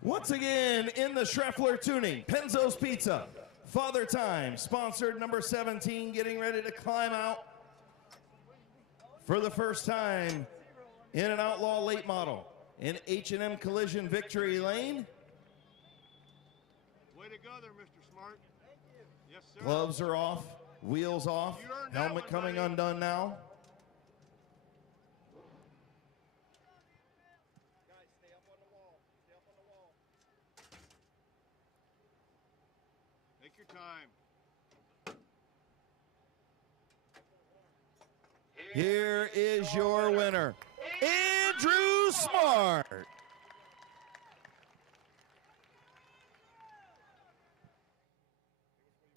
Once again, in the Schreffler tuning, Penzo's Pizza, Father Time, sponsored number 17, getting ready to climb out for the first time in an outlaw late model in H&M Collision Victory Lane. Way to go there, Mr. Smart. Thank you. Yes, sir. Gloves are off, wheels off, helmet coming undone now. Take your time. Here is your winner, Andrew Smart.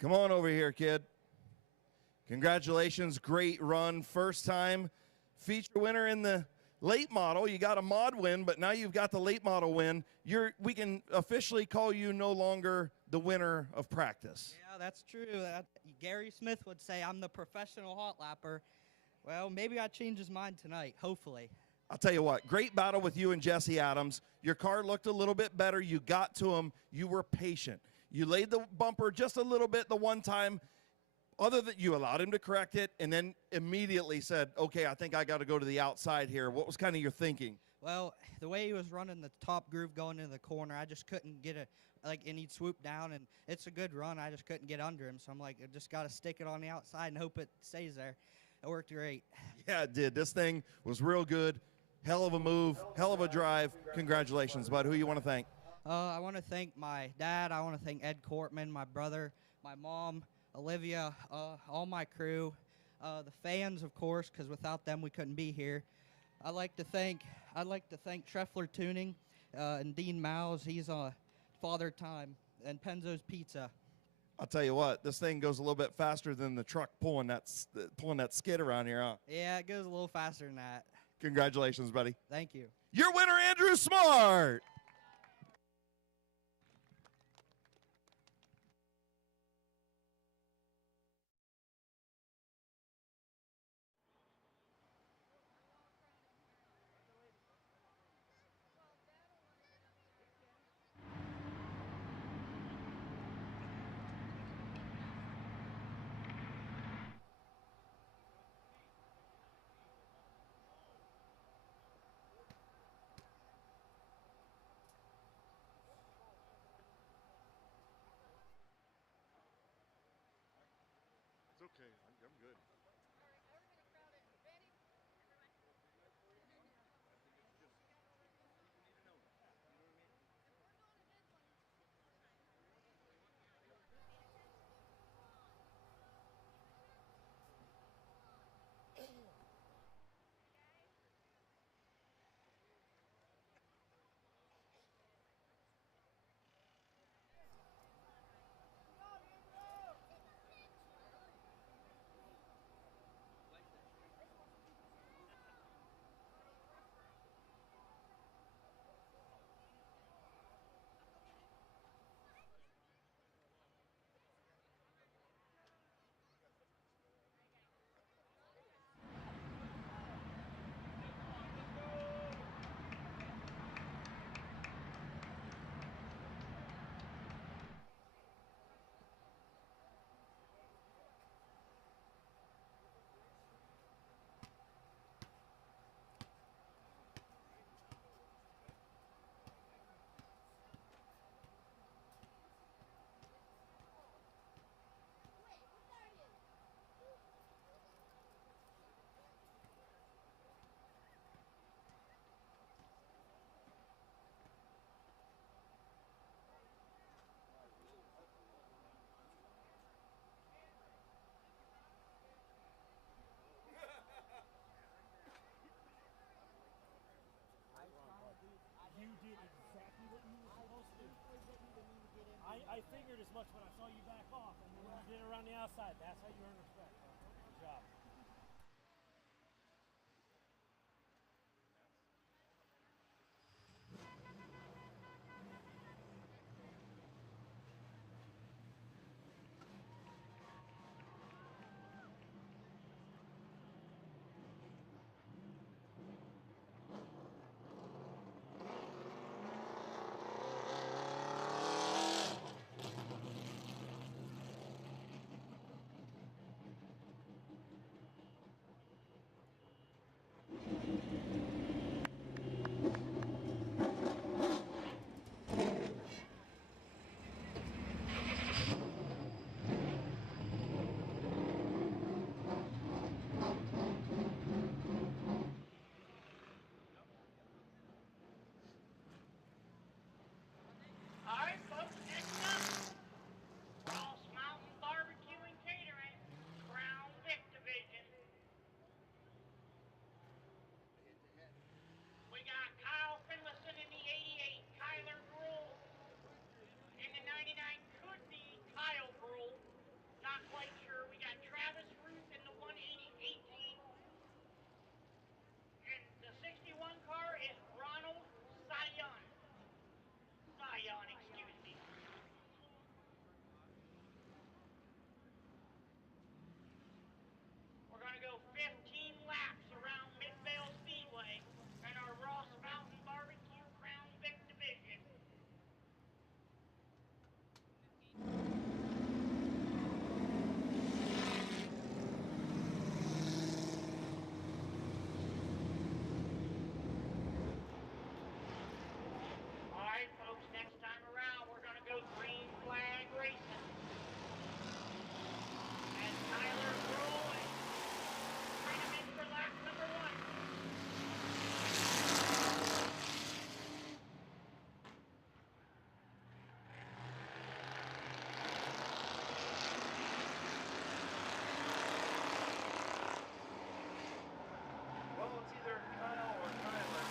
Come on over here, kid. Congratulations, great run. First time feature winner in the late model. You got a mod win, but now you've got the late model win. We can officially call you no longer the winner of practice. Yeah, that's true. Gary Smith would say I'm the professional hot lapper. Well, maybe I change his mind tonight, hopefully. I'll tell you what, great battle with you and Jesse Adams. Your car looked a little bit better. You got to him. You were patient. You laid the bumper just a little bit the one time. Other than you allowed him to correct it and then immediately said, okay, I think I got to go to the outside here. What was kind of your thinking? Well, the way he was running the top groove going into the corner, I just couldn't get and he'd swoop down, and it's a good run. I just couldn't get under him. So I'm like, I just got to stick it on the outside and hope it stays there. It worked great. Yeah, it did. This thing was real good. Hell of a move, hell of a drive. Congratulations, bud. Who you want to thank? I want to thank my dad. I want to thank Ed Cortman, my brother, my mom, Olivia, all my crew, the fans, of course, because without them we couldn't be here. I'd like to thank Schreffler Tuning and Dean Mouse. He's Father Time and Penzo's Pizza. I'll tell you what, this thing goes a little bit faster than the truck pulling that skid around here, huh? Yeah, it goes a little faster than that. Congratulations, buddy. Thank you. Your winner, Andrew Smart. It's okay. I'm good. I figured as much when I saw you back off, and then when you did it around the outside, that's how you earn respect. Good job. All right, folks, next up, Ross Mountain Barbecue and Catering, Crown Vic Division. We got Kyle Finlayson in the 88, Kyler Gruhl in the 99, could be Kyle Gruhl, not quite sure. We got Travis Ruth in the 180, 18, and the 61 car is Ronald Sion. Sion, excuse me. We're going to go 15 laps around Midvale Speedway and our Ross Mountain Barbecue Crown Vic Division. All right, folks, next time around, we're going to go green flag racing. And Tyler Gruhl and bring him in for lap number 1. Well, it's either Kyle or Tyler.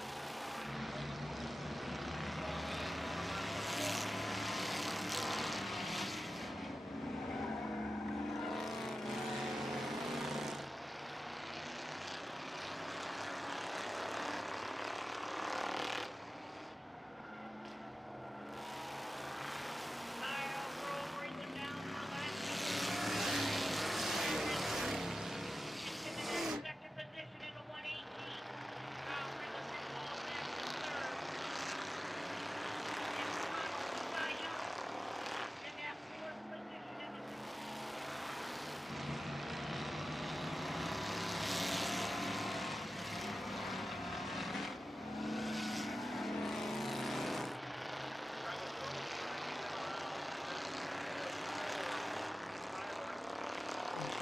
Kyle Gruhl brings him down for lap number 2. Into the next second position in the 118. Kyle Finlayson falls back to third. And Ronald Sion in that 4th position in the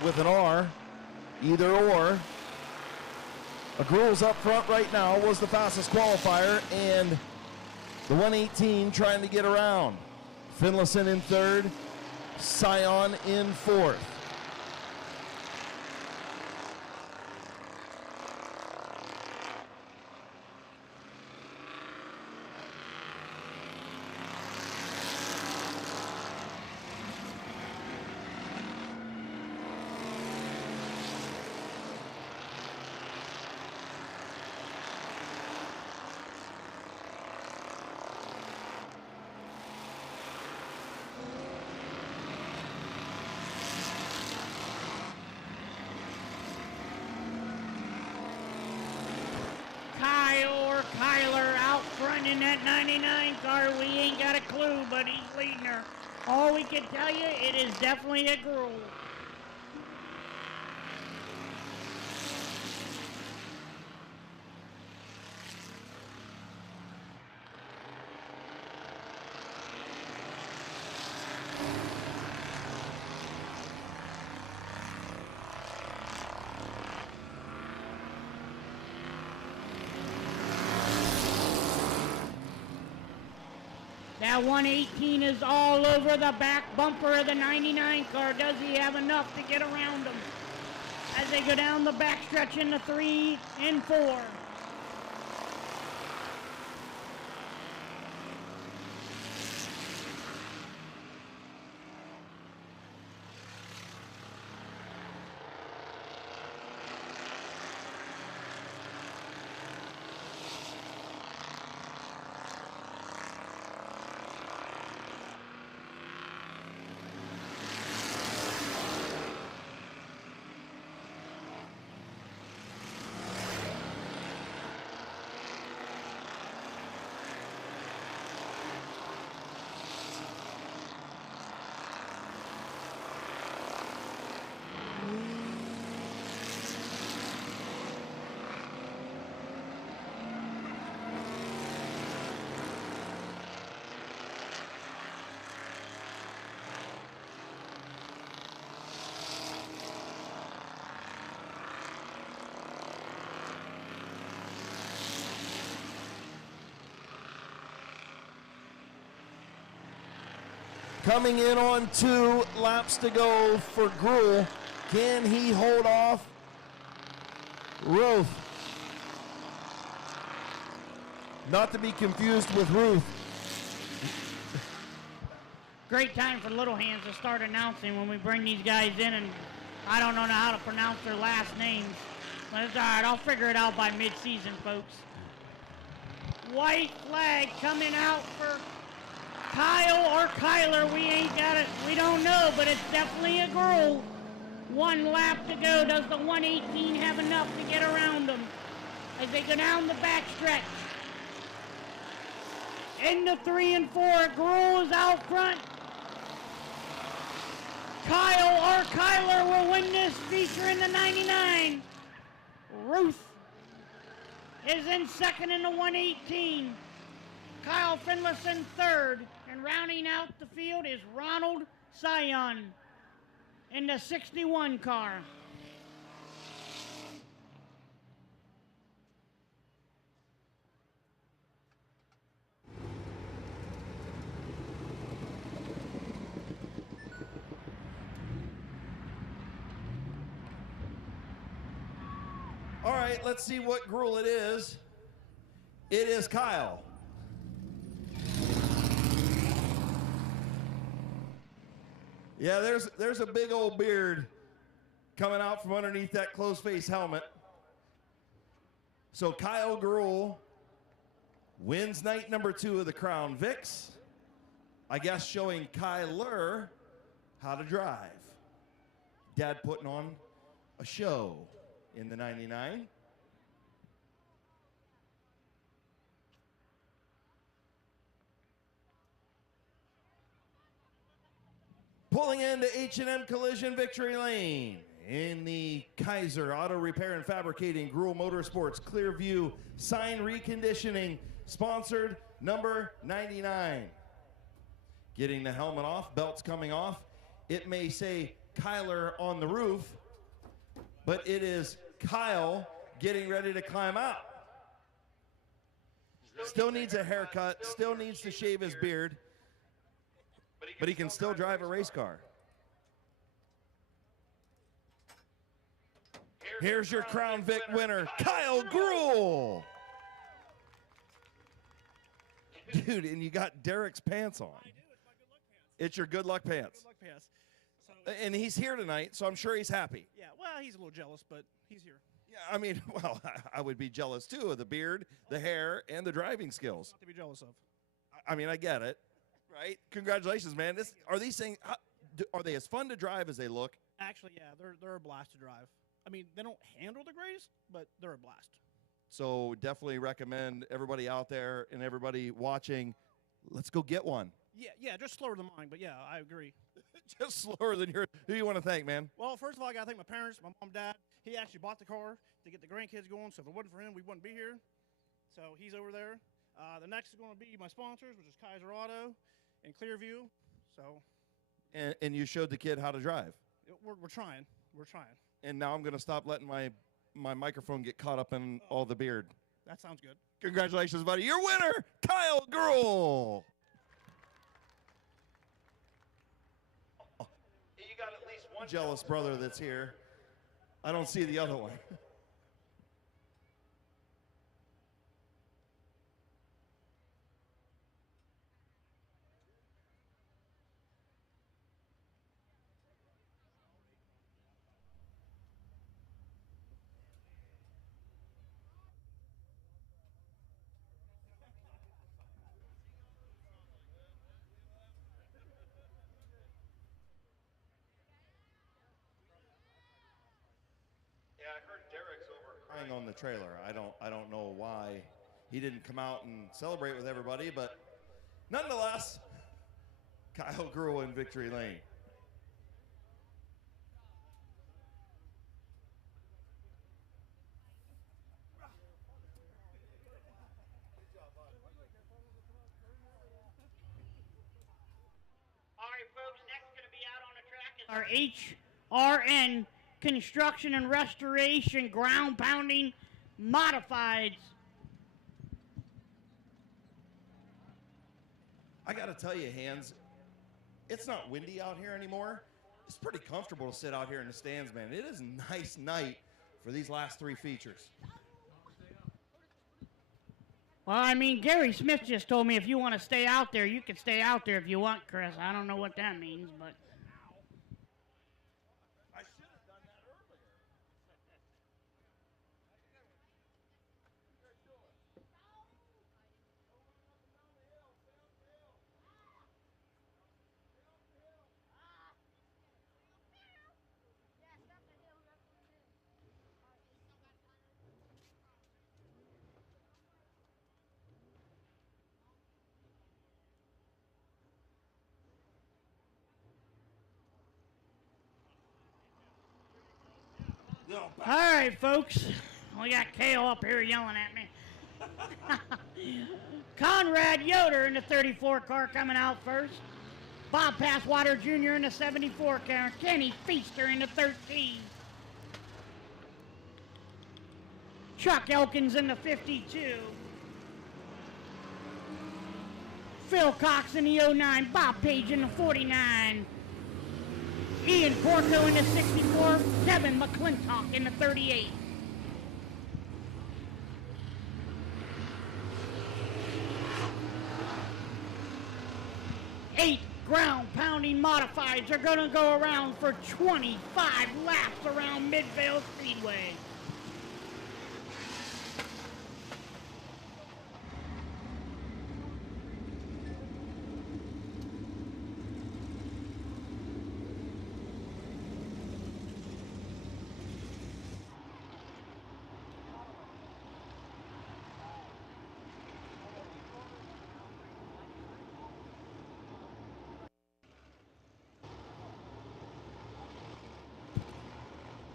With an R, either or. Gruhl's up front right now, was the fastest qualifier, and the 118 trying to get around. Finlayson in third, Sion in fourth. Kyle or Kyler out front in that 99 car. We ain't got a clue, but he's leading her. All we can tell you, it is definitely a Gruhl. That 118 is all over the back bumper of the 99 car. Does he have enough to get around him as they go down the backstretch into 3 and 4? Coming in on 2 laps to go for Gruhl. Can he hold off Ruth? Not to be confused with Ruth. Great time for Little Hands to start announcing when we bring these guys in, and I don't know how to pronounce their last names. But it's all right, I'll figure it out by mid-season, folks. White flag coming out for Kyle or Kyler. We ain't got it. We don't know, but it's definitely a girl. 1 lap to go. Does the 118 have enough to get around them as they go down the backstretch? Into 3 and 4. Gruhl is out front. Kyle or Kyler will win this feature in the 99. Ruth is in second in the 118. Kyle Finlayson third. And rounding out the field is Ronald Sion in the 61 car. All right, let's see what Gruhl it is. It is Kyle. Yeah, there's a big old beard coming out from underneath that closed face helmet. So Kyle Gruhl wins night number 2 of the Crown Vics. I guess showing Kyler how to drive. Dad putting on a show in the 99. Pulling into H&M Collision Victory Lane in the Kaiser Auto Repair and Fabricating Gruhl Motorsports Clearview Sign Reconditioning, sponsored number 99. Getting the helmet off, belts coming off. It may say Kyler on the roof, but it is Kyle getting ready to climb out. Still needs a haircut, still needs to shave his beard, but he can still drive a race car. Here's your Crown Vic winner, Kyle Gruhl. Dude, and you got Derek's pants on. I do. It's my good luck pants. It's your good luck pants. Good luck pants. So, And he's here tonight, so I'm sure he's happy. yeah, well, he's a little jealous, but he's here. Yeah, I mean, well, I would be jealous too of the beard, the hair, and the driving skills. Not to be jealous of. I mean, I get it, right? Congratulations, man. Are these things? Are they as fun to drive as they look? Actually, yeah, they're a blast to drive. I mean, they don't handle the greatest, but they're a blast. So definitely recommend everybody out there and everybody watching. Let's go get one. Yeah, just slower than mine, but yeah, I agree. Just slower than yours. Who you want to thank, man? Well, first of all, I got to thank my parents, my mom, dad. He actually bought the car to get the grandkids going, so if it wasn't for him, we wouldn't be here. So he's over there. The next is going to be my sponsors, which is Kaiser Auto and Clearview. So. And you showed the kid how to drive. We're trying. We're trying. And now I'm going to stop letting my microphone get caught up in all the beard. That sounds good. Congratulations, buddy. Your winner, Kyle Gruhl. You got at least one jealous brother that's here. I don't see the other one. Yeah, I heard Derek's over crying on the trailer. I don't know why he didn't come out and celebrate with everybody, but nonetheless, Kyle Gruhl in Victory Lane. All right, folks, next going to be out on the track is our HRN Construction and Restoration Ground Pounding Modifieds. I got to tell you, Hans, it's not windy out here anymore. It's pretty comfortable to sit out here in the stands, man. It is a nice night for these last 3 features. Well, I mean, Gary Smith just told me if you want to stay out there, you can stay out there if you want, Chris. I don't know what that means, but. I should have done that earlier. All right, folks. We got Kale up here yelling at me. Conrad Yoder in the 34 car coming out first. Bob Passwater Jr. in the 74 car. Kenny Feaster in the 13. Chuck Elkins in the 52. Phil Cox in the 09. Bob Page in the 49. Ian Porco in the 64. Kevin McClintock in the 38. Eight ground-pounding modifieds are going to go around for 25 laps around Midvale Speedway.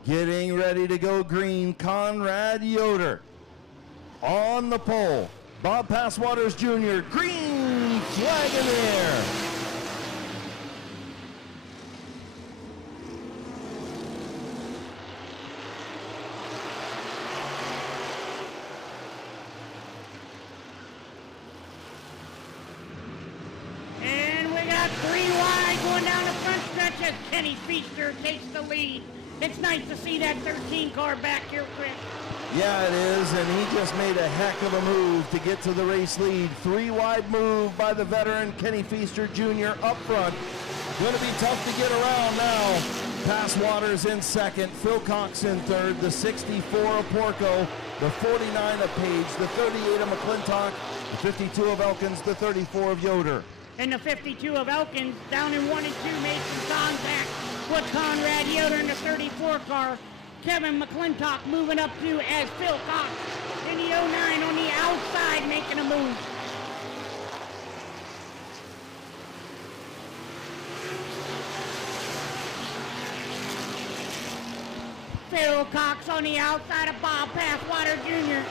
Getting ready to go green, Conrad Yoder. On the pole, Bob Passwaters Jr., green flag in the air. And we got 3 wide going down the front stretch as Kenny Feaster takes the lead. It's nice to see that 13 car back here, Chris. Yeah, it is, and he just made a heck of a move to get to the race lead. 3 wide move by the veteran Kenny Feaster Jr. up front. Going to be tough to get around now. Passwaters in second, Phil Cox in third, the 64 of Porco, the 49 of Page, the 38 of McClintock, the 52 of Elkins, the 34 of Yoder. And the 52 of Elkins down in 1 and 2 made some contact with Conrad Yoder in the 34 car. Kevin McClintock moving up to as Phil Cox in the 09 on the outside making a move. Phil Cox on the outside of Bob Passwater Jr.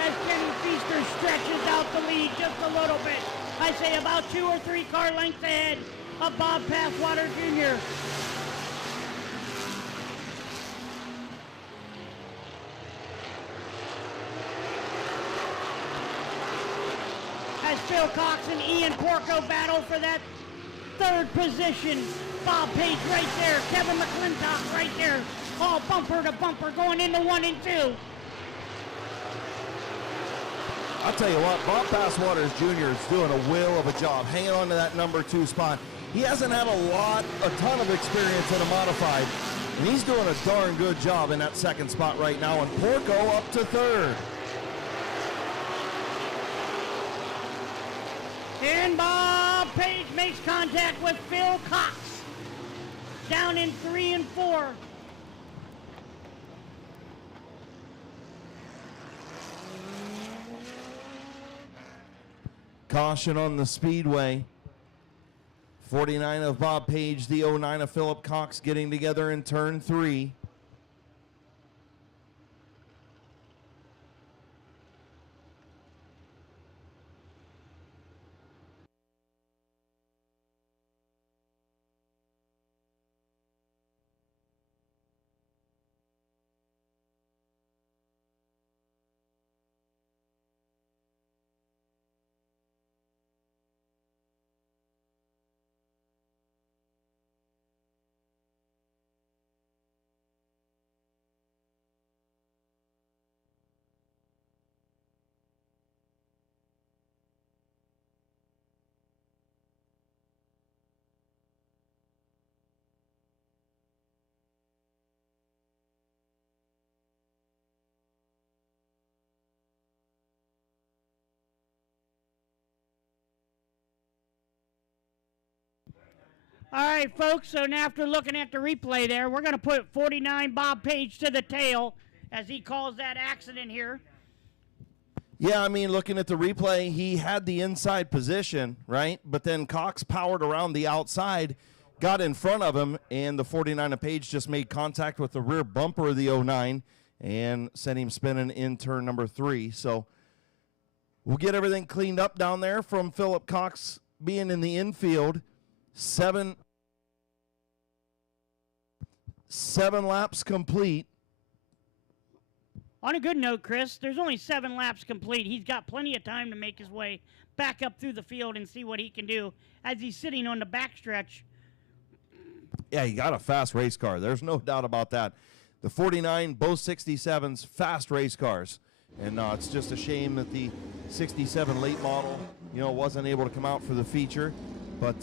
as Kenny Feaster stretches out the lead just a little bit. I say about 2 or 3 car lengths ahead of Bob Passwater Jr. As Phil Cox and Ian Porco battle for that 3rd position. Bob Page right there, Kevin McClintock right there, all bumper to bumper going into 1 and 2. I'll tell you what, Bob Passwaters Jr. is doing a whale of a job hanging on to that number 2 spot. He hasn't had a ton of experience in a modified, and he's doing a darn good job in that 2nd spot right now, and Porco up to 3rd. And Bob Page makes contact with Phil Cox down in 3 and 4. Caution on the speedway. 49 of Bob Page, the 09 of Philip Cox getting together in turn 3. All right, folks, so now after looking at the replay there, we're going to put 49 Bob Page to the tail, as he calls that accident here. Yeah, I mean, looking at the replay, he had the inside position, right? But then Cox powered around the outside, got in front of him, and the 49 of Page just made contact with the rear bumper of the 09 and sent him spinning in turn number 3. So we'll get everything cleaned up down there from Philip Cox being in the infield. Seven laps complete. On a good note, Chris, there's only 7 laps complete. He's got plenty of time to make his way back up through the field and see what he can do as he's sitting on the backstretch. Yeah, he got a fast race car. There's no doubt about that. The 49, both 67s, fast race cars. And it's just a shame that the 67 late model, wasn't able to come out for the feature. But,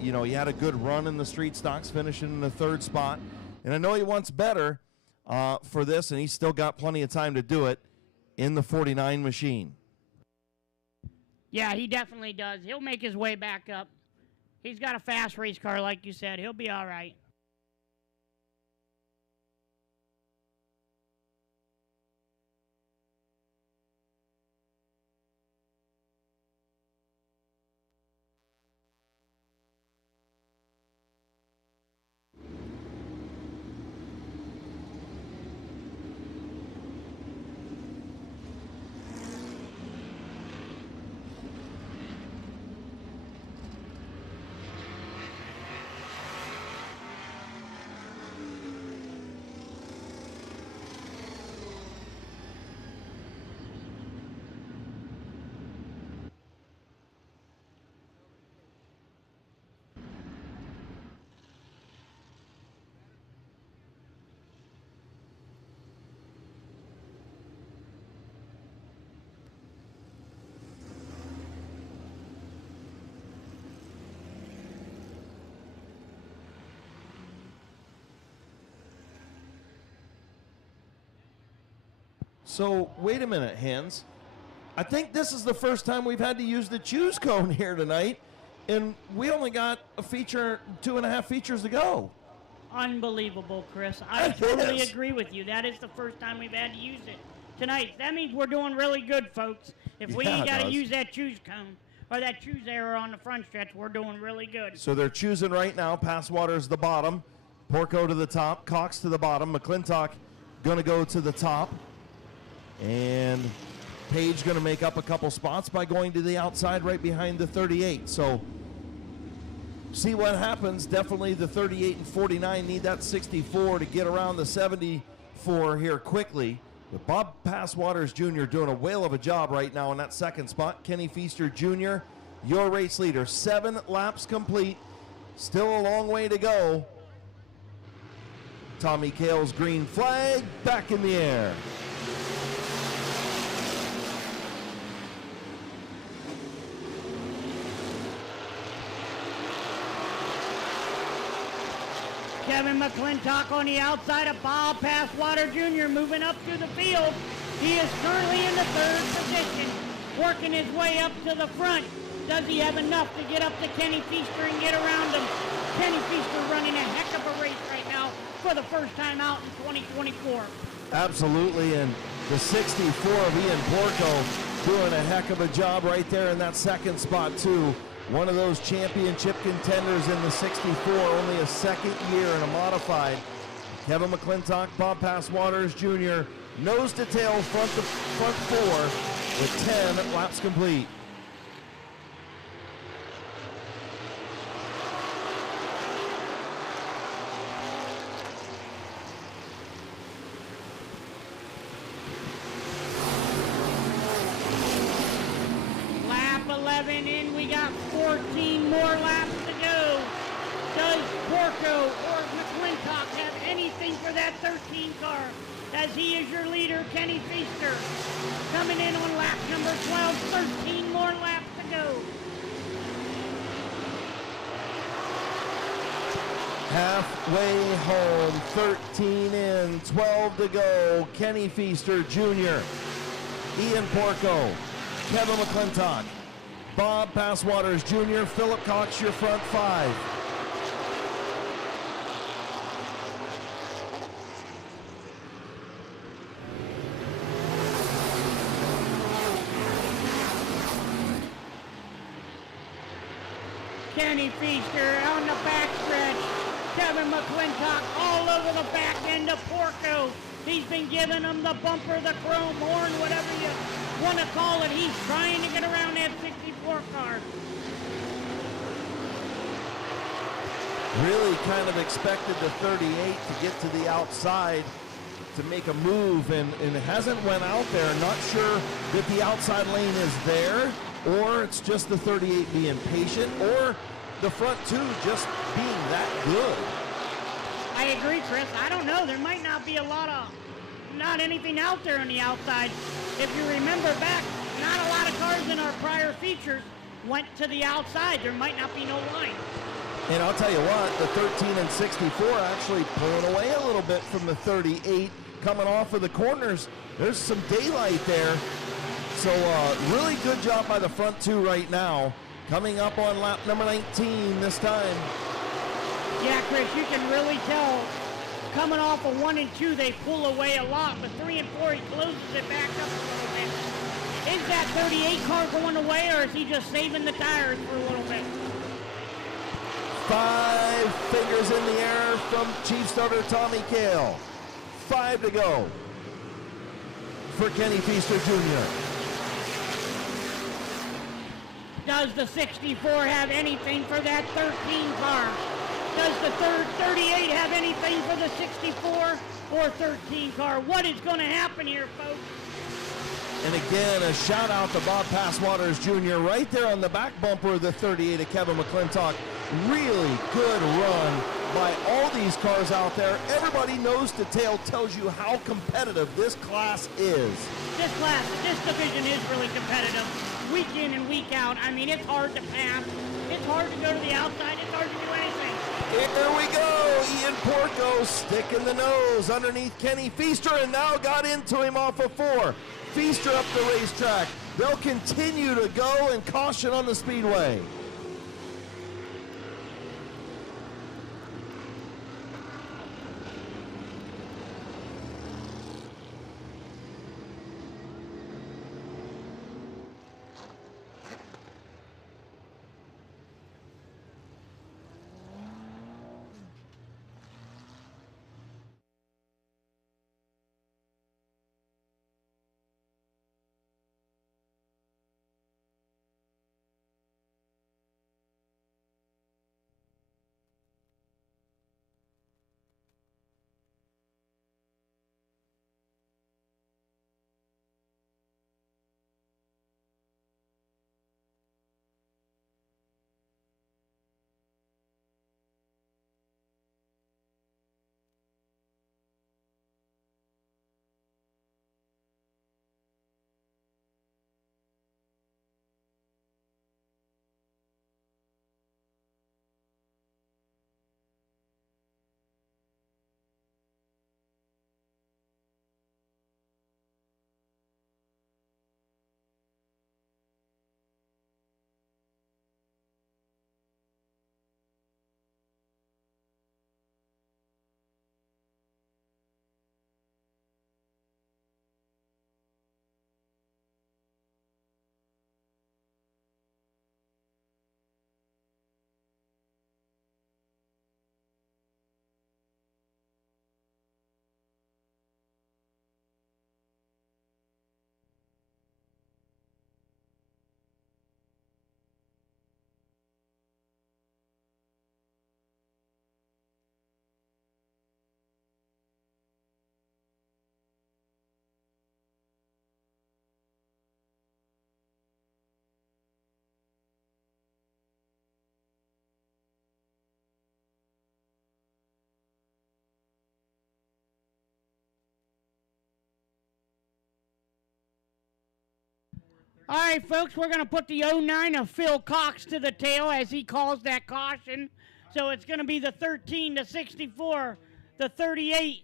he had a good run in the street stocks, finishing in the 3rd spot. And I know he wants better for this, and he's still got plenty of time to do it in the 49 machine. Yeah, he definitely does. He'll make his way back up. He's got a fast race car, like you said. He'll be all right. So, wait a minute, Hans. I think this is the first time we've had to use the choose cone here tonight, and we only got a feature, 2.5 features to go. Unbelievable, Chris. I totally agree with you. That is the first time we've had to use it tonight. That means we're doing really good, folks. If we ain't got to use that choose cone or that choose error on the front stretch, we're doing really good. So they're choosing right now. Passwater's the bottom. Porco to the top. Cox to the bottom. McClintock going to go to the top. And Page going to make up a couple spots by going to the outside right behind the 38. So see what happens. Definitely the 38 and 49 need that 64 to get around the 74 here quickly. But Bob Passwaters Jr. doing a whale of a job right now in that 2nd spot. Kenny Feaster Jr., your race leader. 7 laps complete. Still a long way to go. Tommy Cale's green flag back in the air. Kevin McClintock on the outside of Bob Passwater Jr. moving up through the field. He is currently in the 3rd position, working his way up to the front. Does he have enough to get up to Kenny Feaster and get around him? Kenny Feaster running a heck of a race right now for the first time out in 2024. Absolutely, and the 64 of Ian Porco doing a heck of a job right there in that 2nd spot too. One of those championship contenders in the 64, only a 2nd year in a modified. Kevin McClintock, Bob Passwaters Jr., nose to tail, front 4 with 10 laps complete. In, we got 14 more laps to go. Does Porco or McClintock have anything for that 13 car? As he is your leader, Kenny Feaster, coming in on lap number 12, 13 more laps to go. Halfway home, 13 in, 12 to go. Kenny Feaster Jr., Ian Porco, Kevin McClintock, Bob Passwaters Jr., Philip Cox, your front 5. Kenny Feaster on the backstretch. Kevin McClintock all over the back end of Porco. He's been giving him the bumper, the chrome horn, whatever you want to call it. He's trying to get around that 64 car. Really kind of expected the 38 to get to the outside to make a move, and it hasn't went out there. Not sure that the outside lane is there, or it's just the 38 being patient, or the front two just being that good. I agree, Chris. I don't know. There might not be not anything out there on the outside. If you remember back, not a lot of cars in our prior features went to the outside. There might not be no line. And I'll tell you what, the 13 and 64 actually pulling away a little bit from the 38 coming off of the corners. There's some daylight there. So really good job by the front two right now. Coming up on lap number 19 this time. Yeah, Chris, you can really tell coming off of 1 and 2, they pull away a lot, but 3 and 4, he closes it back up a little bit. Is that 38 car going away, or is he just saving the tires for a little bit? 5 fingers in the air from Chief Starter Tommy Cale. 5 to go for Kenny Feaster Jr. Does the 64 have anything for that 13 car? Does the 38 have anything for the 64 or 13 car? What is going to happen here, folks? And again, a shout out to Bob Passwaters Jr. right there on the back bumper of the 38 of Kevin McClintock. Really good run by all these cars out there. Everybody nose to tail tells you how competitive this class is. This division is really competitive. Week in and week out. I mean, it's hard to pass. It's hard to go to the outside. It's hard to do anything. Here we go. Ian Porco sticking the nose underneath Kenny Feaster and now got into him off of 4. Feaster up the racetrack. They'll continue to go and caution on the speedway. All right, folks, we're going to put the 09 of Phil Cox to the tail as he calls that caution. So it's going to be the 13 to 64, the 38.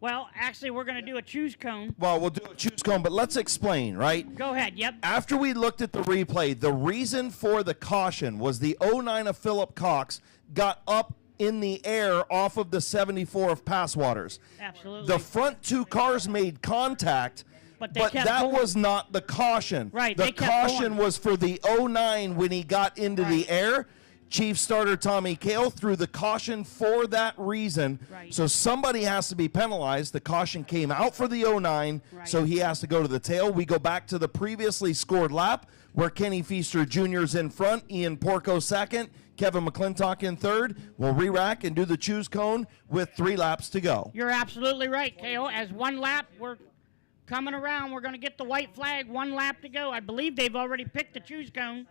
Well, actually, we're going to do a choose cone. Well, we'll do a choose cone, but let's explain, right? Go ahead, yep. After we looked at the replay, the reason for the caution was the 09 of Philip Cox got up in the air off of the 74 of Passwaters. Absolutely. The front two cars made contact, but they But kept that going. was not the caution. Right, The they kept caution going. was for the 09 when he got into the Right. air. Chief starter Tommy Cale threw the caution for that reason. Right. So somebody has to be penalized. The caution came out for the 09, Right. so he has to go to the tail. We go back to the previously scored lap where Kenny Feaster Jr. is in front, Ian Porco second, Kevin McClintock in third. We'll re-rack and do the choose cone with 3 laps to go. You're absolutely right, KO. As one lap, we're coming around. We're going to get the white flag. 1 lap to go. I believe they've already picked the choose cone.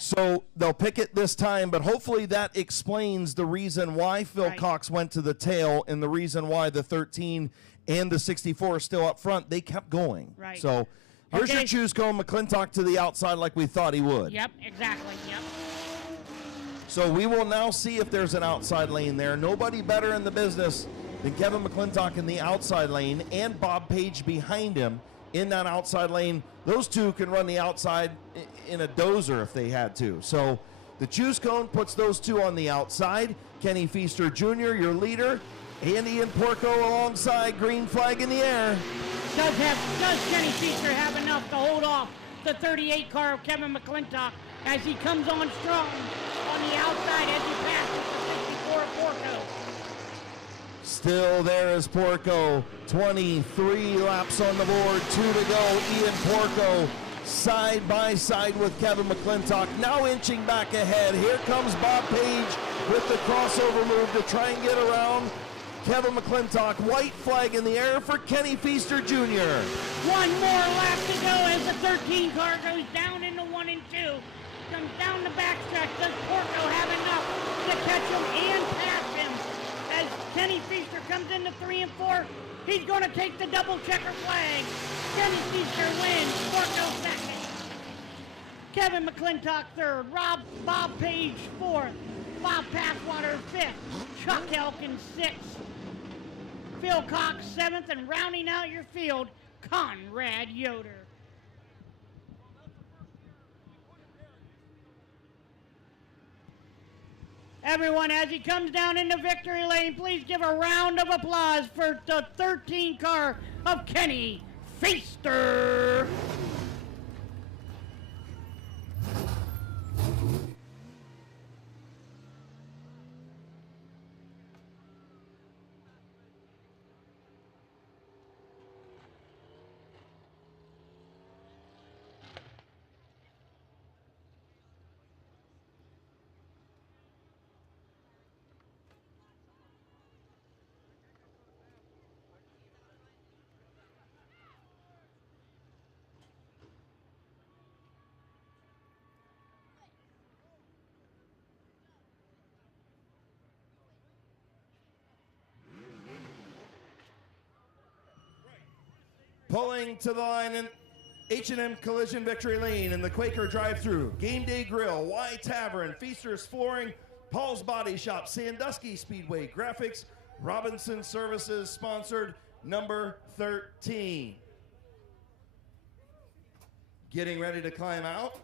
So they'll pick it this time, but hopefully that explains the reason why Phil Right. Cox went to the tail and the reason why the 13 and the 64 are still up front. They kept going. Right. So here's your Okay. choose cone. McClintock to the outside like we thought he would. Yep, exactly. Yep. So we will now see if there's an outside lane there. Nobody better in the business than Kevin McClintock in the outside lane and Bob Page behind him in that outside lane. Those two can run the outside in a dozer if they had to. So the choose cone puts those two on the outside. Kenny Feaster Jr., your leader. Andy and Porco alongside, green flag in the air. Does Kenny Feaster have enough to hold off the 38 car of Kevin McClintock as he comes on strong on the outside as he passes the 64 Porco? Still there is Porco. 23 laps on the board, 2 to go. Ian Porco side by side with Kevin McClintock, now inching back ahead. Here comes Bob Page with the crossover move to try and get around Kevin McClintock. White flag in the air for Kenny Feaster Jr. 1 more lap to go as the 13 car goes down into 1 and 2. Comes down the backstretch. Does Porco have enough to catch him and pass him? As Kenny Feaster comes into 3 and 4, he's going to take the double checker flag. Kenny Feaster wins. Porco second. Kevin McClintock third. Bob Page fourth. Bob Passwater fifth. Chuck Elkins sixth. Phil Cox seventh, and rounding out your field, Conrad Yoder. Everyone, as he comes down into victory lane, please give a round of applause for the 13 car of Kenny Feaster. Pulling to the line in H&M Collision Victory Lane in the Quaker drive-thru, Game Day Grill, Y Tavern, Feaster's Flooring, Paul's Body Shop, Sandusky Speedway Graphics, Robinson Services sponsored number 13. Getting ready to climb out.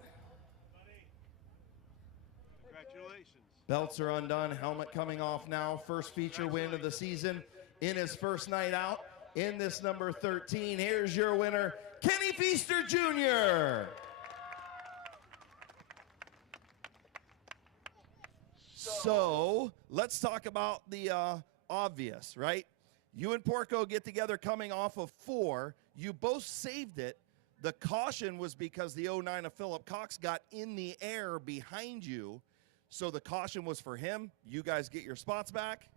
Congratulations. Belts are undone, helmet coming off now. First feature win of the season in his first night out. In this number 13, here's your winner, Kenny Feaster Jr. So let's talk about the obvious, right? You and Porco get together coming off of 4. You both saved it. The caution was because the 09 of Philip Cox got in the air behind you. So the caution was for him. You guys get your spots back.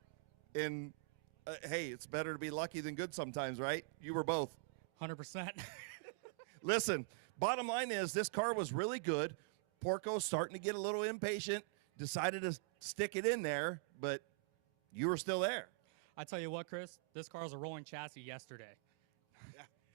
And hey, it's better to be lucky than good sometimes, right? You were both. 100%. Listen, bottom line is this car was really good. Porco's starting to get a little impatient, decided to stick it in there, but you were still there. I tell you what, Chris, this car was a rolling chassis yesterday.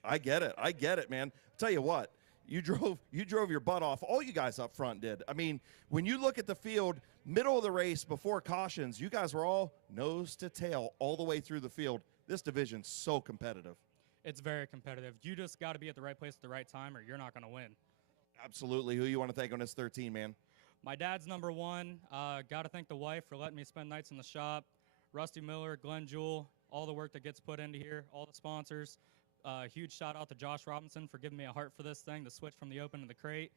I get it, man. Tell you what, you drove your butt off. All you guys up front did. I mean, when you look at the field, middle of the race, before cautions, you guys were all nose to tail all the way through the field. This division's so competitive. It's very competitive. You just got to be at the right place at the right time or you're not going to win. Absolutely. Who you want to thank on this 13, man? My dad's number one. Got to thank the wife for letting me spend nights in the shop. Rusty Miller, Glenn Jewell, all the work that gets put into here, all the sponsors. Huge shout out to Josh Robinson for giving me a heart for this thing, the switch from the open to the crate.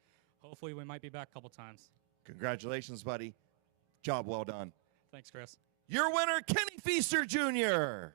Hopefully we might be back a couple times. Congratulations, buddy. Job well done. Thanks, Chris. Your winner, Kenny Feaster Jr.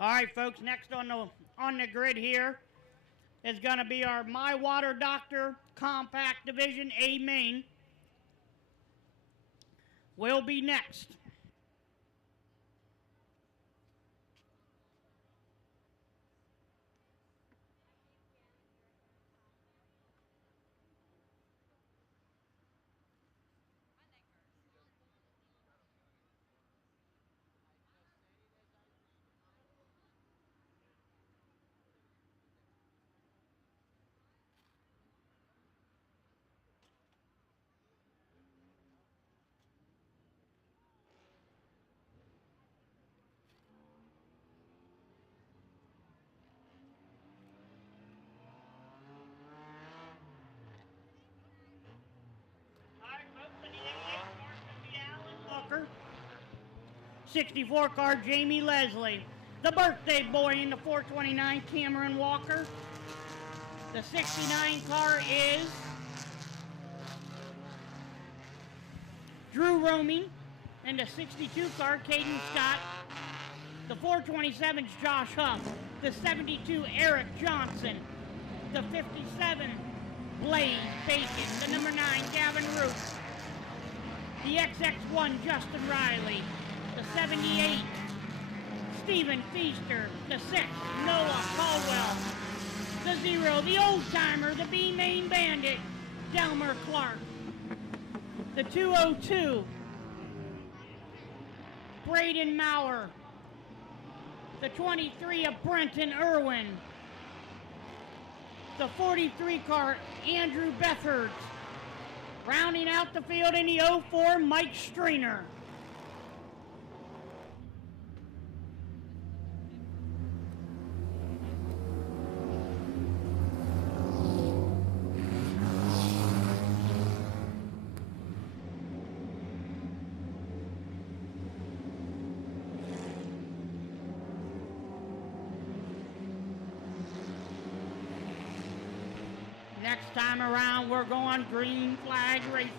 All right, folks, next on the grid here is going to be our My Water Doctor Compact Division A main. Will be next. Walker. 64 car Jamie Leslie. The birthday boy in the 429 Cameron Walker. The 69 car is Drew Romy. And the 62 car Caden Scott. The 427's Josh Huff. The 72 Eric Johnson. The 57 Blaze Bacon. The number 9 Gavin Root. The XX1 Justin Riley. The 78 Stephen Feaster. The 6 Noah Caldwell. The 0 the old timer, the B main bandit, Delmer Clark. The 202 Braden Maurer. The 23 of Brenton Irwin. The 43 car Andrew Bethard. Rounding out the field in the 04 Mike Streiner. Next time around, we're going green flag racing.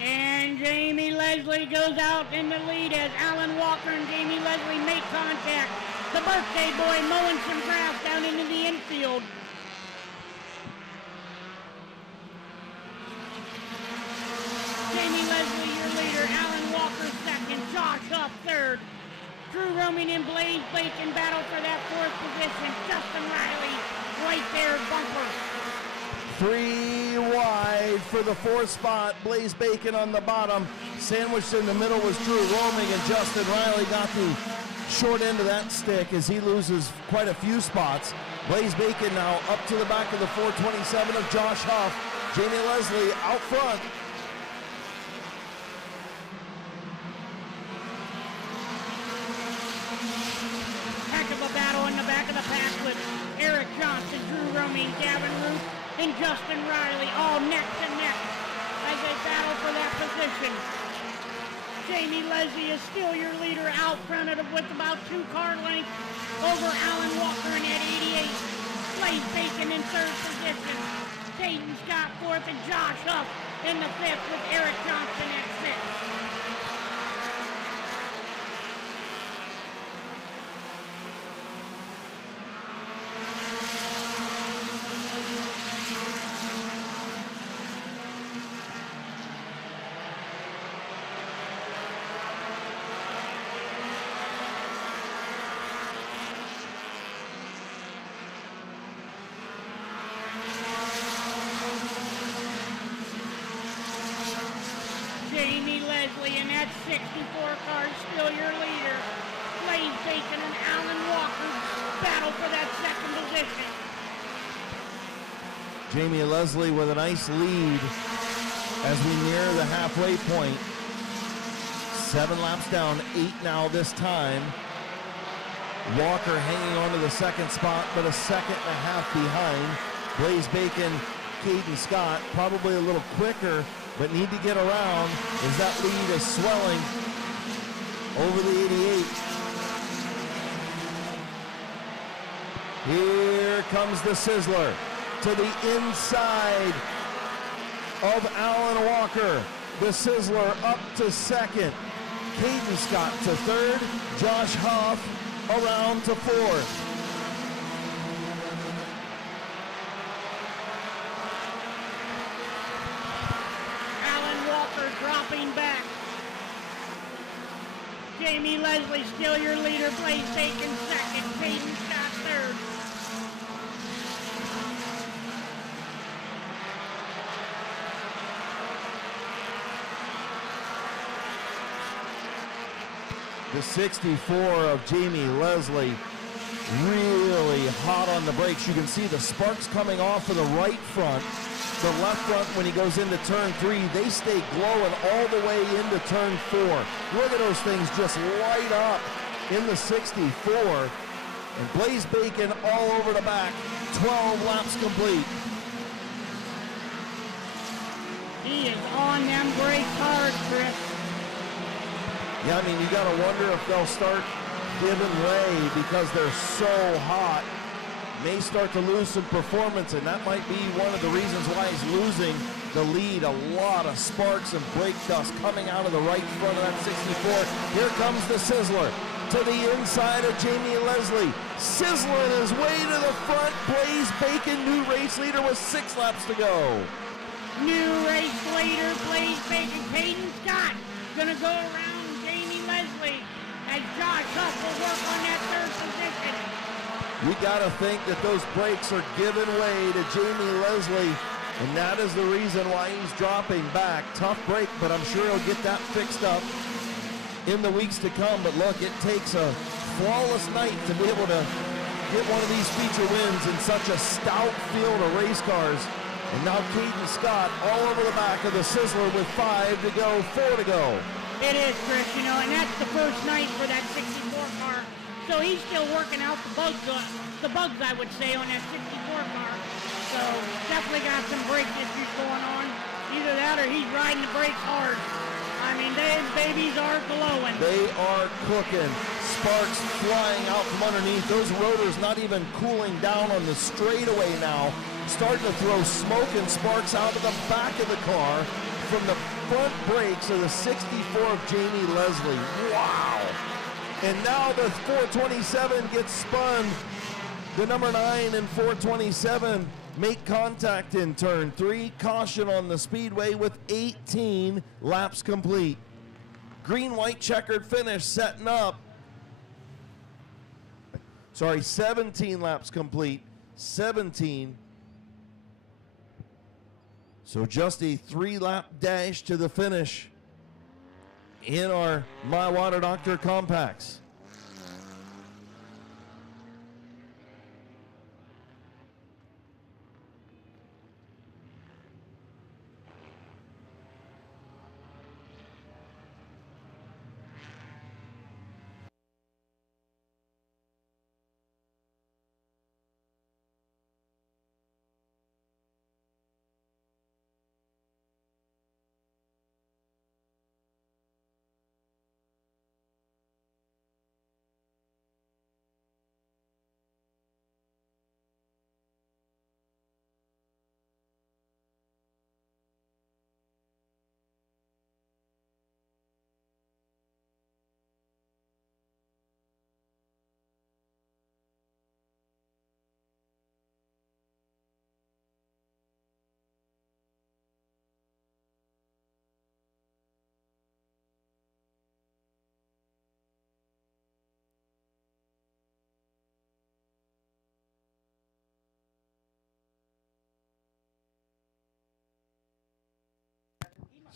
And Jamie Leslie goes out in the lead as Alan Walker and Jamie Leslie make contact. the birthday boy, mowing some grass down into the infield. Jamie Leslie, your leader. Alan Walker second. Josh Huff third. Drew Roman and Blaze Bacon battle for that fourth position. Justin Riley right there, bumper. 3 wide for the fourth spot. Blaze Bacon on the bottom. Sandwiched in the middle was Drew Roaming, and Justin Riley got the short end of that stick as he loses quite a few spots. Blaze Bacon now up to the back of the 427 of Josh Huff. Jamie Leslie out front. Heck of a battle in the back of the pack with Eric Johnson, Drew Roaming, Gavin Root, and Justin Riley all neck to neck as they battle for that position. Jamie Leslie is still your leader out front with about 2 car lengths over Alan Walker in at 88. Blaze Bacon in third position. Peyton Scott fourth and Josh Huff in the fifth with Eric Johnson at sixth. Jamie Leslie in that 64 car still your leader. Blaze Bacon and Alan Walker battle for that second position. Jamie Leslie with a nice lead as we near the halfway point. 7 laps down, 8 now this time. Walker hanging on to the second spot, but a second and a half behind. Blaze Bacon, Caden Scott, probably a little quicker, but need to get around as that lead is swelling over the 88. Here comes the Sizzler to the inside of Alan Walker. The Sizzler up to second. Caden Scott to third. Josh Huff around to fourth. Dropping back. Jamie Leslie still your leader. Blaze Bacon second. Peyton Scott third. The 64 of Jamie Leslie really hot on the brakes. You can see the sparks coming off of the right front. The left front, when he goes into turn 3, they stay glowing all the way into turn 4. Look at those things just light up in the 64. And Blaze Bacon all over the back. 12 laps complete. He is on them brakes hard, Chris. Yeah, I mean, you got to wonder if they'll start giving way because they're so hot. May start to lose some performance, and that might be one of the reasons why he's losing the lead. A lot of sparks and brake dust coming out of the right front of that 64. Here comes the Sizzler to the inside of Jamie Leslie. Sizzling his way to the front. Blaze Bacon, new race leader with 6 laps to go. New race leader, Blaze Bacon. Peyton Scott gonna go around Jamie Leslie as Josh Huff will work on that third position. You got to think that those brakes are giving way to Jamie Leslie, and that is the reason why he's dropping back. Tough break, but I'm sure he'll get that fixed up in the weeks to come. But look, it takes a flawless night to be able to get one of these feature wins in such a stout field of race cars. And now Caden Scott all over the back of the Sizzler with 5 to go, 4 to go. It is, Chris, you know, and that's the first night for that 64 car. So he's still working out the bugs, I would say, on that 64 car. So definitely got some brake issues going on. Either that or he's riding the brakes hard. I mean, they babies are glowing. They are cooking. Sparks flying out from underneath. Those rotors not even cooling down on the straightaway now. Starting to throw smoke and sparks out of the back of the car from the front brakes of the 64 of Jamie Leslie. Wow. And now the 427 gets spun. The number 9 and 427 make contact in turn 3. Caution on the speedway with 18 laps complete. Green-white checkered finish setting up. 17 laps complete. 17. So just a 3-lap dash to the finish in our My Water Doctor compacts.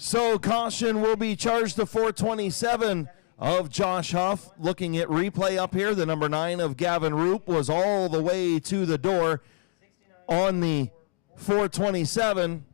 So caution will be charged to 427 of Josh Huff. Looking at replay up here, the number 9 of Gavin Roop was all the way to the door on the 427.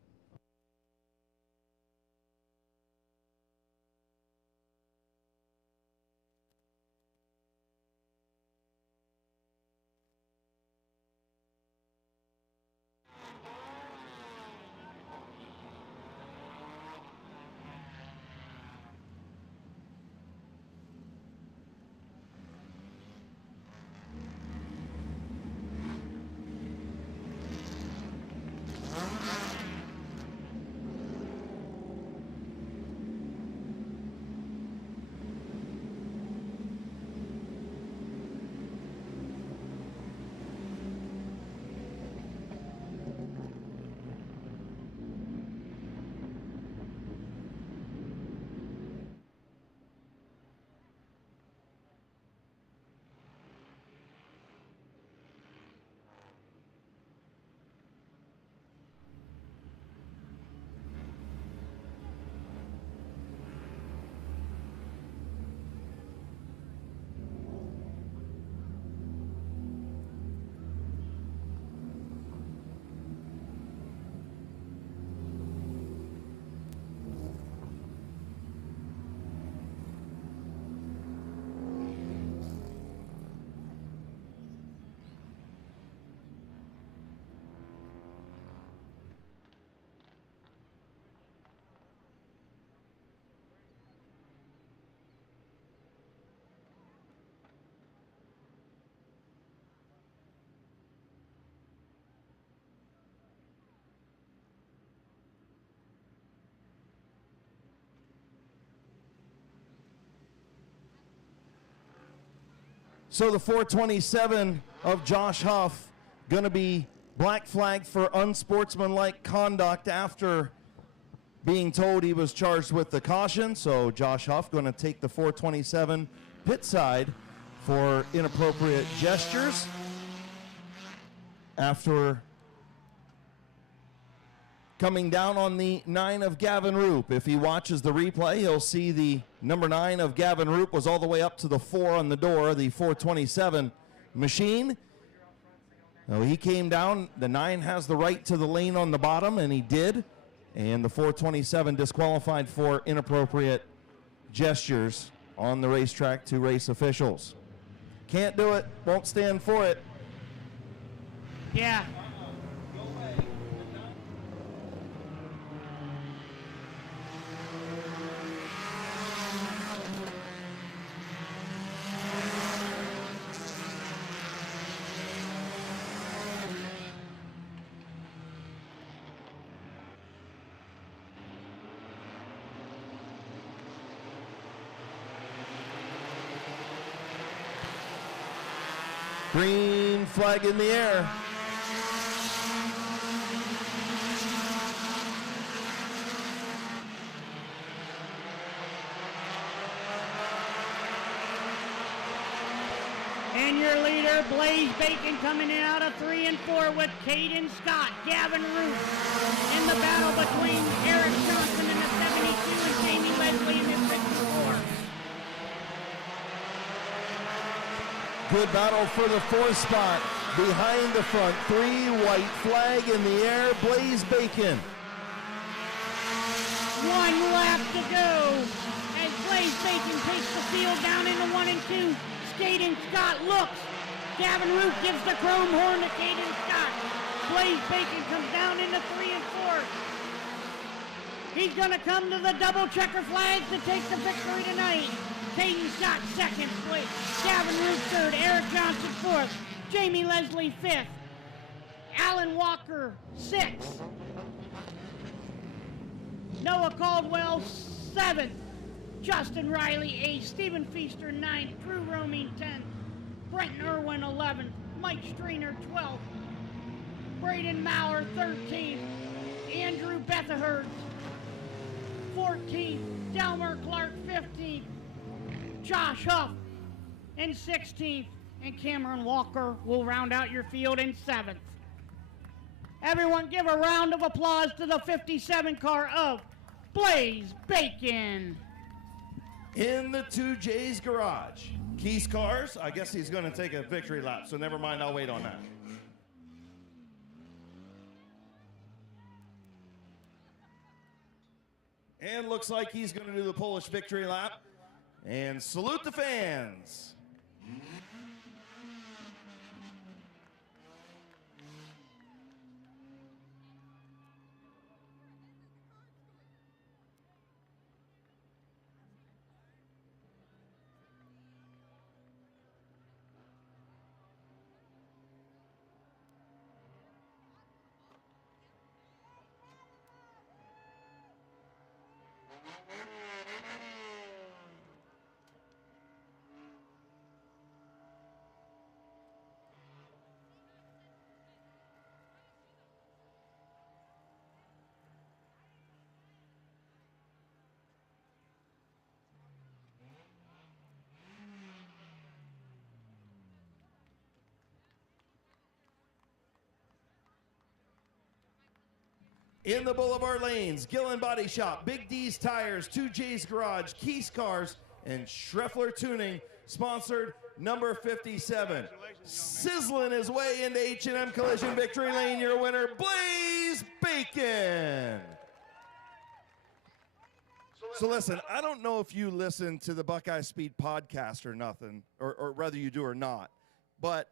So the 427 of Josh Huff going to be black flagged for unsportsmanlike conduct after being told he was charged with the caution. So Josh Huff going to take the 427 pit side for inappropriate gestures after coming down on the 9 of Gavin Roop. If he watches the replay, he'll see the number 9 of Gavin Roop was all the way up to the 4 on the door, the 427 machine. So he came down. The 9 has the right to the lane on the bottom, and he did. And the 427 disqualified for inappropriate gestures on the racetrack to race officials. Can't do it. Won't stand for it. Yeah. Green flag in the air. And your leader, Blaze Bacon, coming in out of 3 and 4 with Caden Scott, Gavin Root in the battle between Eric Johnson in the 72 and Jamie Leslie in the 54. Good battle for the 4th spot. Behind the front, 3, white flag in the air, Blaze Bacon. 1 lap to go as Blaze Bacon takes the field down into 1 and 2. Caden Scott looks. Gavin Root gives the chrome horn to Caden Scott. Blaze Bacon comes down into 3 and 4. He's going to come to the double checker flag to take the victory tonight. Caden Scott second, Gavin Root third, Eric Johnson fourth, Jamie Leslie fifth, Alan Walker sixth, Noah Caldwell seventh, Justin Riley 8th, Stephen Feaster 9th, Drew Roaming 10th, Brenton Irwin 11th, Mike Streiner 12th, Braden Maurer 13th, Andrew Bethahurst 14th, Delmer Clark 15th, Josh Huff in 16th, and Cameron Walker will round out your field in 7th. Everyone give a round of applause to the 57 car of Blaze Bacon. In the 2J's garage. Keys Cars, I guess he's going to take a victory lap, so never mind, I'll wait on that. And looks like he's going to do the Polish victory lap. And salute the fans. In the Boulevard Lanes, Gillen Body Shop, Big D's Tires, 2J's Garage, Keys Cars, and Schreffler Tuning, sponsored number 57. Sizzling his way into H&M Collision Victory Lane, your winner, Blaze Bacon. So listen, I don't know if you listen to the Buckeye Speed podcast or nothing, or whether you do or not, but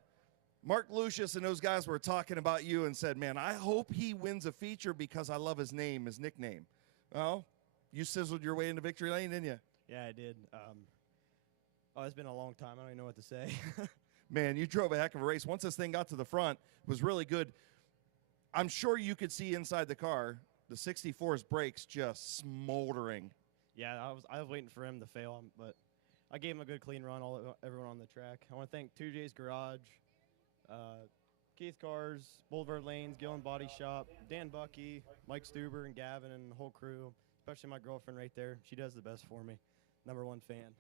Mark Lucius and those guys were talking about you and said, man, I hope he wins a feature because I love his name, his nickname. Well, you sizzled your way into victory lane, didn't you? Yeah, I did. It's been a long time. I don't even know what to say. Man, you drove a heck of a race. Once this thing got to the front, it was really good. I'm sure you could see inside the car, the 64's brakes just smoldering. Yeah, I was waiting for him to fail, but I gave him a good clean run, everyone on the track. I want to thank 2J's Garage, Keith Cars, Boulevard Lanes, Gillen Body Shop, Dan Bucky, Mike Stuber, and Gavin, and the whole crew, especially my girlfriend right there. She does the best for me. #1 fan.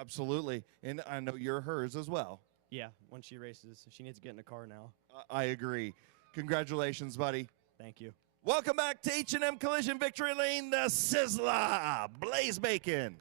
Absolutely. And I know you're hers as well. Yeah, when she races. She needs to get in a car now. I agree. Congratulations, buddy. Thank you. Welcome back to H&M Collision Victory Lane, the Sizzler, Blaze Bacon.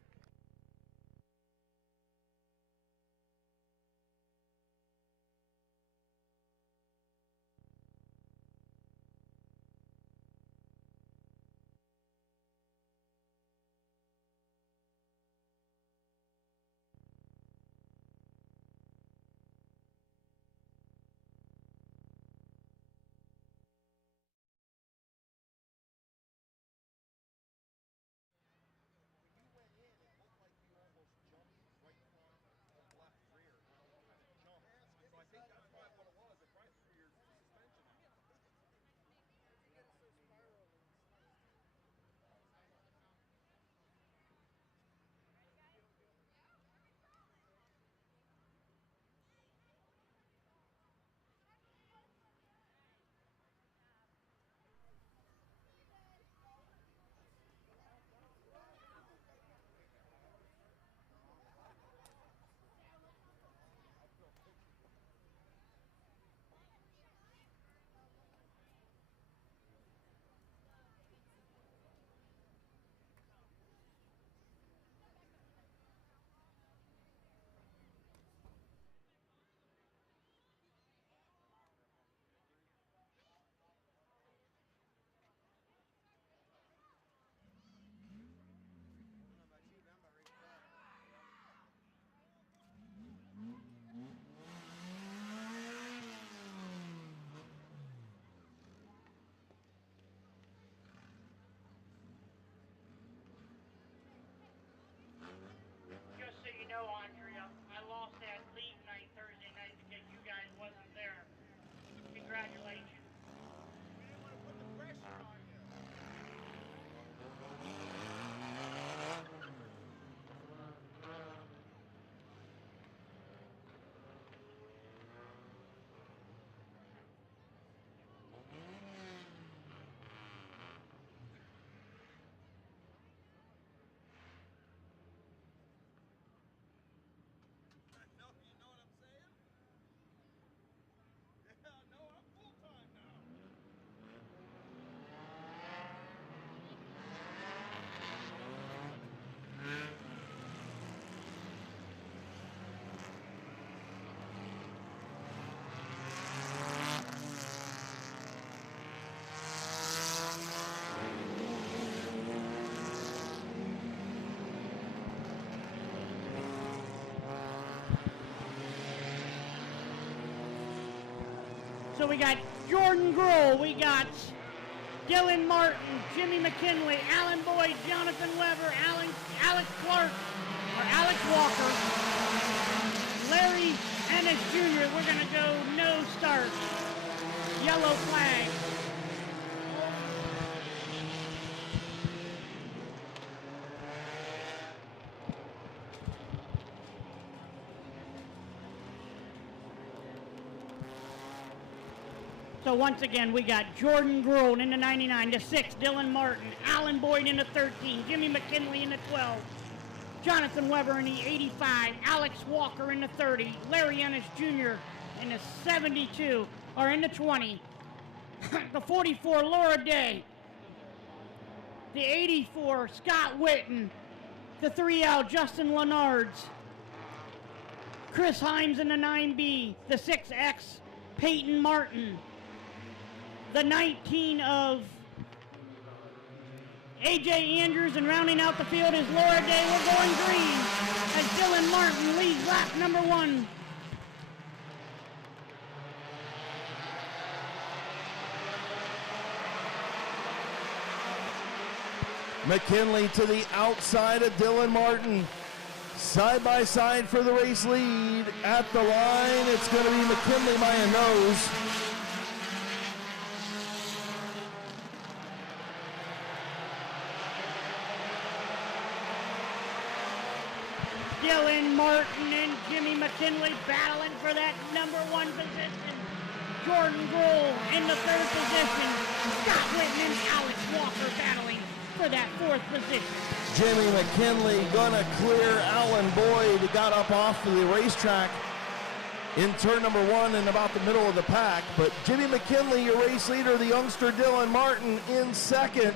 So we got Jordan Grohl, we got Dylan Martin, Jimmy McKinley, Alan Boyd, Jonathan Weber, Alex Clark, or Alex Walker, Larry Ennis Jr. We're going to go no start. Yellow flag. So once again, we got Jordan Grohl into 99, to 6, Dylan Martin, Alan Boyd into 13, Jimmy McKinley into 12, Jonathan Weber in the 85, Alex Walker in the 30, Larry Ennis Jr. in the 72, or in the 20, the 44, Laura Day, the 84, Scott Witten, the 3L, Justin Lenards, Chris Himes in the 9B, the 6X, Peyton Martin, the 19 of A.J. Andrews, and rounding out the field is Laura Day. We're going green as Dylan Martin leads lap number 1. McKinley to the outside of Dylan Martin. Side by side for the race lead. At the line, it's going to be McKinley by a nose. Dylan Martin and Jimmy McKinley battling for that number 1 position. Jordan Grohl in the 3rd position. Scott Witten and Alex Walker battling for that 4th position. Jimmy McKinley gonna clear Alan Boyd. He got up off of the racetrack in turn number 1 in about the middle of the pack. But Jimmy McKinley, your race leader, the youngster Dylan Martin in 2nd.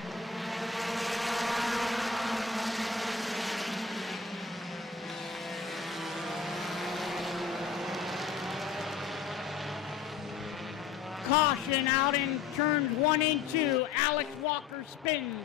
Caution out in turns 1 and 2. Alex Walker spins.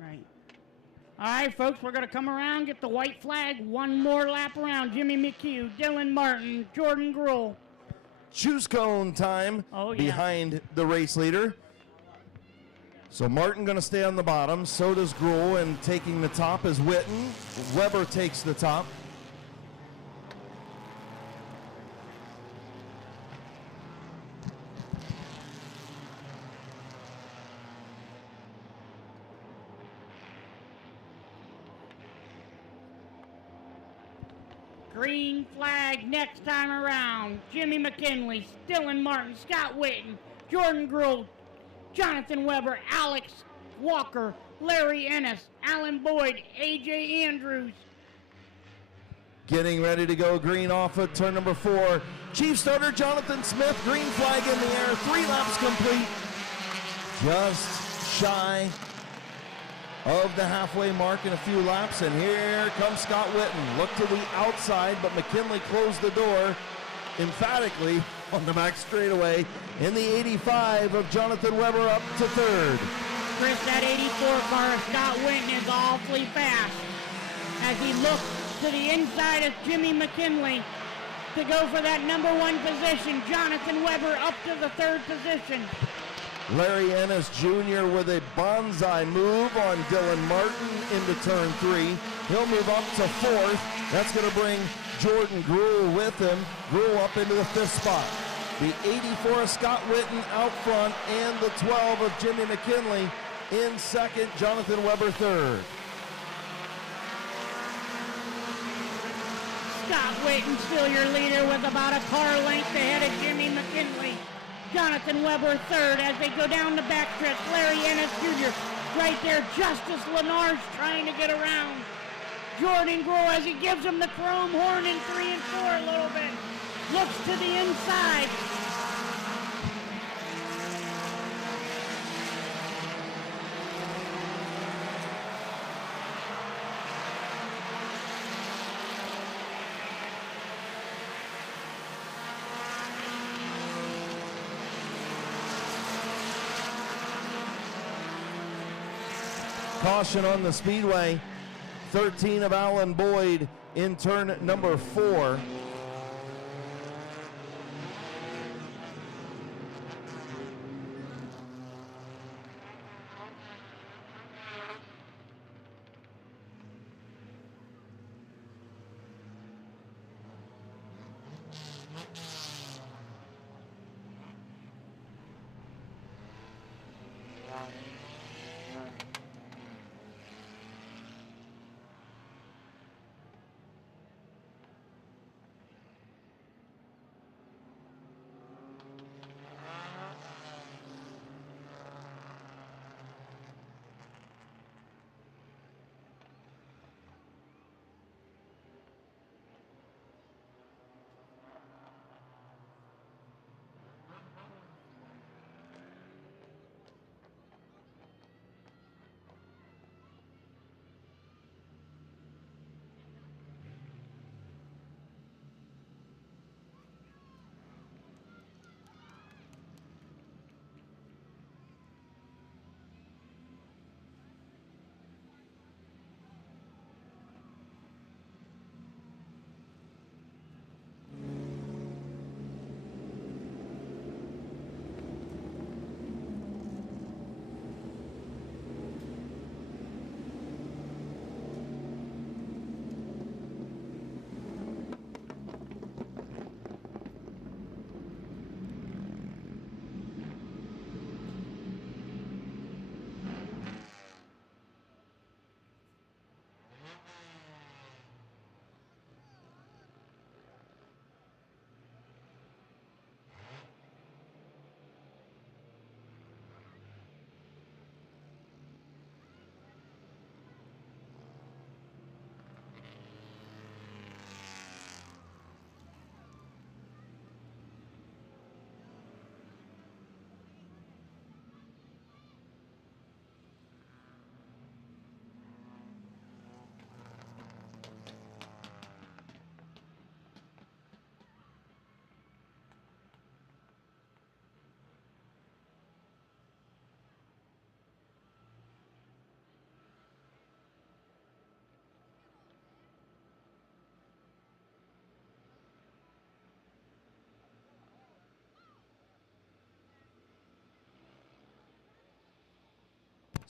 Right. All right, folks, we're going to come around, get the white flag, one more lap around. Jimmy McHugh, Dylan Martin, Jordan Grohl. Choose cone time behind the race leader. So Martin going to stay on the bottom. So does Grohl, and taking the top is Witten. Weber takes the top. Green flag next time around. Jimmy McKinley, Dylan Martin, Scott Witten, Jordan Grohl, Jonathan Weber, Alex Walker, Larry Ennis, Alan Boyd, A.J. Andrews. Getting ready to go green off of turn number 4. Chief starter Jonathan Smith, green flag in the air, 3 laps complete. Just shy of the halfway mark in a few laps, and here comes Scott Witten. Look to the outside, but McKinley closed the door emphatically on the back straightaway in the 85 of Jonathan Weber up to 3rd. Chris, that 84 car of Scott Witten is awfully fast as he looks to the inside of Jimmy McKinley. to go for that number 1 position. Jonathan Weber up to the 3rd position. Larry Ennis Jr. with a bonsai move on Dylan Martin into turn 3. He'll move up to 4th. That's going to bring Jordan Gruhl with him. Gruhl up into the 5th spot. The 84 of Scott Witten out front, and the 12 of Jimmy McKinley in 2nd. Jonathan Weber 3rd. Scott Witten still your leader with about a car length ahead of Jimmy McKinley. Jonathan Weber 3rd as they go down the backstretch. Larry Ennis Jr. right there. Justice Lenar's trying to get around. Jordan Gruhl as he gives him the chrome horn in 3 and 4 a little bit. Looks to the inside. Caution on the speedway. 13 of Alan Boyd in turn number 4.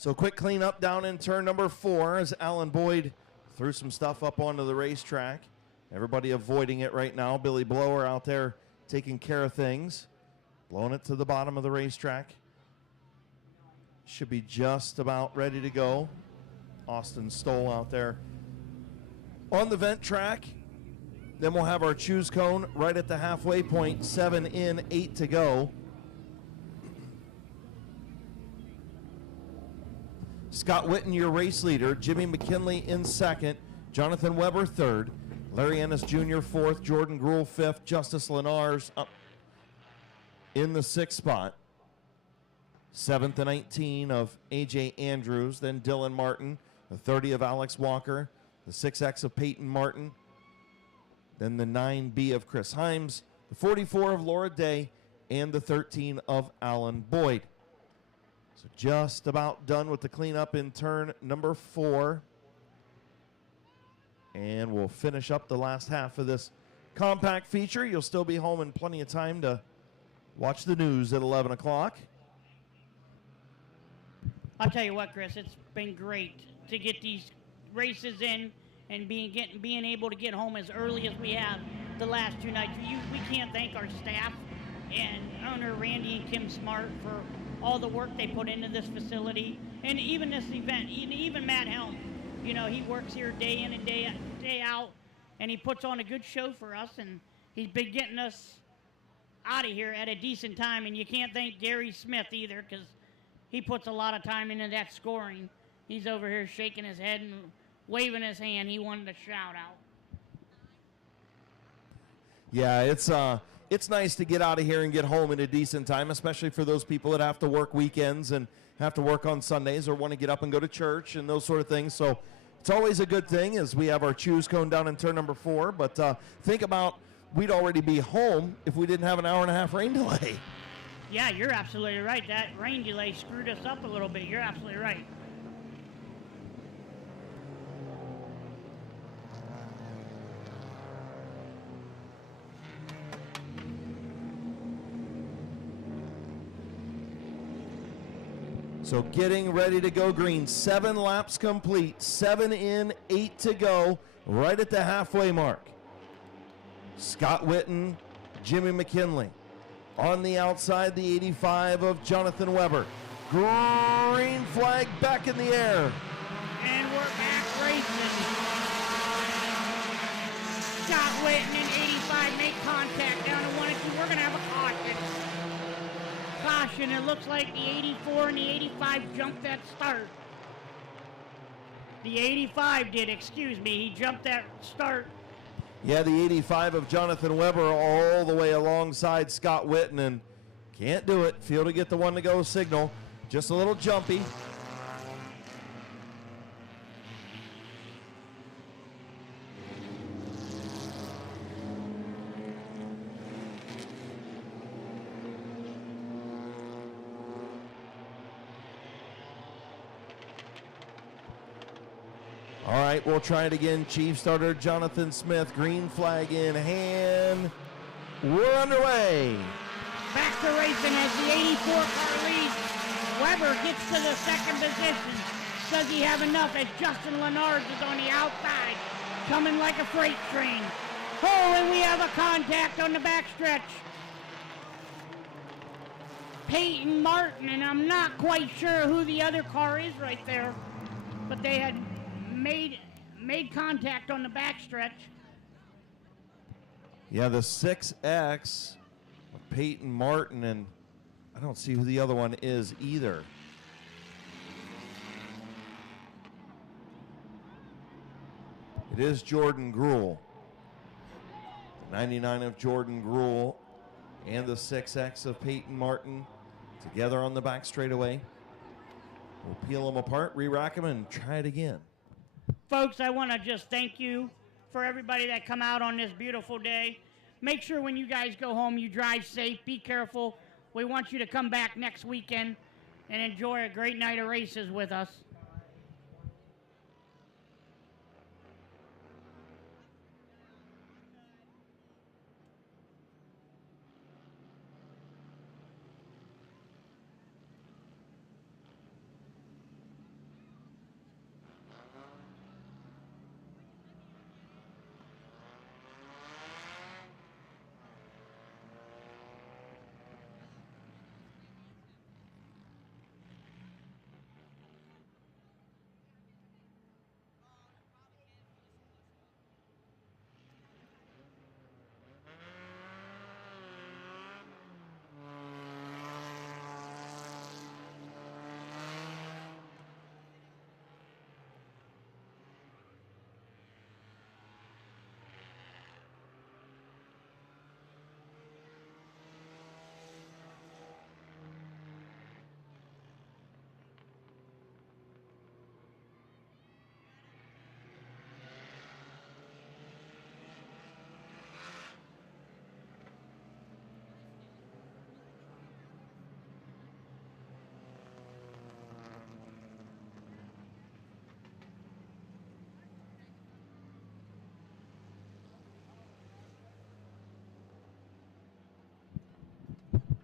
So quick cleanup down in turn number 4 as Alan Boyd threw some stuff up onto the racetrack. Everybody avoiding it right now. Billy Blower out there taking care of things. Blowing it to the bottom of the racetrack. Should be just about ready to go. Austin Stoll out there on the vent track. Then we'll have our choose cone right at the halfway point. 7 in, 8 to go. Scott Witten, your race leader. Jimmy McKinley in 2nd. Jonathan Weber 3rd. Larry Ennis Jr. 4th. Jordan Gruhl 5th. Justice Lenars up in the 6th spot. 7th and 19 of A.J. Andrews. Then Dylan Martin. The 30 of Alex Walker. The 6X of Peyton Martin. Then the 9B of Chris Himes. The 44 of Laura Day. And the 13 of Alan Boyd. So just about done with the cleanup in turn number 4. And we'll finish up the last half of this compact feature. You'll still be home in plenty of time to watch the news at 11 o'clock. I'll tell you what, Chris, it's been great to get these races in and being able to get home as early as we have the last 2 nights. We can't thank our staff and owner Randy and Kim Smart for all the work they put into this facility and even this event. Even Matt Helm, you know, he works here day in and day out, and he puts on a good show for us, and he's been getting us out of here at a decent time. And you can't thank Gary Smith either, because he puts a lot of time into that scoring. He's over here shaking his head and waving his hand. He wanted to shout out. Yeah, it's nice to get out of here and get home in a decent time, especially for those people that have to work weekends and have to work on Sundays or want to get up and go to church and those sort of things. So it's always a good thing as we have our choose cone down in turn number 4. But think about, we'd already be home if we didn't have an hour-and-a-half rain delay. Yeah, you're absolutely right. That rain delay screwed us up a little bit. You're absolutely right. So getting ready to go green. 7 laps complete. 7 in, 8 to go. Right at the halfway mark. Scott Witten, Jimmy McKinley. On the outside, the 85 of Jonathan Weber. Green flag back in the air. And we're back racing. Scott Witten and 85 make contact down to 1 and 2. We're going to have a caution. Caution. It looks like the 84 and the 85 jumped that start. The 85 did, excuse me. He jumped that start. Yeah, the 85 of Jonathan Weber all the way alongside Scott Witten, and can't do it. Field to get the 1 to go signal. Just a little jumpy. All right, we'll try it again. Chief starter Jonathan Smith, green flag in hand. We're underway. Back to racing as the 84 car leads. Weber gets to the second position. Does he have enough as Justin Lenards is on the outside, coming like a freight train. Oh, and we have a contact on the backstretch. Peyton Martin, and I'm not quite sure who the other car is right there, but they had made contact on the backstretch. Yeah, the 6X of Peyton Martin, and I don't see who the other one is either. It is Jordan Gruel. 99 of Jordan Gruel and the 6X of Peyton Martin together on the back straightaway. We'll peel them apart, re-rack them, and try it again. Folks, I want to just thank you for everybody that come out on this beautiful day. Make sure when you guys go home, you drive safe. Be careful. We want you to come back next weekend and enjoy a great night of races with us.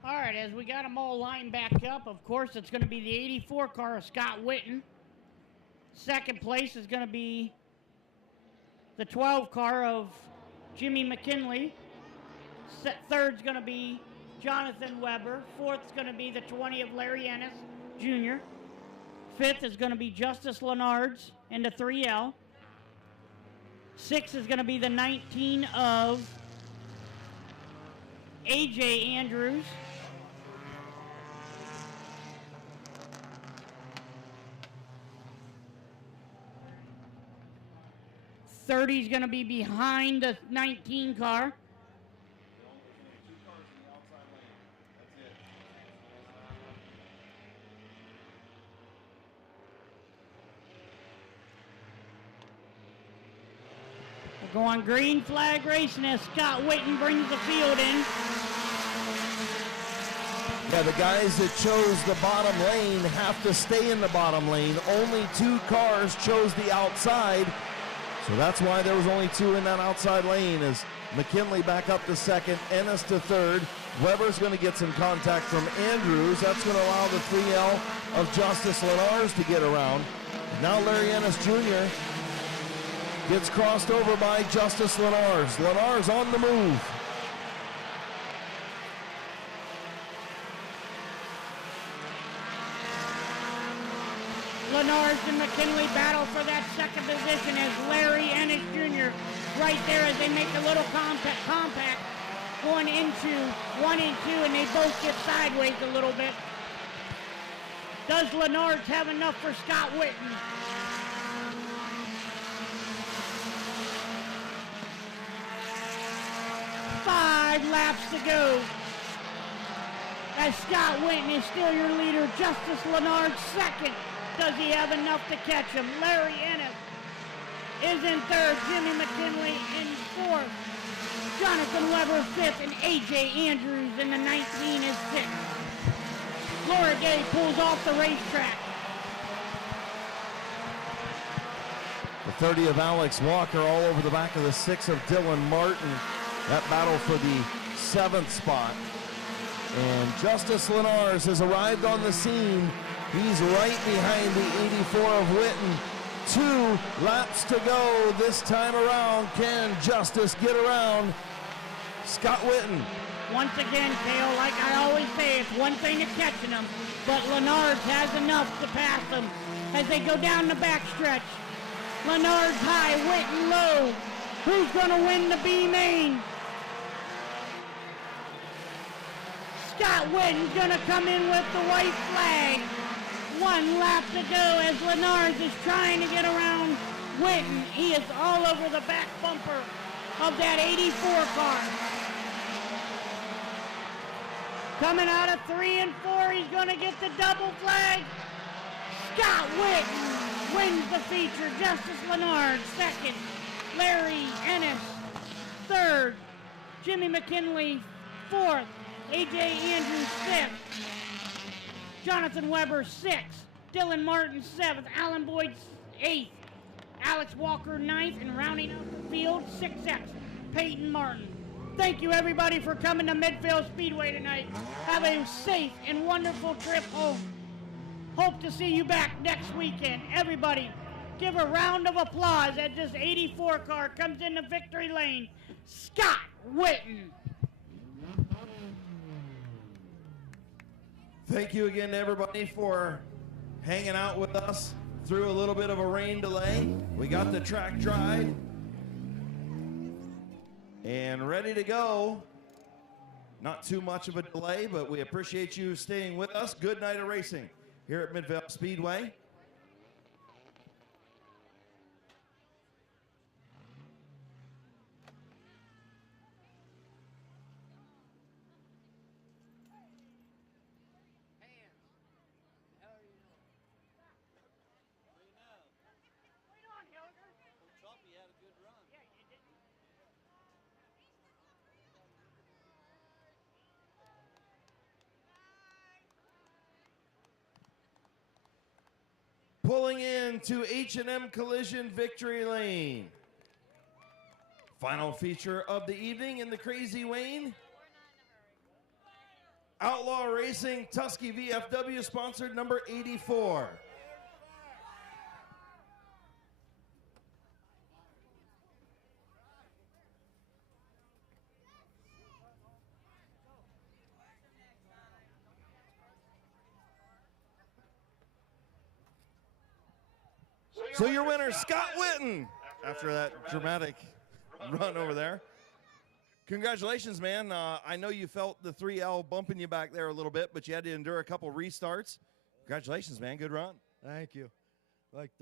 All right, as we got them all lined back up, of course, it's going to be the 84 car of Scott Witten. Second place is going to be the 12 car of Jimmy McKinley. Third's going to be Jonathan Weber. Fourth's going to be the 20 of Larry Ennis Jr. Fifth is going to be Justice Lenards in the 3L. Sixth is going to be the 19 of AJ Andrews. Thirty is going to be behind the 19 car. We'll go on green flag racing as Scott Witten brings the field in. Yeah, the guys that chose the bottom lane have to stay in the bottom lane. Only 2 cars chose the outside. So that's why there was only 2 in that outside lane as McKinley back up to second, Ennis to third. Weber's going to get some contact from Andrews. That's going to allow the 3L of Justice Lenars to get around. Now Larry Ennis Jr. gets crossed over by Justice Lenars. Lenars on the move. Lenards and McKinley battle for that second position as Larry Ennis Jr. right there as they make a little compact going into 1 and 2, and they both get sideways a little bit. Does Lenards have enough for Scott Witten? Five laps to go. As Scott Witten is still your leader. Justice Lenards second. Does he have enough to catch him? Larry Ennis is in third. Jimmy McKinley in fourth. Jonathan Weber fifth. And AJ Andrews in the 19 is sixth. Laura Gay pulls off the racetrack. The 30 of Alex Walker all over the back of the 6 of Dylan Martin. That battle for the 7th spot. And Justice Lenars has arrived on the scene. He's right behind the 84 of Witten. 2 laps to go this time around. Can Justice get around Scott Witten? Once again, Kale, like I always say, it's one thing at catching them, but Lenards has enough to pass them as they go down the backstretch. Lenards high, Witten low. Who's going to win the B main? Scott Witten's going to come in with the white flag. 1 lap to go as Lenards is trying to get around Witten. He is all over the back bumper of that 84 car. Coming out of 3 and 4, he's going to get the double flag. Scott Witten wins the feature. Justice Lenards second. Larry Ennis third. Jimmy McKinley fourth. AJ Andrews fifth. Jonathan Weber sixth. Dylan Martin seventh. Alan Boyd eighth. Alex Walker ninth. And rounding out the field, 6X, Peyton Martin. Thank you, everybody, for coming to Midfield Speedway tonight. Have a safe and wonderful trip home. Hope to see you back next weekend. Everybody, give a round of applause as this 84 car comes into victory lane. Scott Witten. Thank you again to everybody for hanging out with us through a little bit of a rain delay. We got the track dry and ready to go. Not too much of a delay, but we appreciate you staying with us. Good night of racing here at Mid-Vid Speedway. Pulling into H&M Collision Victory Lane. Final feature of the evening in the Crazy Wayne. Outlaw Racing Tusky VFW sponsored number 84. So your winner, Scott Witten, after that dramatic run over there. Congratulations, man. I know you felt the 3L bumping you back there a little bit, but you had to endure a couple restarts. Congratulations, man. Good run. Thank you. Thanks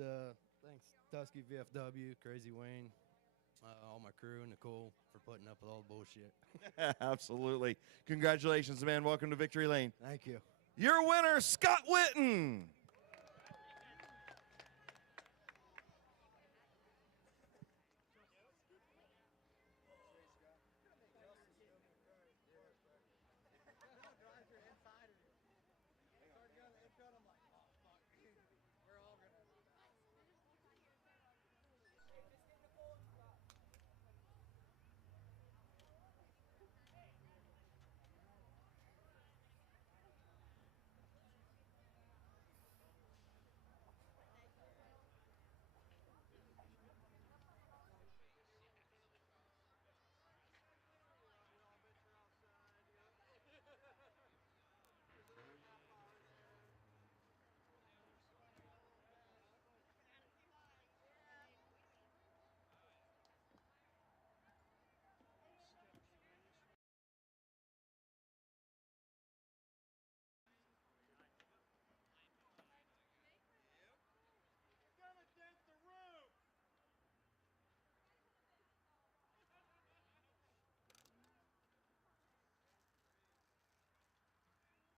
Tusky VFW, Crazy Wayne, all my crew, Nicole for putting up with all the bullshit. Absolutely. Congratulations, man. Welcome to Victory Lane. Thank you. Your winner, Scott Witten.